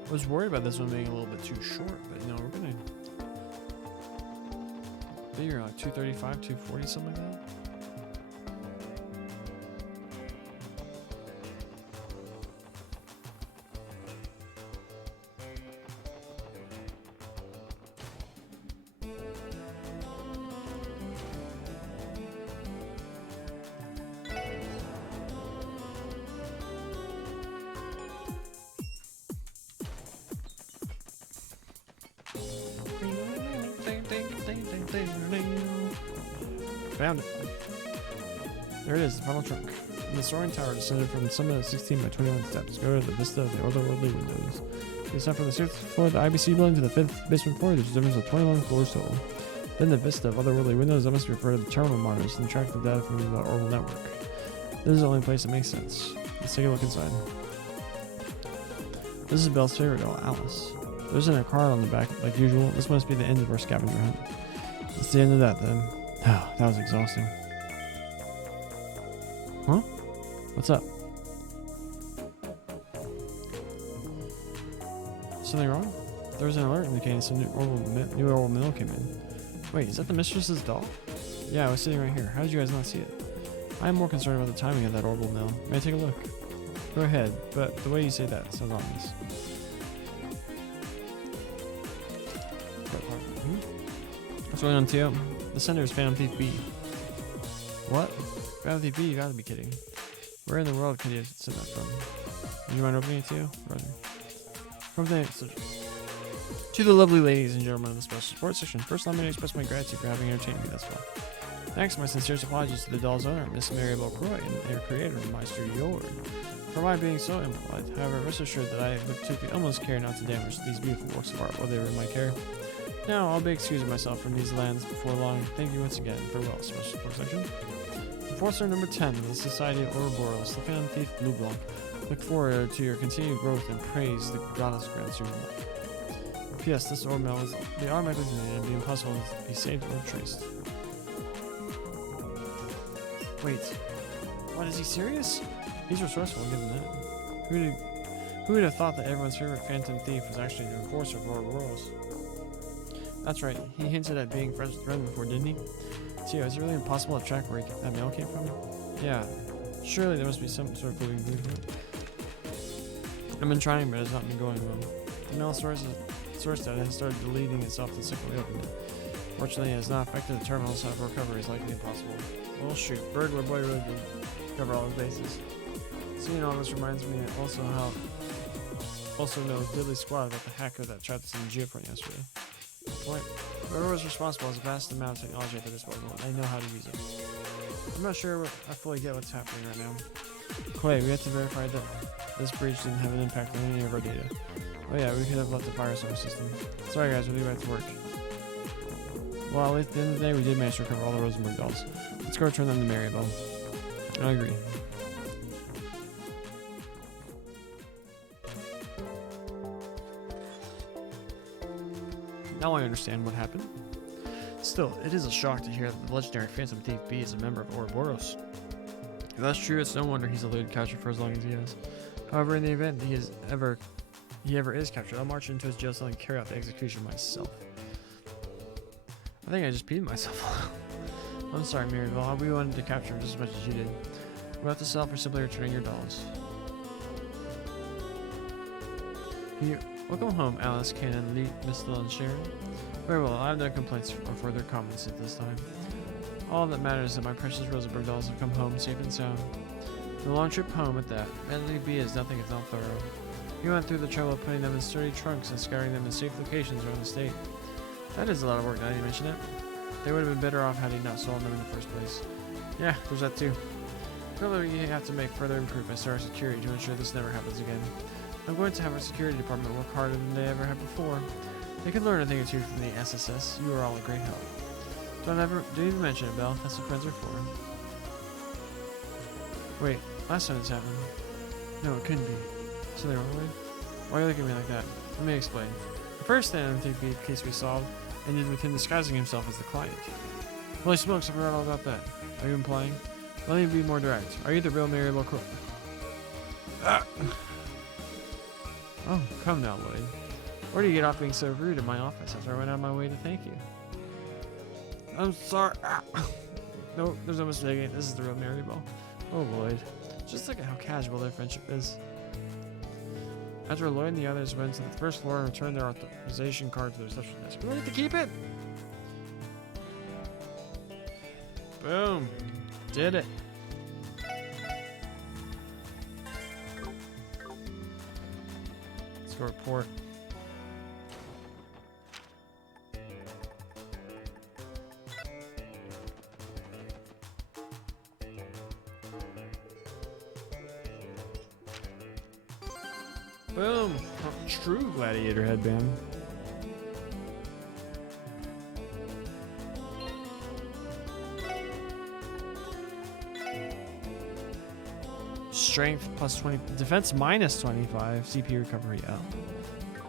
I was worried about this one being a little bit too short, but no, we're gonna figure like 235, 240, something like that. Found it. There it is, the final trunk. The soaring tower descended from the summit of 16 by 21 steps. Go to the vista of the otherworldly windows. You descend from the 6th floor of the IBC building to the 5th basement floor. There's a difference of 21 floors total. Then the vista of otherworldly windows, that must refer to the terminal monitors and track the data from the orbital network. This is the only place that makes sense. Let's take a look inside. This is Belle's favorite doll, Alice. There's a card on the back, like usual. This must be the end of our scavenger hunt. It's the end of that, then. Oh, that was exhausting. Huh? What's up? Something wrong? There was an alert indicating some new orbital mail came in. Wait, is that the mistress's doll? Yeah, I was sitting right here. How did you guys not see it? I am more concerned about the timing of that orbital mail. May I take a look? Go ahead, but the way you say that sounds ominous. What's going on, Tio? The sender is Phantom Thief B. What? Phantom Thief B? You gotta be kidding. Where in the world could you send that from? Would you mind opening it, Tio? Roger. From there, to the lovely ladies and gentlemen of the special support section, first let me express my gratitude for having entertained me thus far. Next, my sincerest apologies to the doll's owner, Miss Maribel Croy, and their creator, Meister Yord, for my being so impolite. However, rest assured that I took the utmost care not to damage these beautiful works of art while they were in my care. Now, I'll be excusing myself from these lands before long. Thank you once again. Farewell, special support section. Enforcer number 10 of the Society of Ouroboros, the Phantom Thief Blue Block. Look forward to your continued growth and praise the goddess grants you. P.S. This orb mail is automatically deleted and be impossible to be saved or traced. Wait, what, is he serious? He's resourceful, given that. Who would have thought that everyone's favorite Phantom Thief was actually an enforcer of Ouroboros? That's right, he hinted at being friends with Ren before, didn't he? Tio, is it really impossible to track where that mail came from? Yeah, surely there must be some sort of moving movement. I've been trying, but it's not been going well. The mail source data has started deleting itself the second we opened it. Fortunately, it has not affected the terminal, so recovery is likely impossible. Well, shoot, Birdwood Boy really did cover all his bases. Seeing all this reminds me also knows Diddley Squad about the hacker that tried to send Geoprint yesterday. Point. Whoever was responsible has a vast amount of technology at their disposal, and they know how to use it. I'm not sure I fully get what's happening right now. Clay, we have to verify that this breach didn't have an impact on any of our data. Oh yeah, we could have left a virus on our system. Sorry guys, we'll be back to work. Well, at the end of the day, we did manage to recover all the Rosenberg dolls. Let's go return them to Maribel. I agree. Now I understand what happened. Still, it is a shock to hear that the legendary Phantom Thief B is a member of Ouroboros. If that's true, it's no wonder he's eluded capture for as long as he has. However, in the event he ever is captured, I'll march into his jail cell and carry out the execution myself. I think I just peed myself. I'm sorry, Maribel. We wanted to capture him just as much as you did. We're at the cell for simply returning your dolls. Welcome home, Alice, Cannon, Lee, Mistel, and Sharon. Very well, I have no complaints or further comments at this time. All that matters is that my precious Rosenberg dolls have come home safe and sound. The long trip home at that. Bentley B is nothing if not thorough. You went through the trouble of putting them in sturdy trunks and scattering them in safe locations around the state. That is a lot of work now you mention it. They would have been better off had he not stolen them in the first place. Yeah, there's that too. Clearly we have to make further improvements to our security to ensure this never happens again. I'm going to have our security department work harder than they ever have before. They could learn a thing or two from the SSS. You are all a great help. Don't even mention it, Belle. That's what friends are for. Wait, last time this happened. No, it couldn't be. Something wrong with me? Why are you looking at me like that? Let me explain. The first thing I don't think the case we solved ended with him disguising himself as the client. Holy smokes, I forgot all about that. Are you implying? Let me be more direct. Are you the real Mary Loco? Oh, come now, Lloyd. Where do you get off being so rude in my office after I went out of my way to thank you? I'm sorry. No, there's no mistaking. This is the real Mary Ball. Oh, Lloyd. Just look at how casual their friendship is. After Lloyd and the others went to the first floor and returned their authorization card to the reception desk. We wanted to keep it. Boom. Did it. Let's go report. Boom. True gladiator headband. Strength plus 20, defense minus 25, CP recovery up.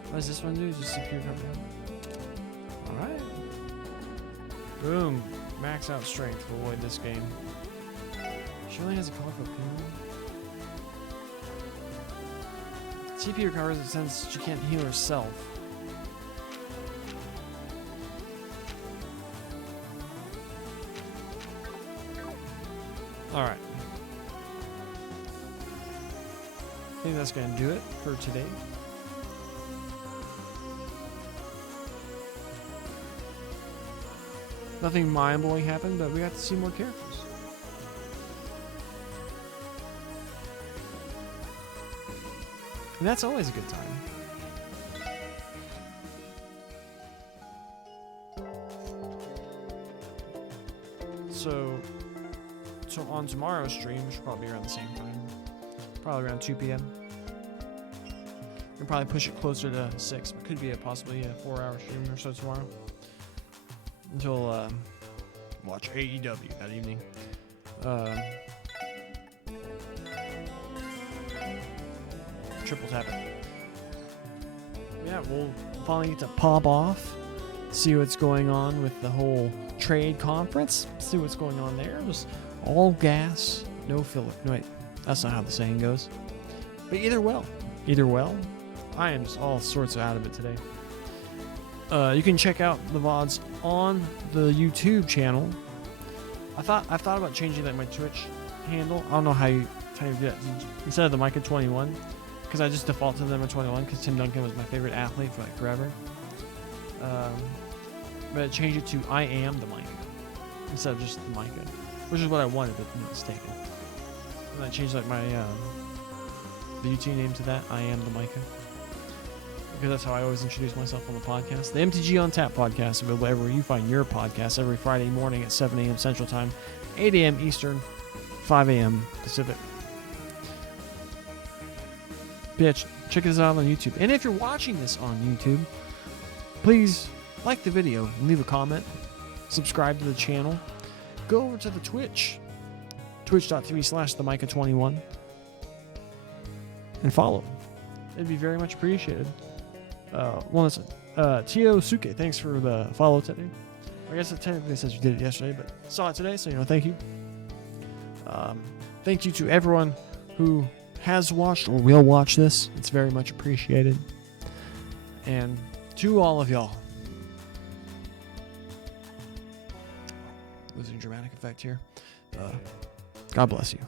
What does this one do? Just CP recovery up. Alright. Boom. Max out strength for Lloyd this game. She only has a colorful pin. CP recovers since she can't heal herself. Alright. I think that's gonna do it for today. Nothing mind-blowing happened, but we got to see more characters. And that's always a good time. So on tomorrow's stream, which will probably be around the same time. Probably around 2 p.m. We can probably push it closer to 6, but could be possibly a 4-hour stream or so tomorrow. Until watch AEW that evening. Triple tap it. Yeah, we'll finally get to pop off, see what's going on with the whole trade conference, see what's going on there. Just all gas, no filler. No, wait, that's not how the saying goes. But either well, I am just all sorts out of it today. You can check out the VODs on the YouTube channel. I've thought about changing like my Twitch handle. I don't know how you do that. Instead of the Micah 21, because I just default to the number 21 because Tim Duncan was my favorite athlete for like forever. But I changed it to I am the Micah instead of just the Micah, which is what I wanted, but no, it's taken. And I changed like my the YouTube name to that, I am the Micah, because that's how I always introduce myself on the podcast. The MTG on Tap podcast, available everywhere you find your podcast, every Friday morning at 7 a.m. Central Time, 8 a.m. Eastern, 5 a.m. Pacific. Bitch, check us out on YouTube. And if you're watching this on YouTube, please like the video and leave a comment. Subscribe to the channel. Go over to the Twitch, twitch.tv/themicah21, and follow. It'd be very much appreciated. Listen, Tio Suke, thanks for the follow today. I guess it technically says you did it yesterday, but saw it today, so thank you. Thank you to everyone who has watched or will watch this. It's very much appreciated. And to all of y'all, losing dramatic effect here. God bless you.